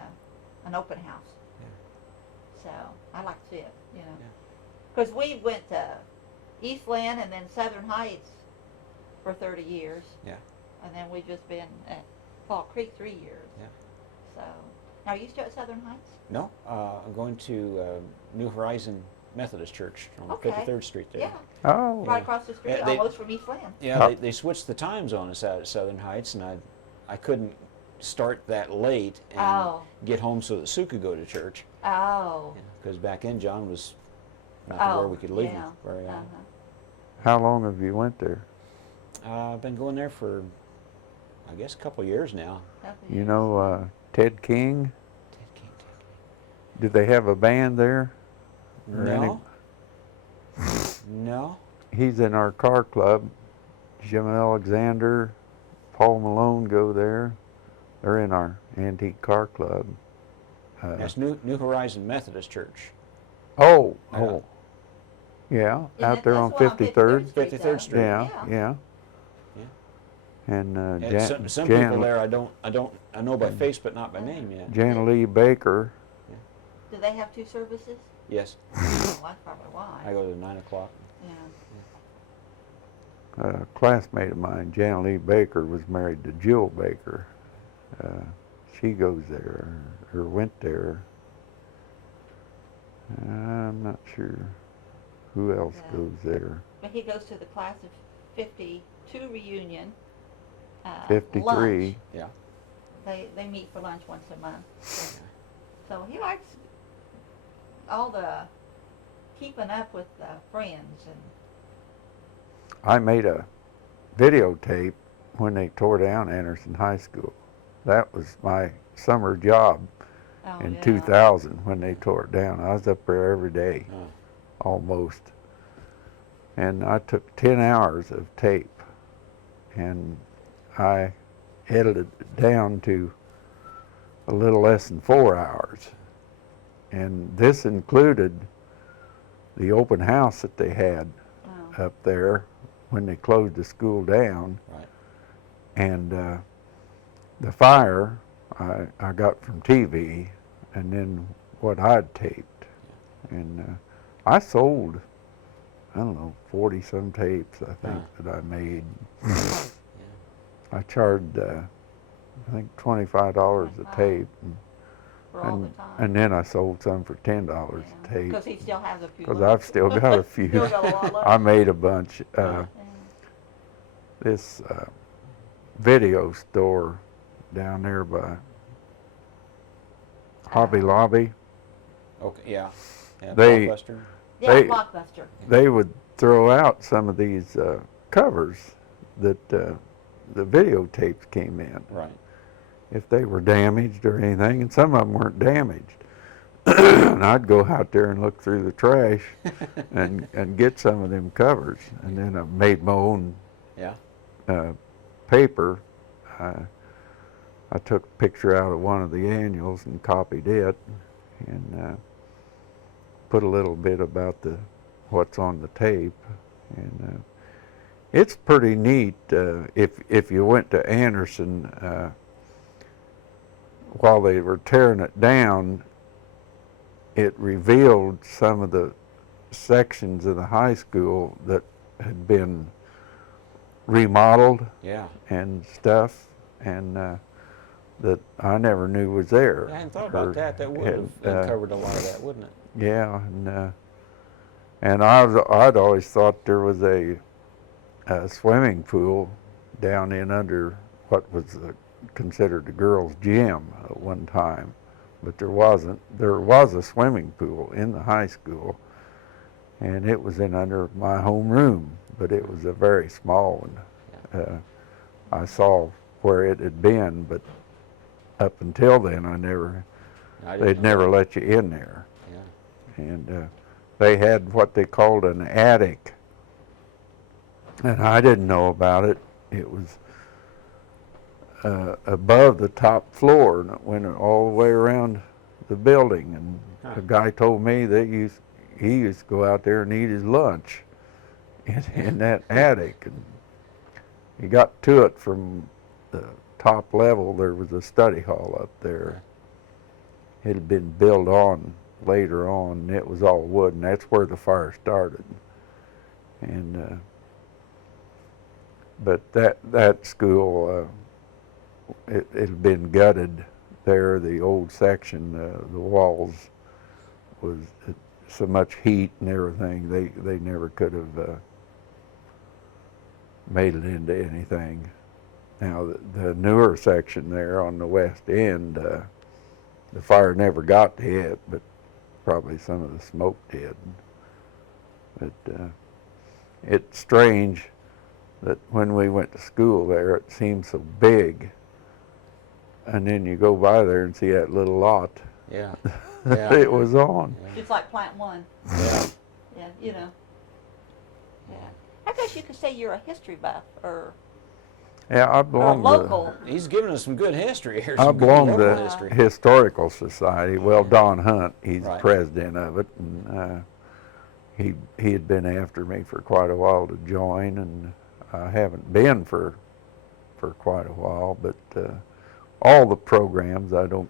an open house. Yeah. So I like to see it, you know. Yeah. Because we went to East Lynn and then Southern Heights for 30 years. Yeah. And then we've just been at Fall Creek 3 years. Yeah. So, now are you still at Southern Heights? No, I'm going to New Horizon Methodist Church on Okay. 53rd Street there. Yeah, Oh, right across the street, Yeah, they- almost from East Lynn. Yeah, they switched the times on us out at Southern Heights, and I couldn't start that late and Oh. get home so that Sue could go to church. Oh. Because back then John was not Oh, where we could leave yeah. him very Uh-huh. how long have you went there? I've been going there for, I guess, a couple of years now. Couple You years. know Ted King? Ted King. Did they have a band there? Or any- No. No. He's in our car club. Jim Alexander, Paul Malone go there. They're in our antique car club. That's New Horizon Methodist Church. Oh, Yeah. oh. Yeah, Isn't out it there this on one 53rd. 53rd though? Street. Yeah, Yeah. yeah. Yeah. And And some people there I know by face but not by name yet. Jana Lee Baker. Do they have 2 services? Yes. Oh, that's probably I why. go to 9 o'clock. Yeah. A classmate of mine, Jana Lee Baker, was married to Jill Baker. She goes there, or went there. I'm not sure who else Yeah. goes there. But he goes to the class of 52 reunion. 53. Lunch. Yeah. They meet for lunch once a month. So he likes all the keeping up with the friends and. I made a videotape when they tore down Anderson High School. That was my summer job Oh, in yeah. 2000 when they tore it down. I was up there every day, almost. And I took 10 hours of tape and I edited it down to a little less than 4 hours. And this included the open house that they had Oh. up there when they closed the school down. Right. And the fire I got from TV, and then what I'd taped. And I sold, I don't know, 40 some tapes I think that I made. I charged I think $25 a tape. For all the time. And then I sold some for $10 a tape. Because he still has a few. Because left. I've still got a few. Still got a lot left. I made a bunch. This video store down there by Hobby Lobby, Okay. Yeah. Yeah. They- Blockbuster. Yeah, they- Blockbuster. they would throw out some of these covers that the videotapes came in, Right. if they were damaged or anything, and some of them weren't damaged. And I'd go out there and look through the trash and get some of them covers. And then I made my own Yeah. paper. I took a picture out of one of the annuals and copied it and put a little bit about what's on the tape. And it's pretty neat. If you went to Anderson while they were tearing it down, it revealed some of the sections of the high school that had been remodeled Yeah. and stuff, and that I never knew was there. I hadn't thought about Or that. That would had, have covered a lot of that, wouldn't it? Yeah, and I'd always thought there was a swimming pool down in under what was considered the girls' gym at one time, but there wasn't. There was a swimming pool in the high school, and it was in under my home room, but it was a very small one. I saw where it had been, but up until then, I didn't they'd know never that. let you in there. Yeah. And they had what they called an attic, and I didn't know about it. It was above the top floor, and it went all the way around the building. And the guy told me that he used to go out there and eat his lunch in that attic. And he got to it from the top level. There was a study hall up there. It had been built on later on, and it was all wood, and that's where the fire started. And but that school, it had been gutted there. The old section, the walls was so much heat and everything. They never could have made it into anything. Now the newer section there on the west end, the fire never got to it, but probably some of the smoke did. But it's strange that when we went to school there, it seemed so big, and then you go by there and see that little lot, Yeah. Yeah. it was on. Just like Plant One. Yeah. Yeah, you know. Yeah. I guess you could say you're a history buff or Yeah, I or a belong local. He's giving us some good history here. I Some good belong to local the history. Historical Society. Well, Yeah. Don Hunt, he's Right. president of it, and he had been after me for quite a while to join, and I haven't been for quite a while. But all the programs, I don't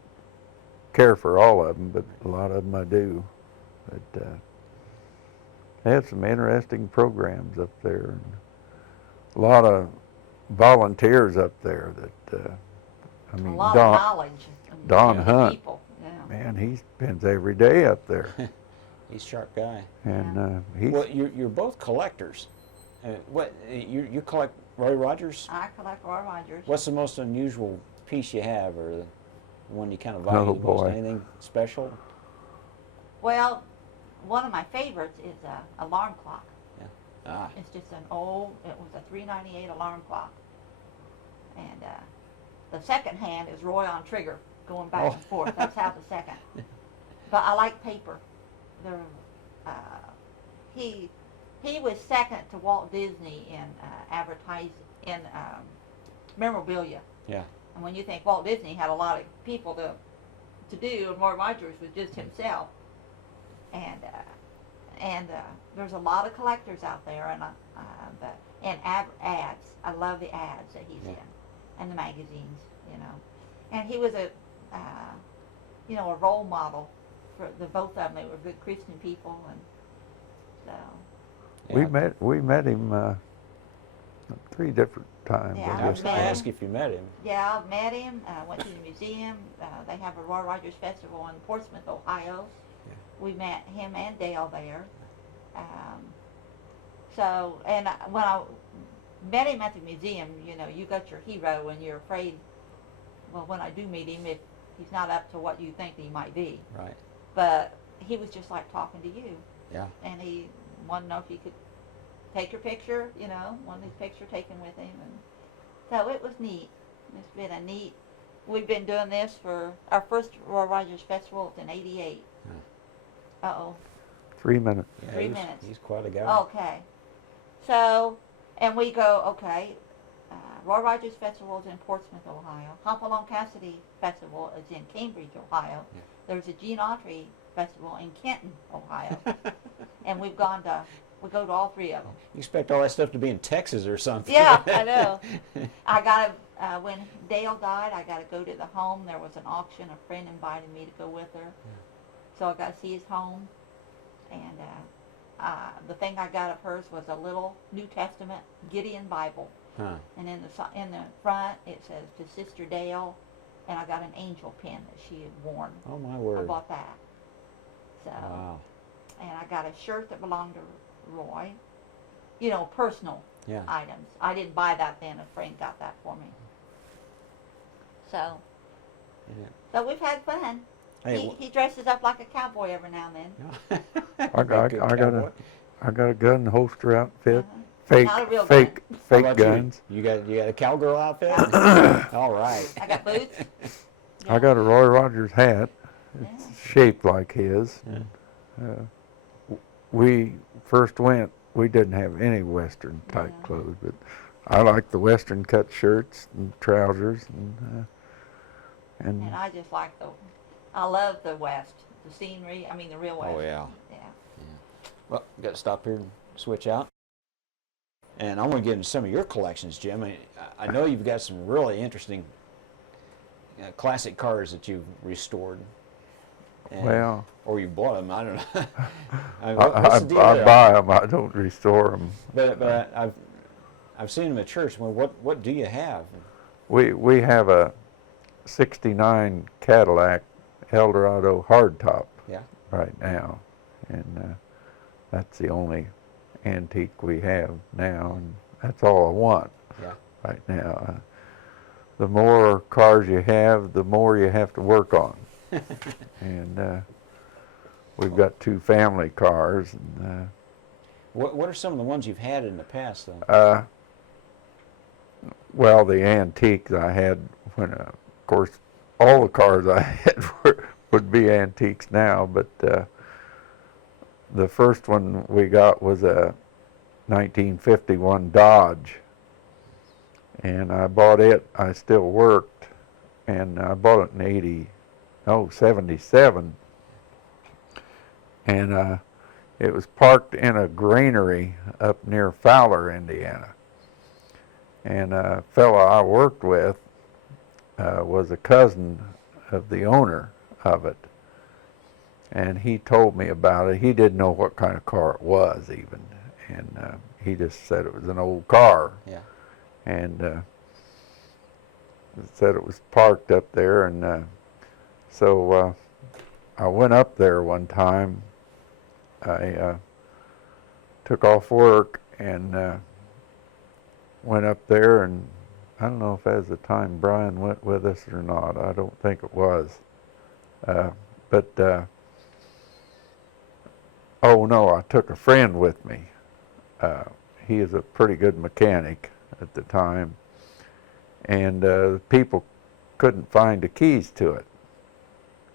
care for all of them, but a lot of them I do. But they have some interesting programs up there, and a lot of volunteers up there that I A mean, lot of knowledge. and Don good Hunt. People. Yeah. man, he spends every day up there, He's a sharp guy. and he's Well, you're both collectors. What you collect Roy Rogers? I collect Roy Rogers. What's the most unusual piece you have, or the one you kind of value Oh, most? boy. Anything special? Well, one of my favorites is a alarm clock. Ah, It's just it was a 398 alarm clock. And the second hand is Roy on trigger, going back Oh. and forth. That's how the second. But I like paper. He was second to Walt Disney in memorabilia. yeah. And when you think Walt Disney had a lot of people to do, and Roy Rogers was just himself. And there's a lot of collectors out there, and ads. I love the ads that he's in, and the magazines, you know. And he was a role model for the both of them. They were good Christian people, and so. Yeah. we met him 3 different times. Yeah, I was going to met him. ask if you met him. Yeah, I met him. Went to the museum. They have a Roy Rogers Festival in Portsmouth, Ohio. Yeah. We met him and Dale there. When I met him at the museum, you know, you got your hero, and you're afraid. Well, when I do meet him, if he's not up to what you think he might be, Right. but he was just like talking to you, Yeah. and he wanted to know if you could take your picture, you know, one of these pictures taken with him, and so it was neat. It's been a neat. We've been doing this for our first Roy Rogers Festival in '88. Uh-oh. 3 minutes. Yeah, 3 minutes. He's quite a guy. Okay. So, and we go, okay, Roy Rogers Festival is in Portsmouth, Ohio. Hopalong Cassidy Festival is in Cambridge, Ohio. Yeah. There's a Gene Autry Festival in Kenton, Ohio. And we go to all 3 of them. You expect all that stuff to be in Texas or something? Yeah, I know. I got to, when Dale died, I got to go to the home. There was an auction. A friend invited me to go with her. So I got to see his home. And the thing I got of hers was a little New Testament Gideon Bible. Huh. And in the front, it says, to Sister Dale. And I got an angel pin that she had worn. Oh, my I word. bought that. So, Wow. and I got a shirt that belonged to Roy. You know, personal Yeah. items. I didn't buy that then. A friend got that for me. So, Yeah. so we've had fun. Hey, He dresses up like a cowboy every now and then. I got Good a cowboy. I got a gun holster outfit. Uh-huh. Fake Not a real fake gun. How fake about guns. You got a cowgirl outfit? All right. I got boots. I got a Roy Rogers hat. Yeah. It's shaped like his. Yeah. We first went, we didn't have any Western type Yeah. clothes, but I like the Western cut shirts and trousers, and And I just like I love the West, the scenery. I mean, the real West. Oh, yeah. Yeah. Well, got to stop here and switch out. And I want to get into some of your collections, Jim. I know you've got some really interesting classic cars that you've restored. And, well, or you bought them, I don't know. What's the deal I there? buy them. I don't restore them. But I've seen them at church. Well, what do you have? We have a '69 Cadillac Eldorado hardtop Yeah. right now, and that's the only antique we have now, and that's all I want Yeah. right now. The more cars you have, the more you have to work on. And we've got 2 family cars. And, What are some of the ones you've had in the past, though? well, the antiques I had when, of course, all the cars I had would be antiques now, but the first one we got was a 1951 Dodge, and I bought it. I still worked, and I bought it in 77, and it was parked in a granary up near Fowler, Indiana. And a fellow I worked with was a cousin of the owner of it, and he told me about it. He didn't know what kind of car it was even, and he just said it was an old car. Yeah. And said it was parked up there, and so I went up there one time. I took off work and went up there, and I don't know if at the time Brian went with us or not. I don't think it was. But oh no, I took a friend with me. He is a pretty good mechanic at the time, and people couldn't find the keys to it.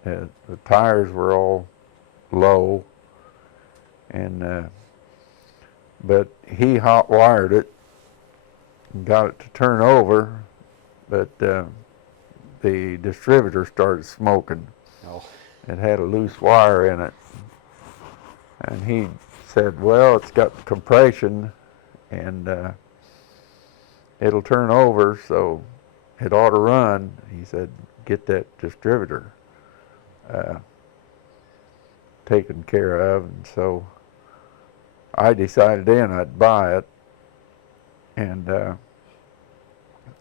The tires were all low, and but he hot wired it and got it to turn over, but the distributor started smoking. Oh. It had a loose wire in it, and he said, well, it's got compression and it'll turn over, so it ought to run. He said, get that distributor taken care of. And so I decided then I'd buy it, and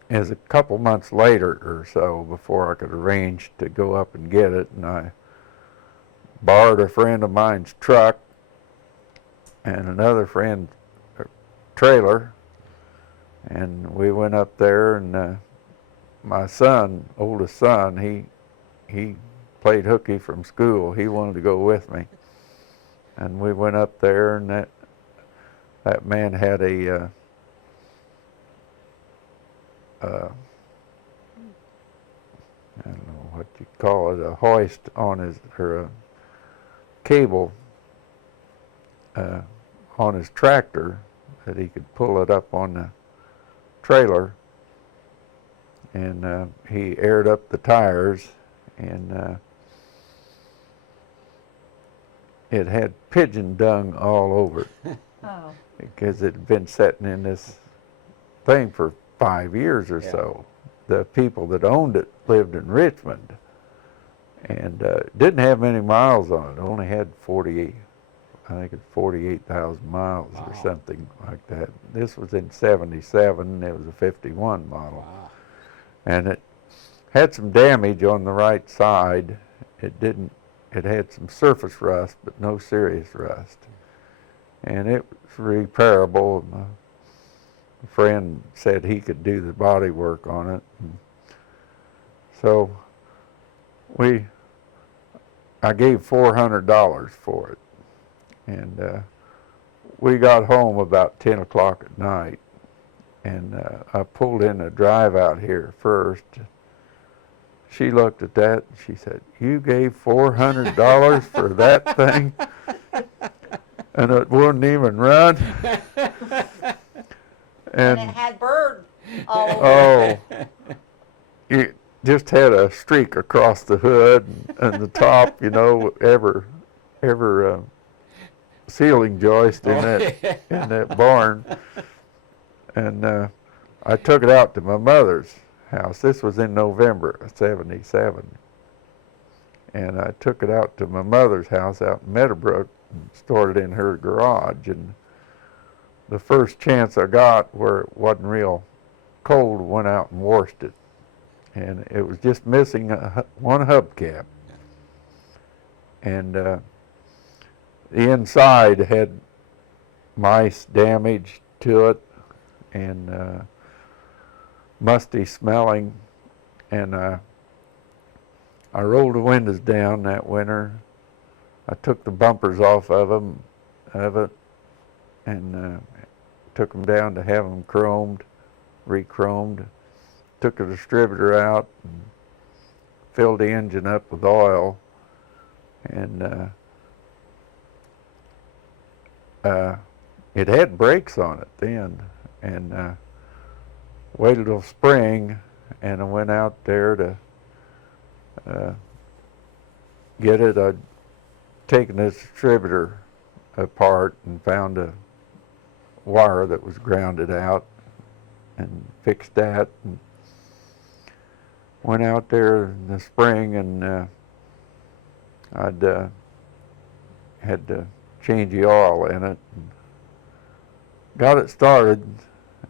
as a couple months later or so, before I could arrange to go up and get it, and I borrowed a friend of mine's truck and another friend's trailer, and we went up there, and my son, oldest son, he played hooky from school. He wanted to go with me, and we went up there, and that man had a I don't know what you call it, a hoist on his, or a cable on his tractor that he could pull it up on the trailer, and he aired up the tires, and it had pigeon dung all over it. Oh. Because it had been sitting in this thing for 5 years or so. The people that owned it lived in Richmond, and didn't have many miles on it. Only had 48, I think it's 48,000 miles or something like that. This was in 77. It was a 51 model. Wow. And it had some damage on the right side. It had some surface rust, but no serious rust. And it was repairable. My friend said he could do the body work on it. And so I gave $400 for it. And we got home about 10 o'clock at night. And I pulled in a drive out here first. She looked at that and she said, "You gave $400 for that thing? And it wouldn't even run?" And it had bird all over it. You just had a streak across the hood and the top, you know, ever ceiling joist in that barn. And I took it out to my mother's house. This was in November of 77. And I took it out to my mother's house out in Meadowbrook and stored it in her garage. And the first chance I got where it wasn't real cold, went out and washed it. And it was just missing one hubcap. And the inside had mice damage to it, and musty smelling. And I rolled the windows down that winter. I took the bumpers off of it, and took them down to have them chromed, re-chromed. Took the distributor out and filled the engine up with oil, and it had brakes on it then, and waited till spring, and I went out there to get it. I'd taken this distributor apart and found a wire that was grounded out and fixed that, and went out there in the spring, and I'd had to change the oil in it, and got it started,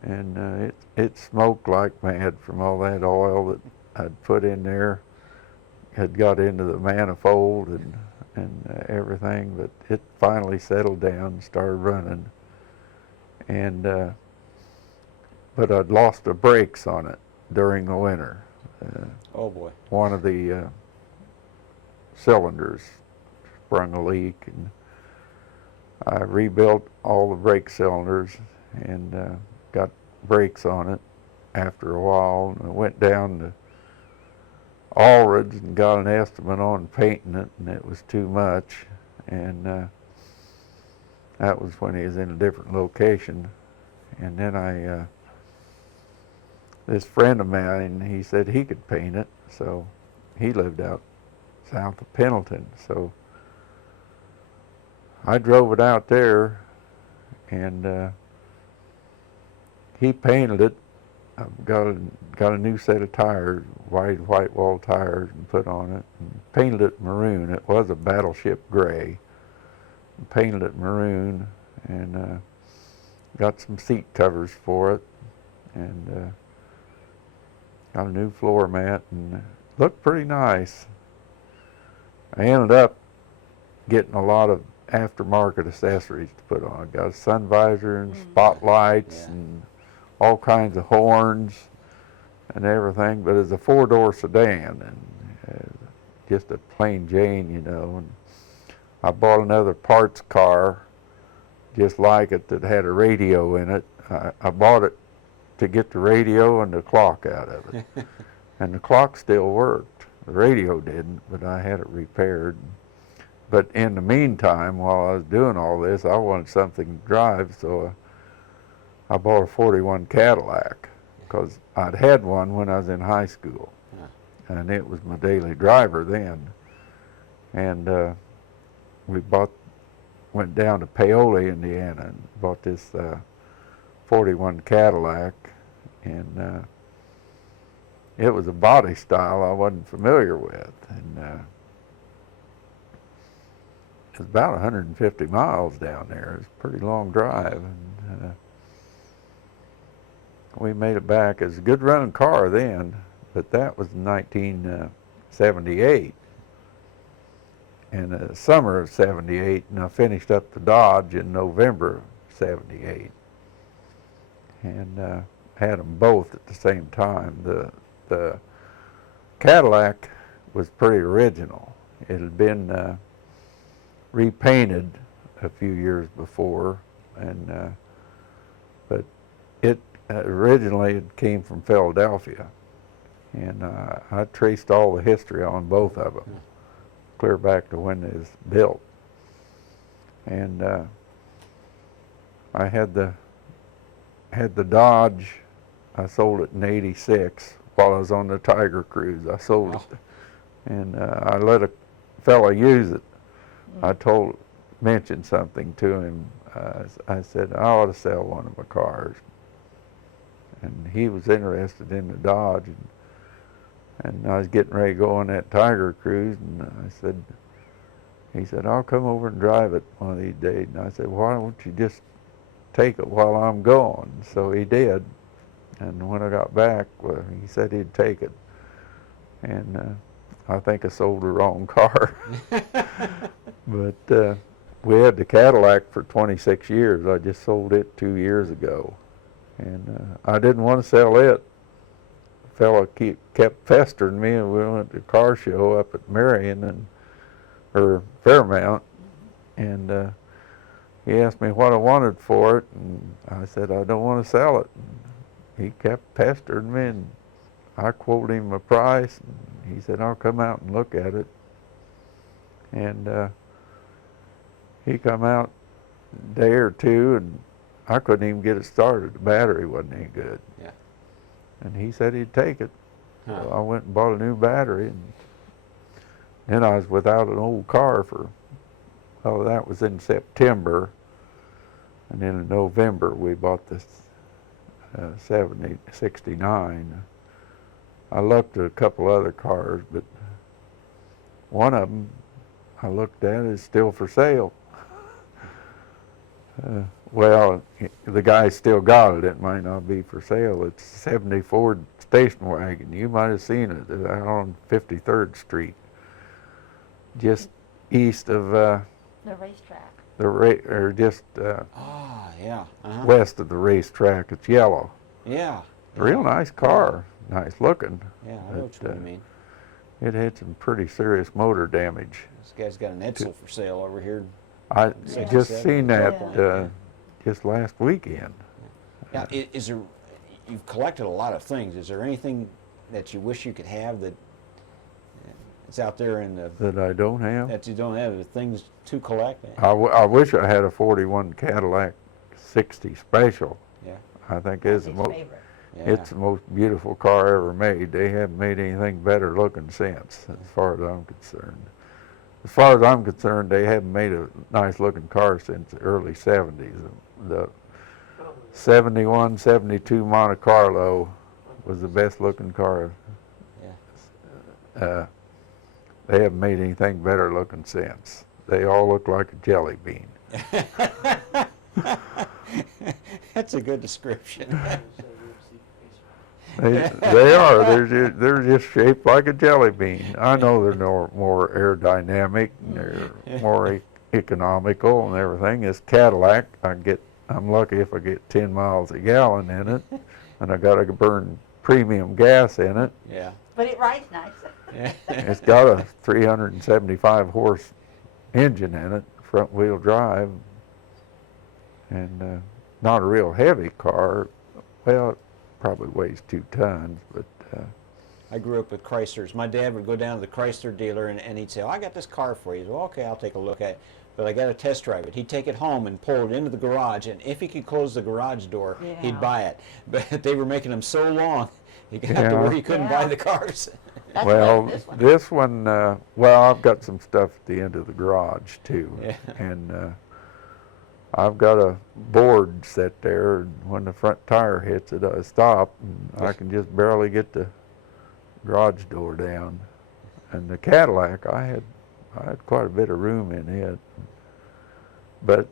and it smoked like mad from all that oil that I'd put in there. Had got into the manifold and everything, but it finally settled down and started running. And but I'd lost the brakes on it during the winter. Oh boy. One of the cylinders sprung a leak, and I rebuilt all the brake cylinders and got brakes on it after a while, and I went down to Allred's and got an estimate on painting it, and it was too much, and that was when he was in a different location. And then this friend of mine, he said he could paint it, so he lived out south of Pendleton, so I drove it out there, and he painted it. I've got a new set of tires, wide white wall tires, and put on it, and painted it maroon. It was a battleship gray. Painted it maroon, and got some seat covers for it, and got a new floor mat, and it looked pretty nice. I ended up getting a lot of aftermarket accessories to put on. I got a sun visor and spotlights and all kinds of horns and everything, but it's a four-door sedan, and just a plain Jane, you know. And I bought another parts car just like it that had a radio in it. I bought it to get the radio and the clock out of it. And the clock still worked. The radio didn't, but I had it repaired. But in the meantime, while I was doing all this, I wanted something to drive, so I bought a 41 Cadillac, because I'd had one when I was in high school, and it was my daily driver then. And we went down to Paoli, Indiana, and bought this 41 Cadillac, and it was a body style I wasn't familiar with, and it was about 150 miles down there. It was a pretty long drive, and we made it back. It was a good running car then, but that was 1978. In the summer of 78, and I finished up the Dodge in November of 78. And had them both at the same time. The Cadillac was pretty original. It had been repainted a few years before, and but it originally it came from Philadelphia, and I traced all the history on both of them, clear back to when it was built. And I had the Dodge. I sold it in '86 while I was on the Tiger Cruise. I sold it, and I let a fella use it. I mentioned something to him. I said, I ought to sell one of my cars. And he was interested in the Dodge. And I was getting ready to go on that Tiger Cruise, and he said, I'll come over and drive it one of these days. And I said, why don't you just take it while I'm gone? So he did. And when I got back, well, he said he'd take it. And I think I sold the wrong car. But we had the Cadillac for 26 years. I just sold it 2 years ago. And I didn't want to sell it. The fellow kept pestering me, and we went to a car show up at Marion or Fairmount, and he asked me what I wanted for it, and I said I don't want to sell it. And he kept pestering me, and I quoted him a price, and he said I'll come out and look at it. And he come out a day or two, and I couldn't even get it started. The battery wasn't any good. Yeah. And he said he'd take it. Huh. So I went and bought a new battery, and then I was without an old car for, oh, that was in September. And then in November, we bought this 69. I looked at a couple other cars, but one of them I looked at is still for sale. Well, the guy still got it. It might not be for sale. It's a 70 Ford station wagon. You might have seen it out on 53rd Street, just east of The racetrack. or just Yeah. Uh-huh. west of the racetrack. It's yellow. Yeah. Real nice car, nice looking. Yeah, I know what you mean. It had some pretty serious motor damage. This guy's got an Edsel for sale over here. I Yeah. just seen that Yeah. just last weekend. Now, is there? You've collected a lot of things. Is there anything that you wish you could have that is out there in the That I don't have. that you don't have? The things to collect? I wish I had a 41 Cadillac 60 Special. Yeah. I think it's the His most favorite. Yeah. it's the most beautiful car ever made. They haven't made anything better looking since, as far as I'm concerned. As far as I'm concerned, they haven't made a nice looking car since the early 70s. The 71, 72 Monte Carlo was the best looking car. Yeah. They haven't made anything better looking since. They all look like a jelly bean. That's a good description. They are. They're just shaped like a jelly bean. I know they're more aerodynamic, and they're more economical and everything. This Cadillac, I'm lucky if I get 10 miles a gallon in it, and I got to burn premium gas in it. Yeah. But it rides nice. Yeah. It's got a 375 horse engine in it, front wheel drive, and not a real heavy car. Well, it probably weighs 2 tons, but I grew up with Chryslers. My dad would go down to the Chrysler dealer and he'd say, "Oh, I got this car for you." Well, okay, I'll take a look at it. But I got to test drive it. He'd take it home and pull it into the garage, and if he could close the garage door, Yeah. he'd buy it. But they were making them so long, he got to Yeah. where he couldn't buy Yeah. the cars. That's well, like this one. this one, well, I've got some stuff at the end of the garage too, Yeah. and I've got a board set there, and when the front tire hits it, I stop, and I can just barely get the garage door down. And the Cadillac, I had quite a bit of room in it, but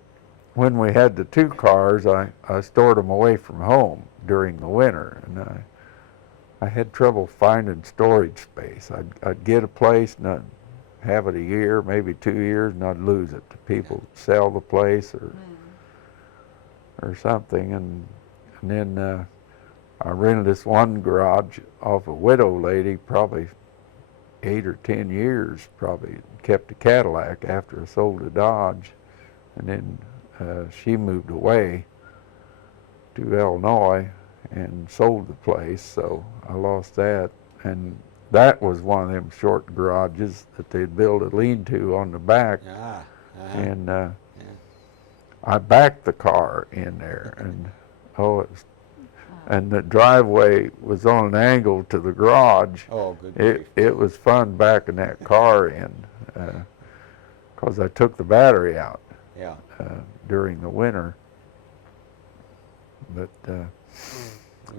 when we had the 2 cars, I stored them away from home during the winter, and I had trouble finding storage space. I'd get a place and I'd have it a year, maybe 2 years, and I'd lose it. People sell the place or something, and then I rented this one garage off a widow lady, probably 8 or 10 years, probably kept a Cadillac after I sold a Dodge, and then she moved away to Illinois and sold the place, so I lost that. And that was one of them short garages that they'd build a lean-to on the back, and I backed the car in there, and and the driveway was on an angle to the garage. Oh, good grief. It was fun backing that car in, because I took the battery out Yeah. during the winter. But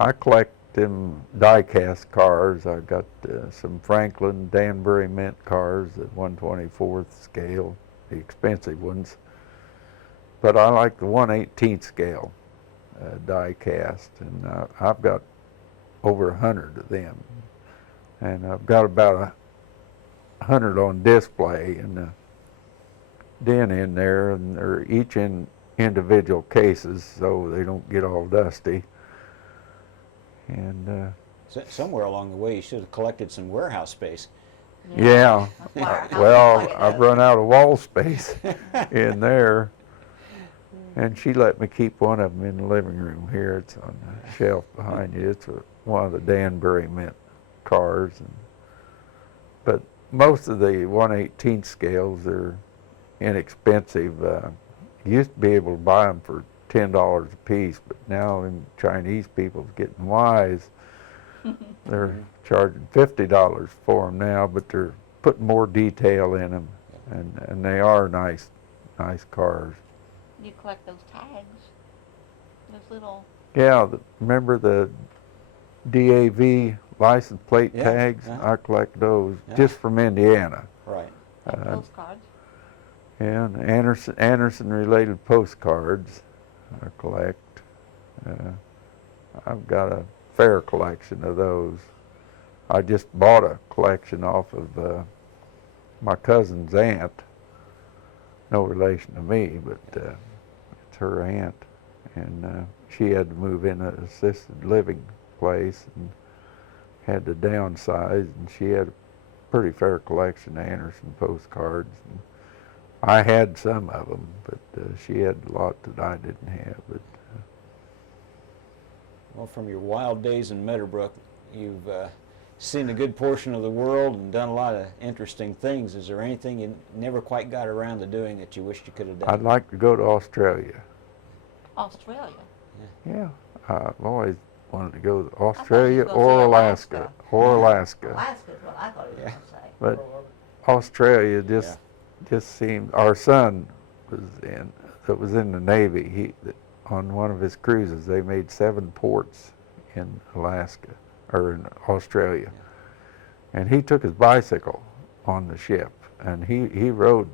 I collect them die-cast cars. I got some Franklin Danbury Mint cars at 1/24th scale, the expensive ones. But I like the 1/18th scale die-cast, and I've got over 100 of them. And I've got about 100 on display in the den in there, and they're each in individual cases so they don't get all dusty. And Somewhere along the way, you should have collected some warehouse space. yeah, That's why our house well, looks like it I've does. run out of wall space in there, and she let me keep one of them in the living room here. It's on the shelf behind you. It's one of the Danbury Mint cars, but most of the 1/18 scales are inexpensive. You used to be able to buy them for $10 a piece, but now in Chinese people's getting wise. They're charging $50 for them now, but they're putting more detail in them, and they are nice cars. You collect those tags, those little. Yeah, remember the DAV license plate Yeah, tags? uh-huh. I collect those Yeah. just from Indiana. Right. Postcards. And Anderson related postcards I collect. I've got a fair collection of those. I just bought a collection off of my cousin's aunt. No relation to me, but it's her aunt. And she had to move in an assisted living place and had to downsize, and she had a pretty fair collection of Anderson postcards. And I had some of them, but she had a lot that I didn't have. But Well, from your wild days in Meadowbrook, you've seen a good portion of the world and done a lot of interesting things. Is there anything you never quite got around to doing that you wished you could have done? I'd like to go to Australia. Australia. Yeah, I've always wanted to go to I thought you Australia was gonna or say Alaska. Alaska. Or Alaska. Alaska's what I thought he was Yeah. going to say. But Australia just seemed. Our son was in the Navy. On one of his cruises, they made 7 ports in Alaska or in Australia, and he took his bicycle on the ship, and he rode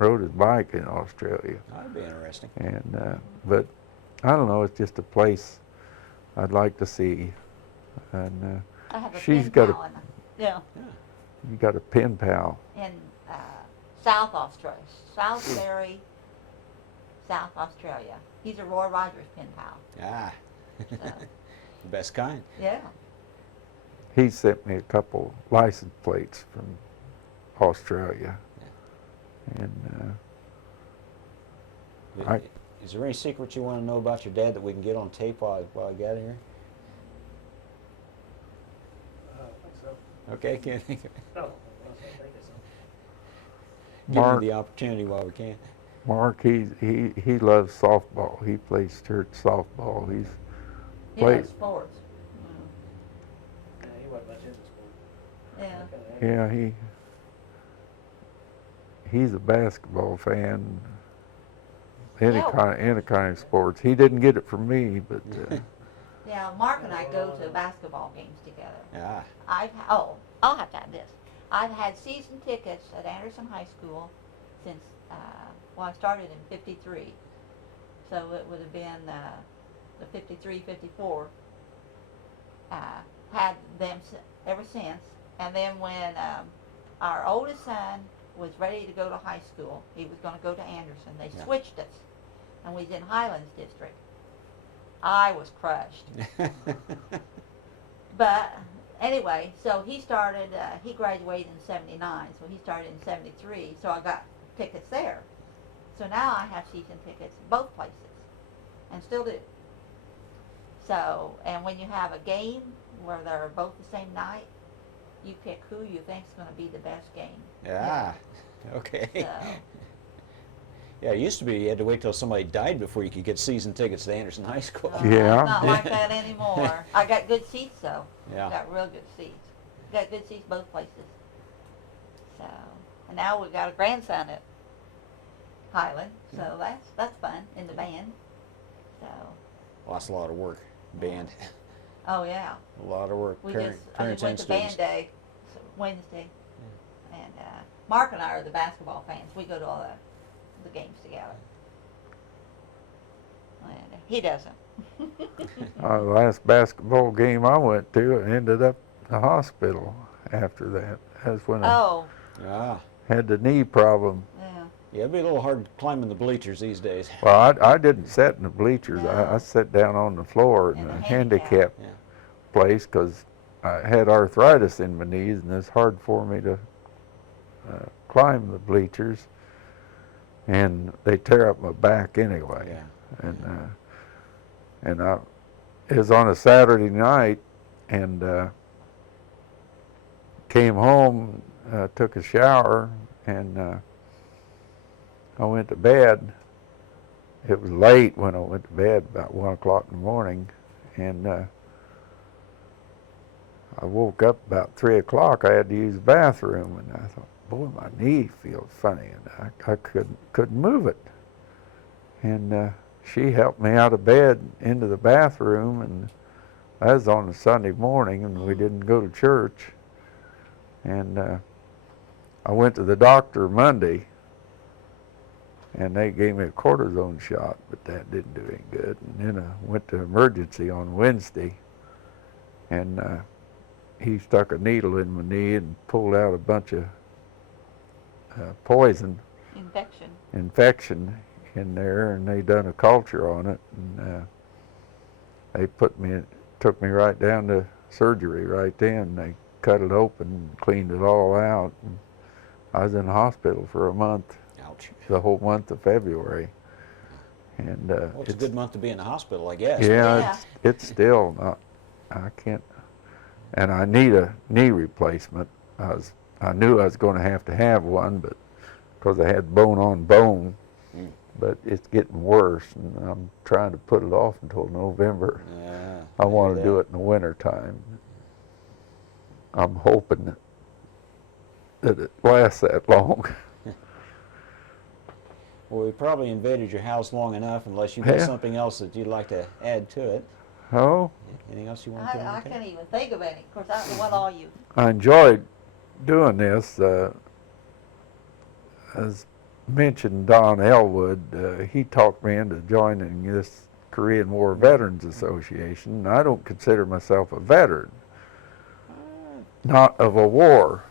his bike in Australia. That'd be interesting. And but I don't know. It's just a place I'd like to see. And I have a she's pen got a- pal you got a pen pal. in South Australia, Southbury, South Australia. He's a Roy Rogers pen pal. Ah, So, the best kind. yeah. He sent me a couple license plates from Australia. And I- Is there any secrets you want to know about your dad that we can get on tape while I got here? I think so. Okay, can't think of it. No, I don't think so. Give Mark- me the opportunity while we can. Mark, he loves softball. He plays church softball. He Play- loves sports. Yeah, he wasn't much into sport. Yeah. Yeah, he's a basketball fan. Any Yeah. kind of sports. He didn't get it from me, but Yeah, Mark and I go to basketball games together. Ah, I'll have to add this. I've had season tickets at Anderson High School since, I started in '53. So it would have been the '53, '54. Had them ever since. And then when our oldest son was ready to go to high school, he was going to go to Anderson, they Yeah. switched us. And we was in Highlands District. I was crushed. But anyway, so he started, he graduated in '79, so he started in '73, so I got tickets there. So now I have season tickets both places, and still do. So, and when you have a game where they're both the same night, you pick who you think's going to be the best game. yeah. Okay. So, Yeah, it used to be you had to wait till somebody died before you could get season tickets to Anderson High School. Yeah. It's not like that anymore. I got good seats though. Yeah. Got real good seats. Got good seats both places. So, and now we've got a grandson at Highland, so that's fun in the band. So, Well, that's a lot of work. Band. oh yeah, A lot of work. I Parents just went and to students. band day Wednesday, and Mark and I are the basketball fans. We go to all the games together, and he doesn't. the last basketball game I went to, I ended up in the hospital after that. That's when I Oh, Ah, had the knee problem. yeah. yeah, it'd be a little hard climbing the bleachers these days. Well, I didn't sit in the bleachers. No. I sat down on the floor in In the the handicap Yeah. place because I had arthritis in my knees, and it's hard for me to climb the bleachers. And they tear up my back anyway. Yeah. And it was on a Saturday night, and came home took a shower, and I went to bed. It was late when I went to bed, about 1 o'clock in the morning, and I woke up about 3 o'clock. I had to use the bathroom, and I thought, boy, my knee feels funny, and I couldn't move it. And she helped me out of bed into the bathroom, and that was on a Sunday morning, and we didn't go to church. And I went to the doctor Monday, and they gave me a cortisone shot, but that didn't do any good. And then I went to emergency on Wednesday, and he stuck a needle in my knee and pulled out a bunch of poison infection in there, and they done a culture on it, and they took me right down to surgery right then. They cut it open, cleaned it all out, and I was in the hospital for a month. Ouch. The whole month of February. And Well, it's a good month to be in the hospital, I guess. yeah, it's still not, I can't, and I need a knee replacement. I knew I was going to have one, but because I had bone on bone, but it's getting worse, and I'm trying to put it off until November. Yeah, I want to do it in the winter time. I'm hoping that it lasts that long. Well, we probably invaded your house long enough, unless you've got Yeah. something else that you'd like to add to it. Oh, Anything else you want to I add? can't even think of any. Of course, I don't know what all you. I enjoyed doing this. As mentioned, Don Elwood, he talked me into joining this Korean War Veterans Association. I don't consider myself a veteran, not of a war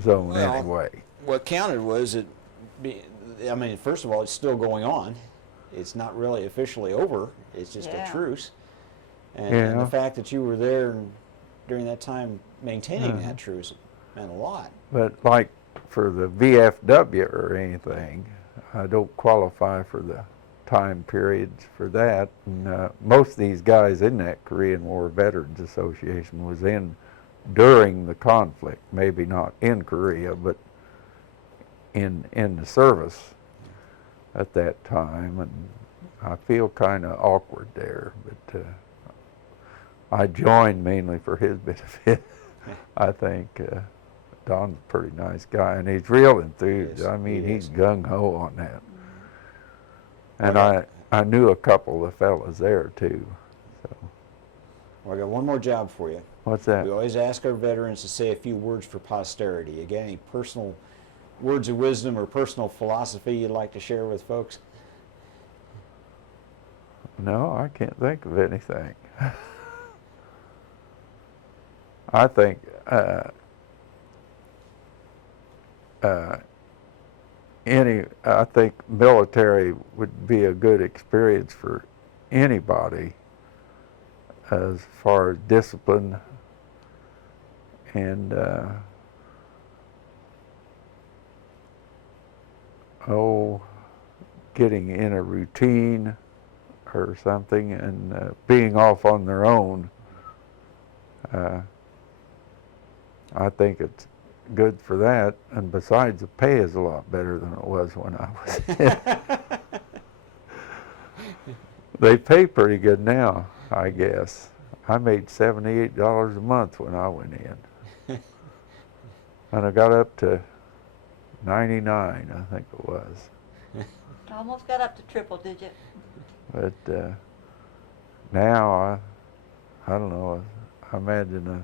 zone Well, anyway. What counted was I mean, first of all, it's still going on. It's not really officially over. It's just Yeah. a truce. And Yeah. the fact that you were there during that time maintaining Uh-huh. that truce meant a lot. But like for the VFW or anything, I don't qualify for the time periods for that. And most of these guys in that Korean War Veterans Association was in during the conflict, maybe not in Korea, but in the service at that time, and I feel kind of awkward there, but I joined mainly for his benefit. I think Don's a pretty nice guy, and he's real enthused. Yes, I mean, he he's is. gung-ho on that. And Well, I knew a couple of fellas there, too. So, Well, I got one more job for you. what's that? We always ask our veterans to say a few words for posterity. You got any personal words of wisdom or personal philosophy you'd like to share with folks? No, I can't think of anything. I think I think military would be a good experience for anybody as far as discipline and getting in a routine or something, and being off on their own. I think it's good for that, and besides, the pay is a lot better than it was when I was in. They pay pretty good now, I guess. I made $78 a month when I went in. And I got up to 99, I think it was. I almost got up to triple digit. But now, I don't know, I imagine a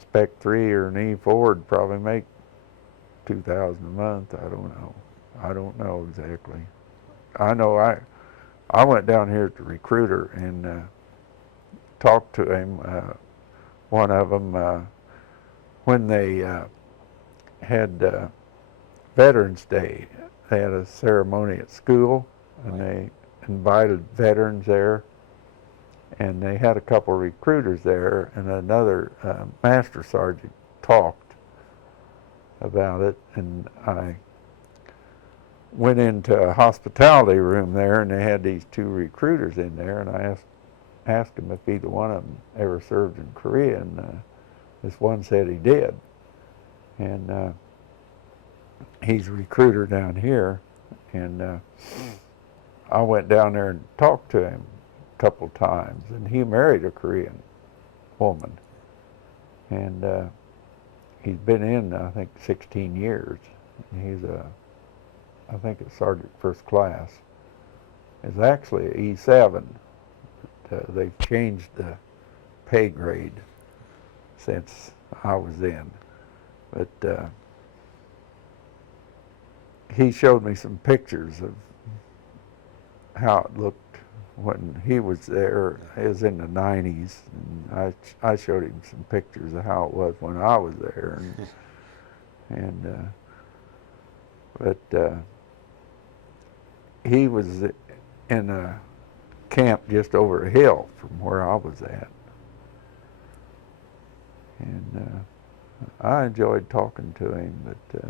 Spec 3 or an E4 would probably make $2,000 a month. I don't know exactly. I know I went down here to the recruiter and talked to him, one of them, when they had Veterans Day. They had a ceremony at school, and they invited veterans there, and they had a couple of recruiters there, and another master sergeant talked about it, and I went into a hospitality room there, and they had these two recruiters in there, and I asked him if either one of them ever served in Korea, and this one said he did. and he's a recruiter down here, and I went down there and talked to him a couple times, and he married a Korean woman, and he's been in, I think, 16 years. He's I think a sergeant first class. It's actually an E7. They've changed the pay grade since I was in, but he showed me some pictures of how it looked when he was there. It was in the 90s, and I showed him some pictures of how it was when I was there, but he was in a camp just over a hill from where I was at, and I enjoyed talking to him, but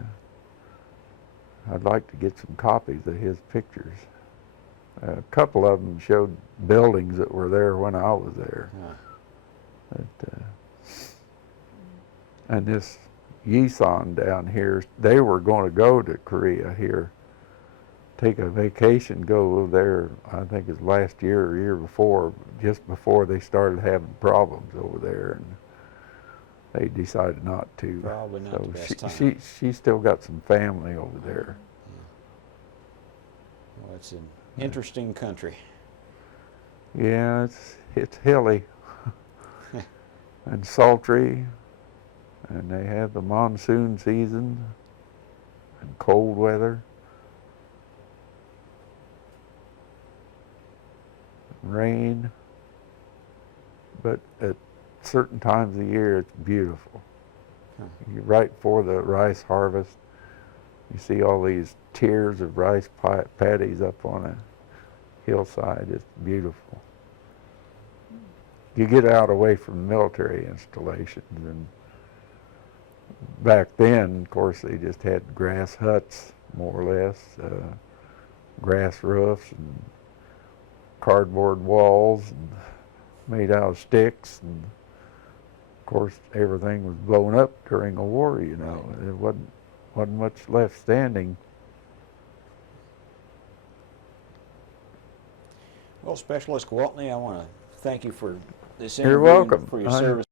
I'd like to get some copies of his pictures. A couple of them showed buildings that were there when I was there. But, and this Yisan down here, they were going to go to Korea here, take a vacation, go over there, I think it was last year or year before, just before they started having problems over there, and they decided not to. Probably not so the best time. She still got some family over there. Well, it's an interesting country. Yeah, it's hilly and sultry, and they have the monsoon season and cold weather, rain, but at certain times of the year it's beautiful. You're right before the rice harvest, you see all these tiers of rice paddies up on a hillside. It's beautiful. You get out away from military installations, and back then, of course, they just had grass huts, more or less, grass roofs and cardboard walls and made out of sticks, and of course everything was blown up during a war, you know. There wasn't much left standing. Well, Specialist Gwaltney, I want to thank you for this You're interview and welcome. for your service